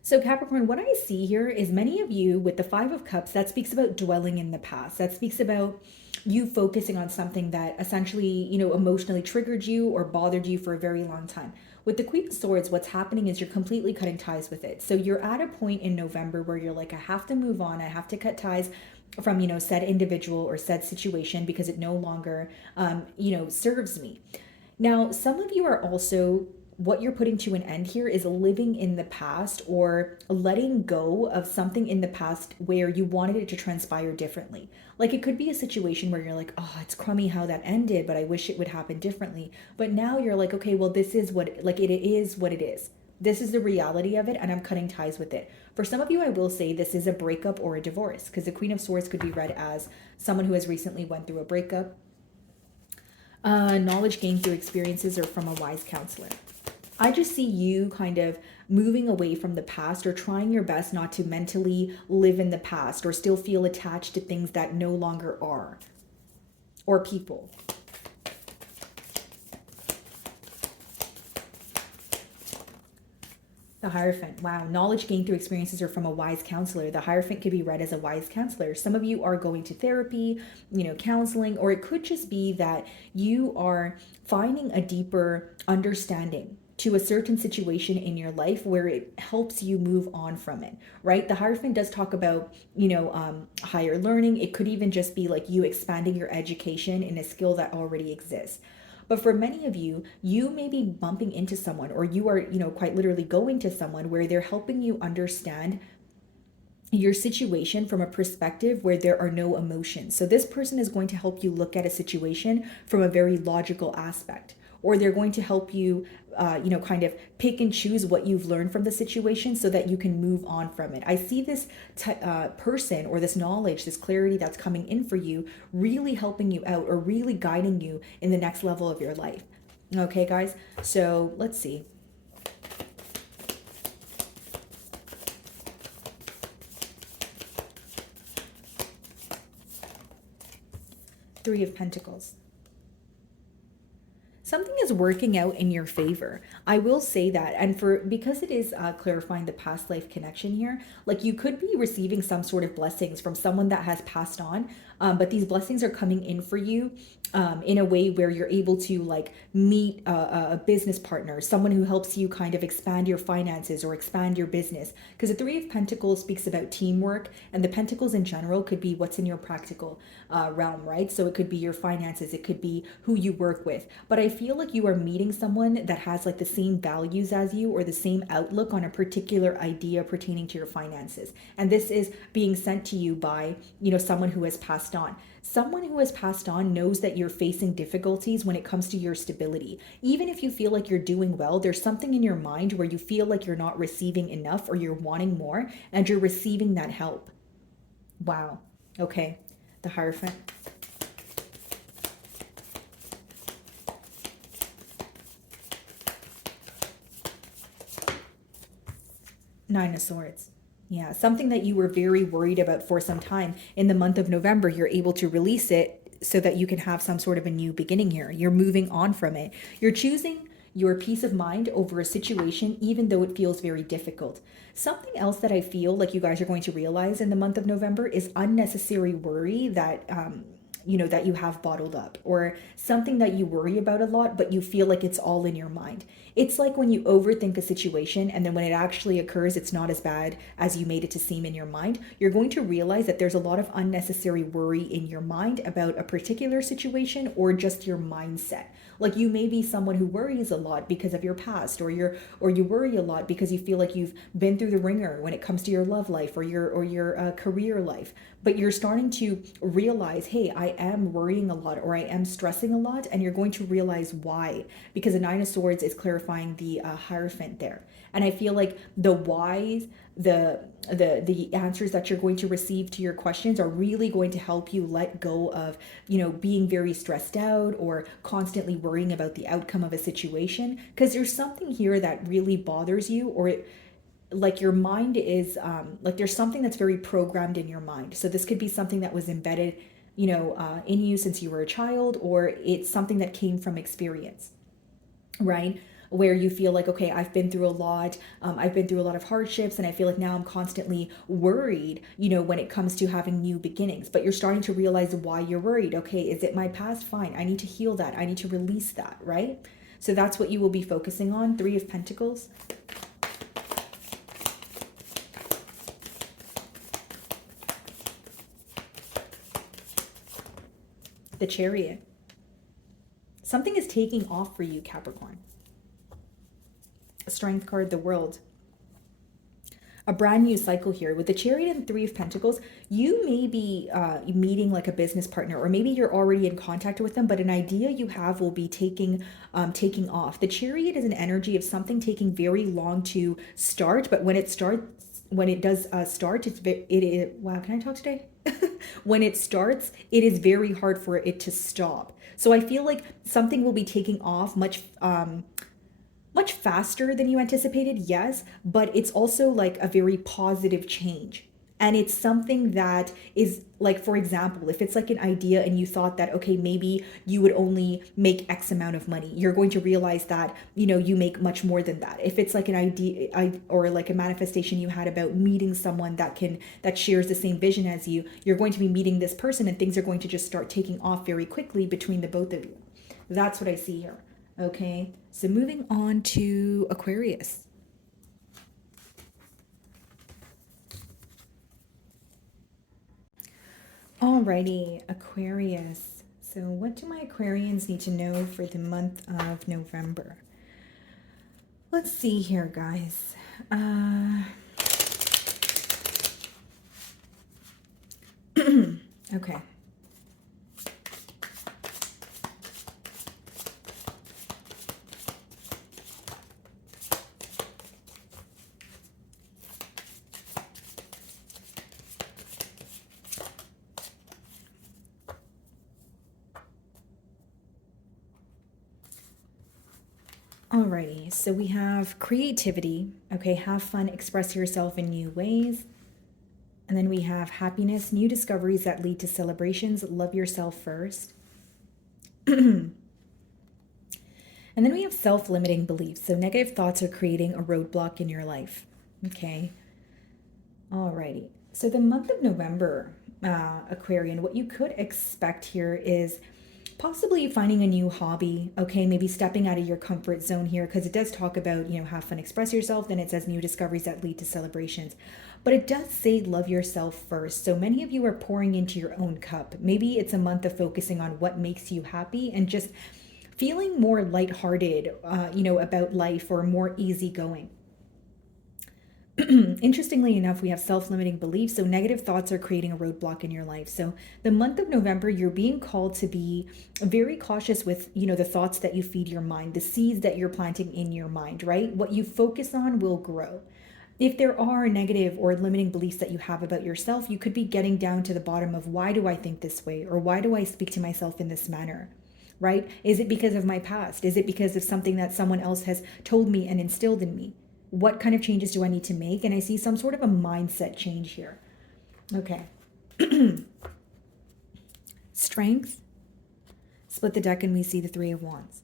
So Capricorn, what I see here is many of you with the Five of Cups, that speaks about dwelling in the past. That speaks about you focusing on something that essentially, emotionally triggered you or bothered you for a very long time. With the Queen of Swords, what's happening is you're completely cutting ties with it. So you're at a point in November where you're like, I have to move on. I have to cut ties from, said individual or said situation because it no longer, serves me. Now, some of you are also, what you're putting to an end here is living in the past or letting go of something in the past where you wanted it to transpire differently. Like it could be a situation where you're like, oh, it's crummy how that ended, but I wish it would happen differently. But now you're like, okay, well, this is what, like, it is what it is. This is the reality of it, and I'm cutting ties with it. For some of you, I will say this is a breakup or a divorce, because the Queen of Swords could be read as someone who has recently went through a breakup. Knowledge gained through experiences or from a wise counselor. I just see you kind of moving away from the past or trying your best not to mentally live in the past or still feel attached to things that no longer are or people. The Hierophant. Wow. Knowledge gained through experiences or from a wise counselor. The Hierophant could be read as a wise counselor. Some of you are going to therapy, counseling, or it could just be that you are finding a deeper understanding to a certain situation in your life where it helps you move on from it, right? The Hierophant does talk about, higher learning. It could even just be like you expanding your education in a skill that already exists. But for many of you, you may be bumping into someone or you are, quite literally going to someone where they're helping you understand your situation from a perspective where there are no emotions. So this person is going to help you look at a situation from a very logical aspect, or they're going to help you, kind of pick and choose what you've learned from the situation so that you can move on from it. I see this person or this knowledge, this clarity that's coming in for you, really helping you out or really guiding you in the next level of your life. Okay, guys? So let's see. Three of Pentacles. Something is working out in your favor. I will say that. And because it is clarifying the past life connection here, like you could be receiving some sort of blessings from someone that has passed on. But these blessings are coming in for you in a way where you're able to like meet a business partner, someone who helps you kind of expand your finances or expand your business. Because the Three of Pentacles speaks about teamwork, and the Pentacles in general could be what's in your practical realm, right? So it could be your finances, it could be who you work with. But I feel like you are meeting someone that has like the same values as you or the same outlook on a particular idea pertaining to your finances. And this is being sent to you by, someone who has passed on. Someone who has passed on knows that you're facing difficulties when it comes to your stability. Even if you feel like you're doing well, there's something in your mind where you feel like you're not receiving enough or you're wanting more and you're receiving that help. Wow. Okay. The Hierophant. Nine of Swords. Yeah, something that you were very worried about for some time. In the month of November, you're able to release it so that you can have some sort of a new beginning here. You're moving on from it. You're choosing your peace of mind over a situation, even though it feels very difficult. Something else that I feel like you guys are going to realize in the month of November is unnecessary worry that, that you have bottled up, or something that you worry about a lot, but you feel like it's all in your mind. It's like when you overthink a situation and then when it actually occurs, it's not as bad as you made it to seem in your mind. You're going to realize that there's a lot of unnecessary worry in your mind about a particular situation or just your mindset. Like you may be someone who worries a lot because of your past, or you worry a lot because you feel like you've been through the ringer when it comes to your love life or your career life. But you're starting to realize, hey, I am worrying a lot, or I am stressing a lot, and you're going to realize why, because the Nine of Swords is clarifying the Hierophant there. And I feel like the whys, the answers that you're going to receive to your questions are really going to help you let go of, being very stressed out or constantly worrying about the outcome of a situation, because there's something here that really bothers you, or it, like your mind is like there's something that's very programmed in your mind. So this could be something that was embedded, in you since you were a child, or it's something that came from experience, right? Where you feel like, okay, I've been through a lot, I've been through a lot of hardships, and I feel like now I'm constantly worried, when it comes to having new beginnings. But you're starting to realize why you're worried. Okay, is it my past? Fine, I need to heal that, I need to release that, right? So that's what you will be focusing on. Three of Pentacles. The Chariot. Something is taking off for you, Capricorn. Strength card, the World. A brand new cycle here with the Chariot and Three of Pentacles. You may be meeting like a business partner, or maybe you're already in contact with them, but an idea you have will be taking off. The Chariot is an energy of something taking very long to start, but when it does start, it is, wow, can I talk today? When it starts, it is very hard for it to stop. So I feel like something will be taking off much faster than you anticipated, yes, but it's also like a very positive change. And it's something that is like, for example, if it's like an idea and you thought that, okay, maybe you would only make X amount of money, you're going to realize that, you make much more than that. If it's like an idea or like a manifestation you had about meeting someone that shares the same vision as you, you're going to be meeting this person and things are going to just start taking off very quickly between the both of you. That's what I see here. Okay, so moving on to Aquarius. Alrighty, Aquarius. So what do my Aquarians need to know for the month of November? Let's see here, guys. Okay. Alrighty, so we have creativity. Okay, have fun, express yourself in new ways. And then we have happiness, new discoveries that lead to celebrations, love yourself first. And then we have self-limiting beliefs. So negative thoughts are creating a roadblock in your life. Okay. Alrighty. So the month of November, Aquarian, what you could expect here is possibly finding a new hobby. Okay, maybe stepping out of your comfort zone here, because it does talk about, have fun, express yourself. Then it says new discoveries that lead to celebrations. But it does say love yourself first. So many of you are pouring into your own cup. Maybe it's a month of focusing on what makes you happy and just feeling more lighthearted, about life, or more easygoing. Interestingly enough, we have self-limiting beliefs. So negative thoughts are creating a roadblock in your life. So the month of November, you're being called to be very cautious with, the thoughts that you feed your mind, the seeds that you're planting in your mind, right? What you focus on will grow. If there are negative or limiting beliefs that you have about yourself, you could be getting down to the bottom of, why do I think this way? Or why do I speak to myself in this manner? Right? Is it because of my past? Is it because of something that someone else has told me and instilled in me? What kind of changes do I need to make? And I see some sort of a mindset change here. Okay. Strength. Split the deck and we see the Three of Wands.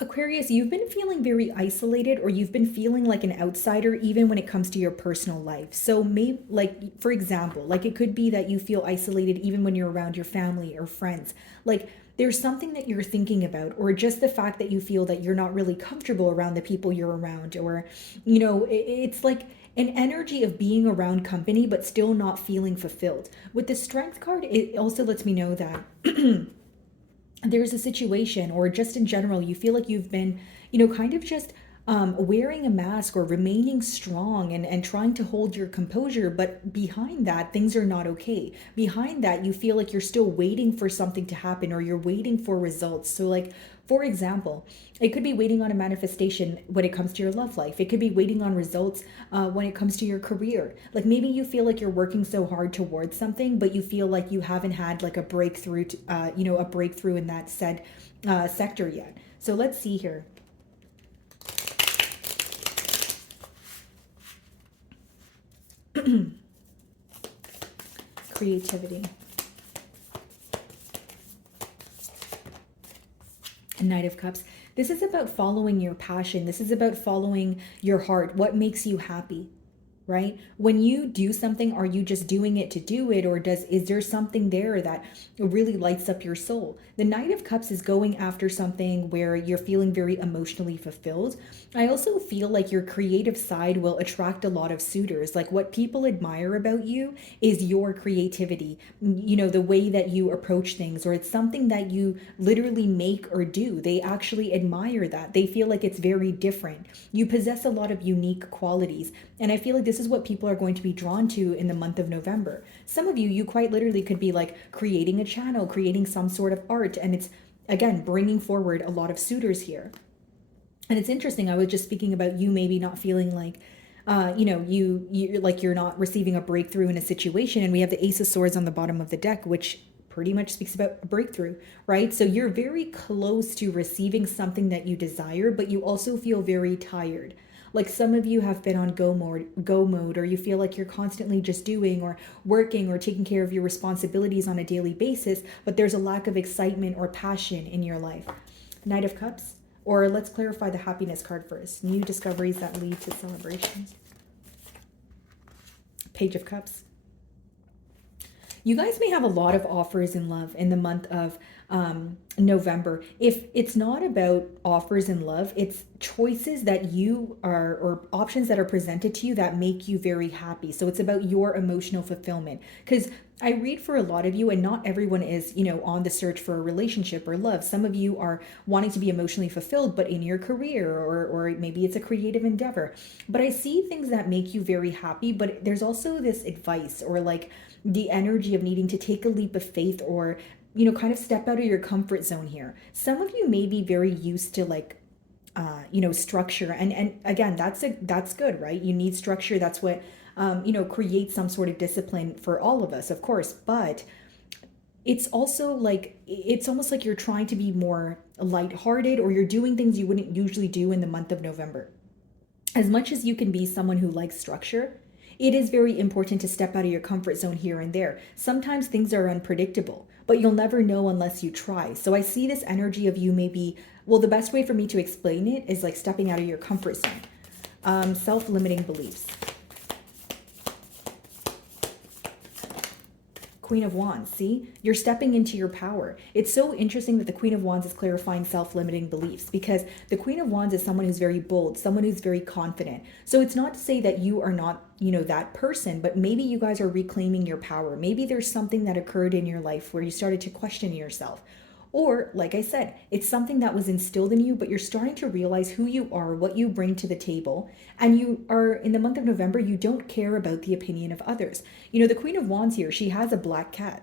Aquarius, you've been feeling very isolated, or you've been feeling like an outsider even when it comes to your personal life. So maybe, like, for example, like it could be that you feel isolated even when you're around your family or friends. Like there's something that you're thinking about, or just the fact that you feel that you're not really comfortable around the people you're around, or, it's like an energy of being around company but still not feeling fulfilled. With the Strength card, it also lets me know that there's a situation, or just in general, you feel like you've been, kind of just wearing a mask or remaining strong and trying to hold your composure, but behind that, things are not okay. Behind that, you feel like you're still waiting for something to happen, or you're waiting for results. So, like, for example, it could be waiting on a manifestation when it comes to your love life. It could be waiting on results when it comes to your career. Like, maybe you feel like you're working so hard towards something, but you feel like you haven't had like a breakthrough, a breakthrough in that said sector yet. So let's see here. Creativity. Knight of Cups. This is about following your passion. This is about following your heart. What makes you happy, right? When you do something, are you just doing it to do it, or is there something there that really lights up your soul? The Knight of Cups is going after something where you're feeling very emotionally fulfilled. I also feel like your creative side will attract a lot of suitors. Like, what people admire about you is your creativity, the way that you approach things, or it's something that you literally make or do. They actually admire that. They feel like it's very different. You possess a lot of unique qualities. And I feel like this is what people are going to be drawn to in the month of November. Some of you quite literally could be like creating a channel, creating some sort of art, and it's, again, bringing forward a lot of suitors here. And it's interesting, I was just speaking about you maybe not feeling like, you're not receiving a breakthrough in a situation, and we have the Ace of Swords on the bottom of the deck, which pretty much speaks about a breakthrough, right? So you're very close to receiving something that you desire, but you also feel very tired. Like, some of you have been on go mode, or you feel like you're constantly just doing or working or taking care of your responsibilities on a daily basis, but there's a lack of excitement or passion in your life. Knight of Cups. Or let's clarify the happiness card first. New discoveries that lead to celebrations. Page of Cups. You guys may have a lot of offers in love in the month of November. If it's not about offers in love, it's choices that you are, or options that are presented to you that make you very happy. So it's about your emotional fulfillment. Because I read for a lot of you, and not everyone is, on the search for a relationship or love. Some of you are wanting to be emotionally fulfilled, but in your career, or maybe it's a creative endeavor. But I see things that make you very happy, but there's also this advice, or like the energy of needing to take a leap of faith, or kind of step out of your comfort zone here. Some of you may be very used to like structure, and again, that's good, right? You need structure. That's what creates some sort of discipline for all of us, of course. But it's also like, it's almost like you're trying to be more lighthearted, or you're doing things you wouldn't usually do in the month of November. As much as you can be someone who likes structure, it is very important to step out of your comfort zone here and there. Sometimes things are unpredictable, but you'll never know unless you try. So I see this energy of you maybe, well, the best way for me to explain it is like stepping out of your comfort zone. Self-limiting beliefs. Queen of Wands, see? You're stepping into your power. It's so interesting that the Queen of Wands is clarifying self-limiting beliefs, because the Queen of Wands is someone who's very bold, someone who's very confident. So it's not to say that you are not, that person, but maybe you guys are reclaiming your power. Maybe there's something that occurred in your life where you started to question yourself. Or, like I said, it's something that was instilled in you, but you're starting to realize who you are, what you bring to the table. And you are, in the month of November, you don't care about the opinion of others. The Queen of Wands here, she has a black cat.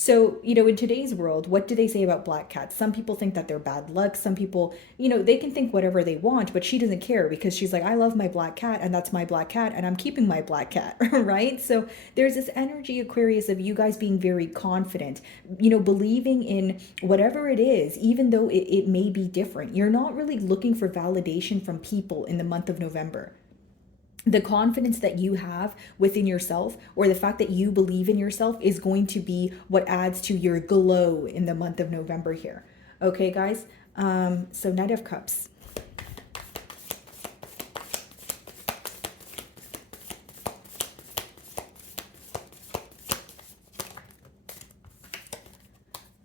So, in today's world, what do they say about black cats? Some people think that they're bad luck. Some people, they can think whatever they want, but she doesn't care, because she's like, I love my black cat, and that's my black cat, and I'm keeping my black cat, right? So there's this energy, Aquarius, of you guys being very confident, believing in whatever it is, even though it may be different. You're not really looking for validation from people in the month of November. The confidence that you have within yourself, or the fact that you believe in yourself, is going to be what adds to your glow in the month of November here. Okay, guys? So Knight of Cups.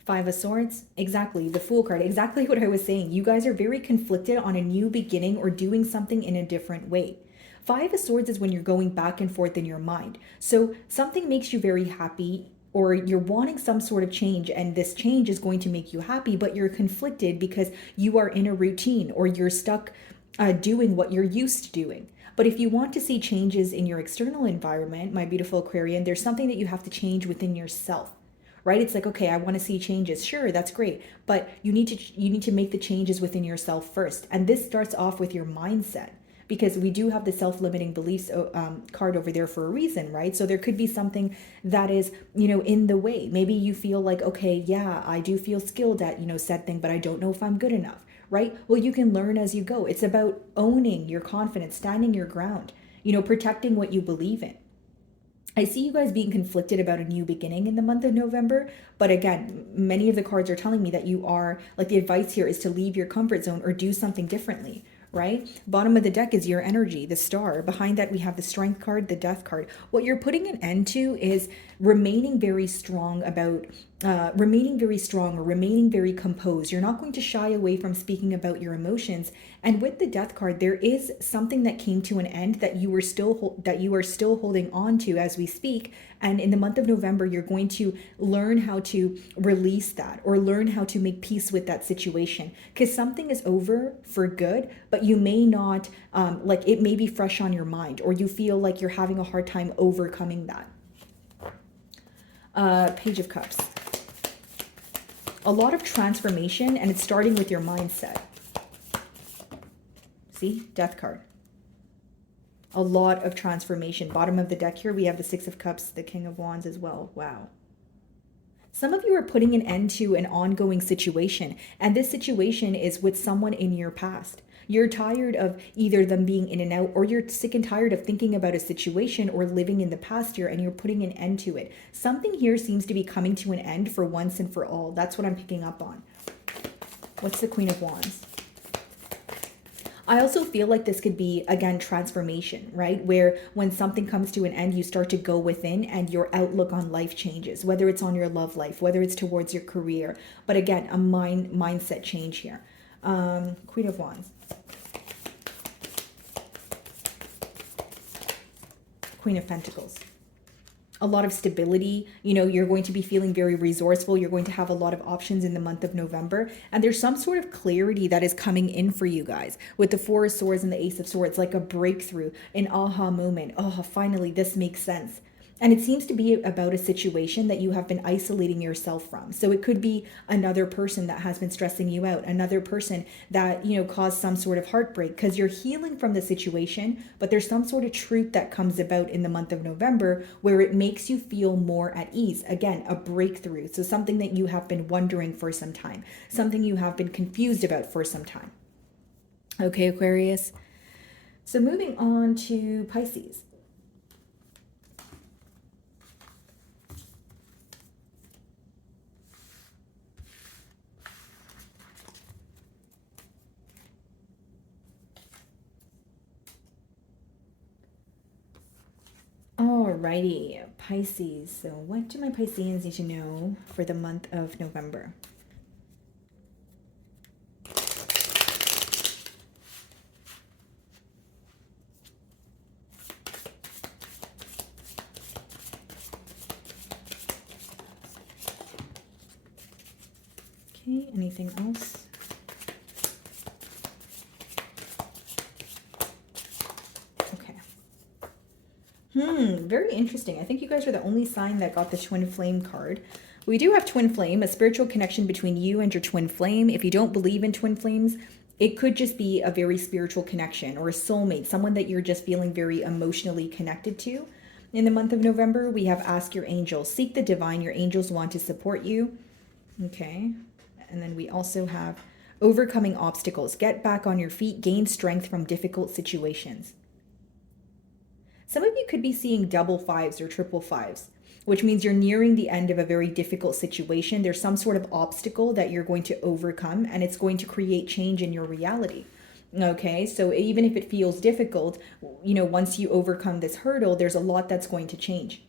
Five of Swords, exactly, the Fool card, exactly what I was saying. You guys are very conflicted on a new beginning or doing something in a different way. Five of Swords is when you're going back and forth in your mind. So something makes you very happy, or you're wanting some sort of change, and this change is going to make you happy, but you're conflicted because you are in a routine, or you're stuck doing what you're used to doing. But if you want to see changes in your external environment, my beautiful Aquarian, there's something that you have to change within yourself, right? It's like, okay, I want to see changes. Sure, that's great. But you need to make the changes within yourself first. And this starts off with your mindset, because we do have the self-limiting beliefs card over there for a reason, right? So there could be something that is, in the way. Maybe you feel like, okay, yeah, I do feel skilled at, said thing, but I don't know if I'm good enough, right? Well, you can learn as you go. It's about owning your confidence, standing your ground, protecting what you believe in. I see you guys being conflicted about a new beginning in the month of November. But again, many of the cards are telling me that you are, like, the advice here is to leave your comfort zone or do something differently, right? Bottom of the deck is your energy, the Star. Behind that, we have the Strength card, the Death card. What you're putting an end to is remaining very strong about, remaining very strong or remaining very composed. You're not going to shy away from speaking about your emotions. And with the Death card, there is something that came to an end that you are still holding on to as we speak. And in the month of November, you're going to learn how to release that, or learn how to make peace with that situation, because something is over for good, but you may not, like, it may be fresh on your mind, or you feel like you're having a hard time overcoming that. Page of Cups. A lot of transformation, and it's starting with your mindset. See, Death card. A lot of transformation. Bottom of the deck here, we have the Six of Cups, the King of Wands as well. Wow. Some of you are putting an end to an ongoing situation, and this situation is with someone in your past. You're tired of either them being in and out, or you're sick and tired of thinking about a situation or living in the past year, and you're putting an end to it. Something here seems to be coming to an end for once and for all. That's what I'm picking up on. What's the Queen of Wands? I also feel like this could be, again, transformation, right? Where when something comes to an end, you start to go within and your outlook on life changes, whether it's on your love life, whether it's towards your career. But again, a mindset change here. Queen of Wands. Queen of Pentacles. A lot of stability. You're going to be feeling very resourceful. You're going to have a lot of options in the month of November. And there's some sort of clarity that is coming in for you guys with the Four of Swords and the Ace of Swords, like a breakthrough, an aha moment. Oh, finally, this makes sense. And it seems to be about a situation that you have been isolating yourself from. So it could be another person that has been stressing you out, another person that, caused some sort of heartbreak, because you're healing from the situation, but there's some sort of truth that comes about in the month of November where it makes you feel more at ease. Again, a breakthrough. So something that you have been wondering for some time, something you have been confused about for some time. Okay, Aquarius. So moving on to Pisces. Alrighty, Pisces. So what do my Pisceans need to know for the month of November? Okay, anything else? Very interesting. I think you guys are the only sign that got the Twin Flame card. We do have Twin Flame, a spiritual connection between you and your Twin Flame. If you don't believe in Twin Flames, it could just be a very spiritual connection or a soulmate, someone that you're just feeling very emotionally connected to. In the month of November, we have Ask Your Angels. Seek the divine. Your angels want to support you. Okay. And then we also have Overcoming Obstacles. Get back on your feet. Gain strength from difficult situations. Some of you could be seeing double fives or triple fives, which means you're nearing the end of a very difficult situation. There's some sort of obstacle that you're going to overcome, and it's going to create change in your reality. Okay, so even if it feels difficult, once you overcome this hurdle, there's a lot that's going to change.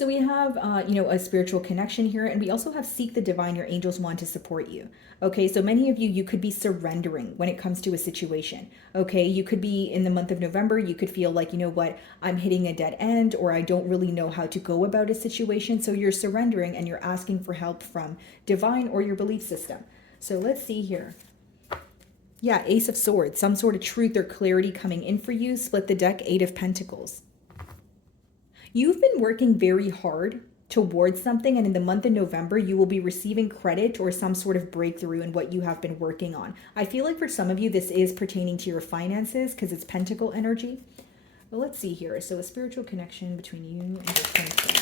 So we have, a spiritual connection here, and we also have seek the divine. Your angels want to support you. Okay, so many of you could be surrendering when it comes to a situation. Okay, you could be in the month of November, you could feel like, you know what, I'm hitting a dead end, or I don't really know how to go about a situation. So you're surrendering and you're asking for help from divine or your belief system. So let's see here. Yeah, Ace of Swords, some sort of truth or clarity coming in for you. Split the deck, Eight of Pentacles. You've been working very hard towards something, and in the month of November, you will be receiving credit or some sort of breakthrough in what you have been working on. I feel like for some of you, this is pertaining to your finances because it's Pentacle energy. Well, let's see here. So a spiritual connection between you and your twin flame.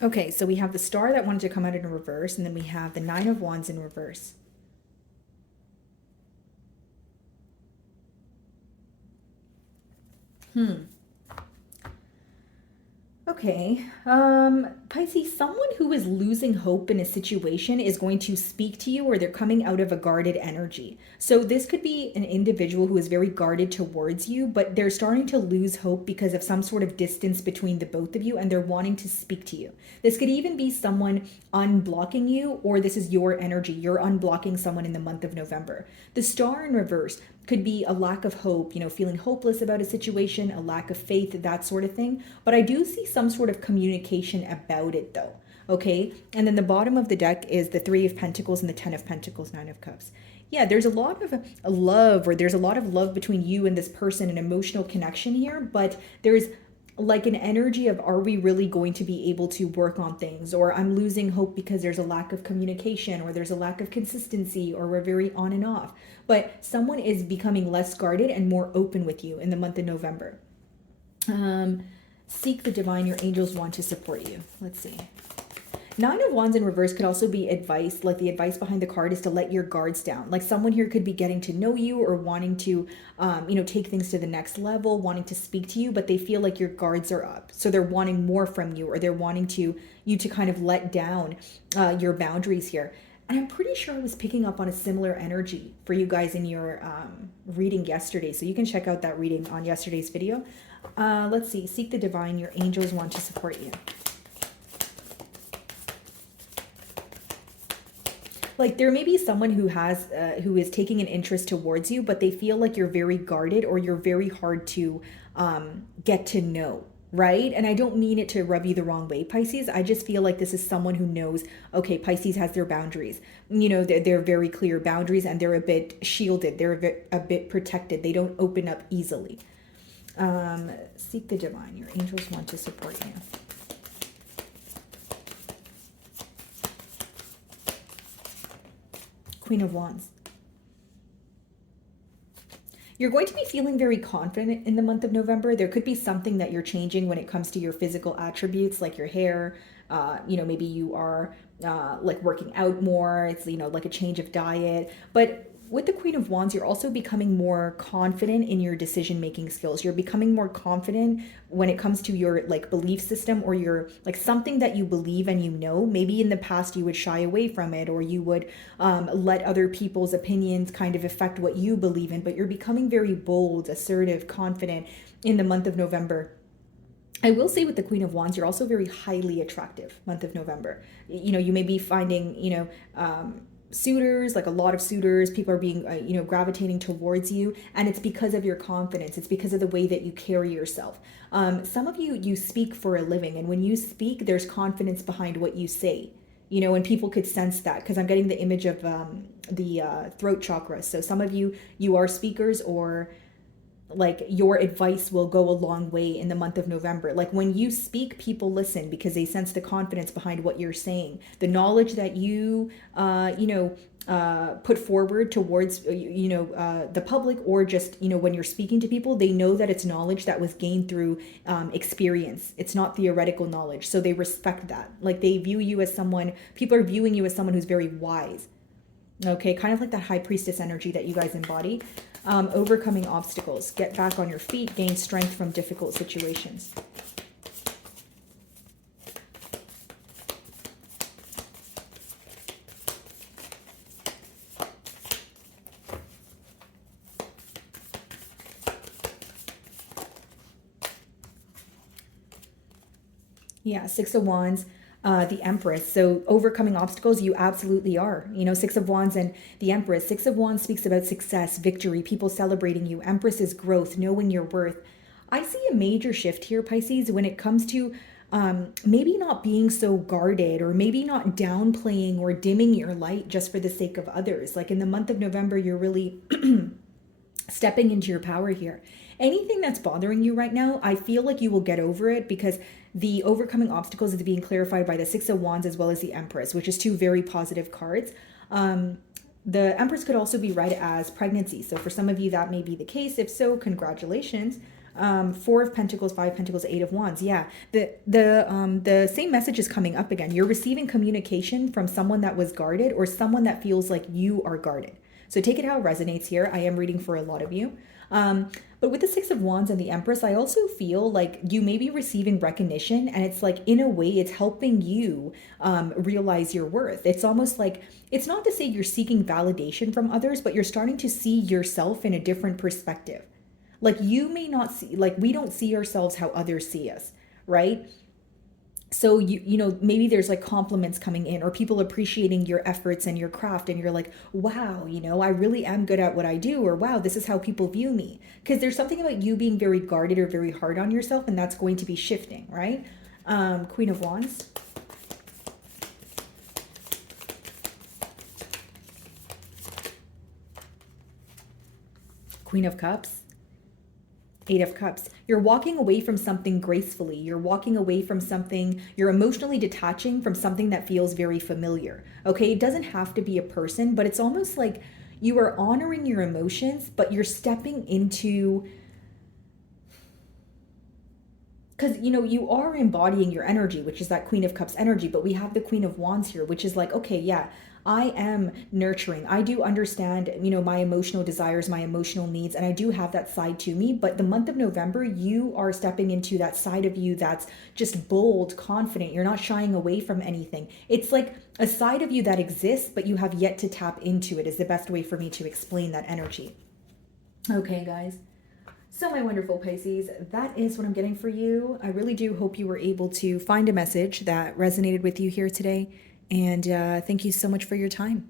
Okay, so we have the Star that wanted to come out in reverse, and then we have the Nine of Wands in reverse. Okay, Pisces, someone who is losing hope in a situation is going to speak to you, or they're coming out of a guarded energy. So this could be an individual who is very guarded towards you, but they're starting to lose hope because of some sort of distance between the both of you, and they're wanting to speak to you. This could even be someone unblocking you, or this is your energy. You're unblocking someone in the month of November. The Star in reverse could be a lack of hope, feeling hopeless about a situation, a lack of faith, that sort of thing. But I do see some sort of communication about it though. Okay. And then the bottom of the deck is the Three of Pentacles and the Ten of Pentacles, Nine of Cups. Yeah, there's a lot of love, or there's a lot of love between you and this person, an emotional connection here, but there's like an energy of, are we really going to be able to work on things? Or I'm losing hope because there's a lack of communication, or there's a lack of consistency, or we're very on and off. But someone is becoming less guarded and more open with you in the month of November. Seek the divine. Your angels want to support you. Let's see. Nine of Wands in reverse could also be advice, like the advice behind the card is to let your guards down. Like someone here could be getting to know you, or wanting to, take things to the next level, wanting to speak to you, but they feel like your guards are up. So they're wanting more from you, or they're wanting you to kind of let down your boundaries here. And I'm pretty sure I was picking up on a similar energy for you guys in your reading yesterday. So you can check out that reading on yesterday's video. Let's see. Seek the divine. Your angels want to support you. Like there may be someone who is taking an interest towards you, but they feel like you're very guarded, or you're very hard to get to know, right? And I don't mean it to rub you the wrong way, Pisces. I just feel like this is someone who knows, okay, Pisces has their boundaries. They're very clear boundaries, and they're a bit shielded. They're a bit protected. They don't open up easily. Seek the divine. Your angels want to support you. Queen of Wands. You're going to be feeling very confident in the month of November. There could be something that you're changing when it comes to your physical attributes, like your hair. Maybe you are like working out more. It's, like a change of diet. But with the Queen of Wands, you're also becoming more confident in your decision-making skills. You're becoming more confident when it comes to your belief system, or your something that you believe and maybe in the past you would shy away from it, or you would let other people's opinions kind of affect what you believe in, but you're becoming very bold, assertive, confident in the month of November. I will say with the Queen of Wands, you're also very highly attractive month of November. You may be finding, suitors, like a lot of suitors, people are being, gravitating towards you. And it's because of your confidence. It's because of the way that you carry yourself. Some of you speak for a living. And when you speak, there's confidence behind what you say. And people could sense that, because I'm getting the image of the throat chakra. So some of you are speakers, or your advice will go a long way in the month of November. Like when you speak, people listen because they sense the confidence behind what you're saying. The knowledge that you, put forward towards, the public, or just, when you're speaking to people, they know that it's knowledge that was gained through experience. It's not theoretical knowledge. So they respect that. Like they view you as people are viewing you as someone who's very wise. Okay, kind of like that high priestess energy that you guys embody. Overcoming obstacles, get back on your feet, gain strength from difficult situations. Yeah, Six of Wands, the Empress. So overcoming obstacles, you absolutely are. You know, Six of Wands and the Empress. Six of Wands speaks about success, victory, people celebrating you. Empress is growth, knowing your worth. I see a major shift here, Pisces, when it comes to maybe not being so guarded or maybe not downplaying or dimming your light just for the sake of others. Like in the month of November, you're really stepping into your power here. Anything that's bothering you right now, I feel like you will get over it because the overcoming obstacles is being clarified by the Six of Wands as well as the Empress, which is two very positive cards. The Empress could also be read as pregnancy. So for some of you, that may be the case. If so, congratulations. Four of Pentacles, Five of Pentacles, Eight of Wands. Yeah, the same message is coming up again. You're receiving communication from someone that was guarded or someone that feels like you are guarded. So take it how it resonates here. I am reading for a lot of you. But with the Six of Wands and the Empress, I also feel like you may be receiving recognition, and it's like, in a way, it's helping you realize your worth. It's almost like, it's not to say you're seeking validation from others, but you're starting to see yourself in a different perspective. Like you may not see, like we don't see ourselves how others see us, right? So you know, maybe there's like compliments coming in or people appreciating your efforts and your craft, and you're like, wow, you know, I really am good at what I do, or wow, this is how people view me. Because there's something about you being very guarded or very hard on yourself, and that's going to be shifting, right? Queen of Wands. Queen of Cups. Eight of Cups. You're walking away from something gracefully. You're walking away from something, you're emotionally detaching from something that feels very familiar. Okay, it doesn't have to be a person, but it's almost like you are honoring your emotions, but you're stepping into, because you know you are embodying your energy, which is that Queen of Cups energy, but we have the Queen of Wands here, which is like, okay, yeah, I am nurturing. I do understand, you know, my emotional desires, my emotional needs, and I do have that side to me. But the month of November, you are stepping into that side of you that's just bold, confident. You're not shying away from anything. It's like a side of you that exists, but you have yet to tap into it, is the best way for me to explain that energy. Okay, guys. So, my wonderful Pisces, that is what I'm getting for you. I really do hope you were able to find a message that resonated with you here today. And thank you so much for your time.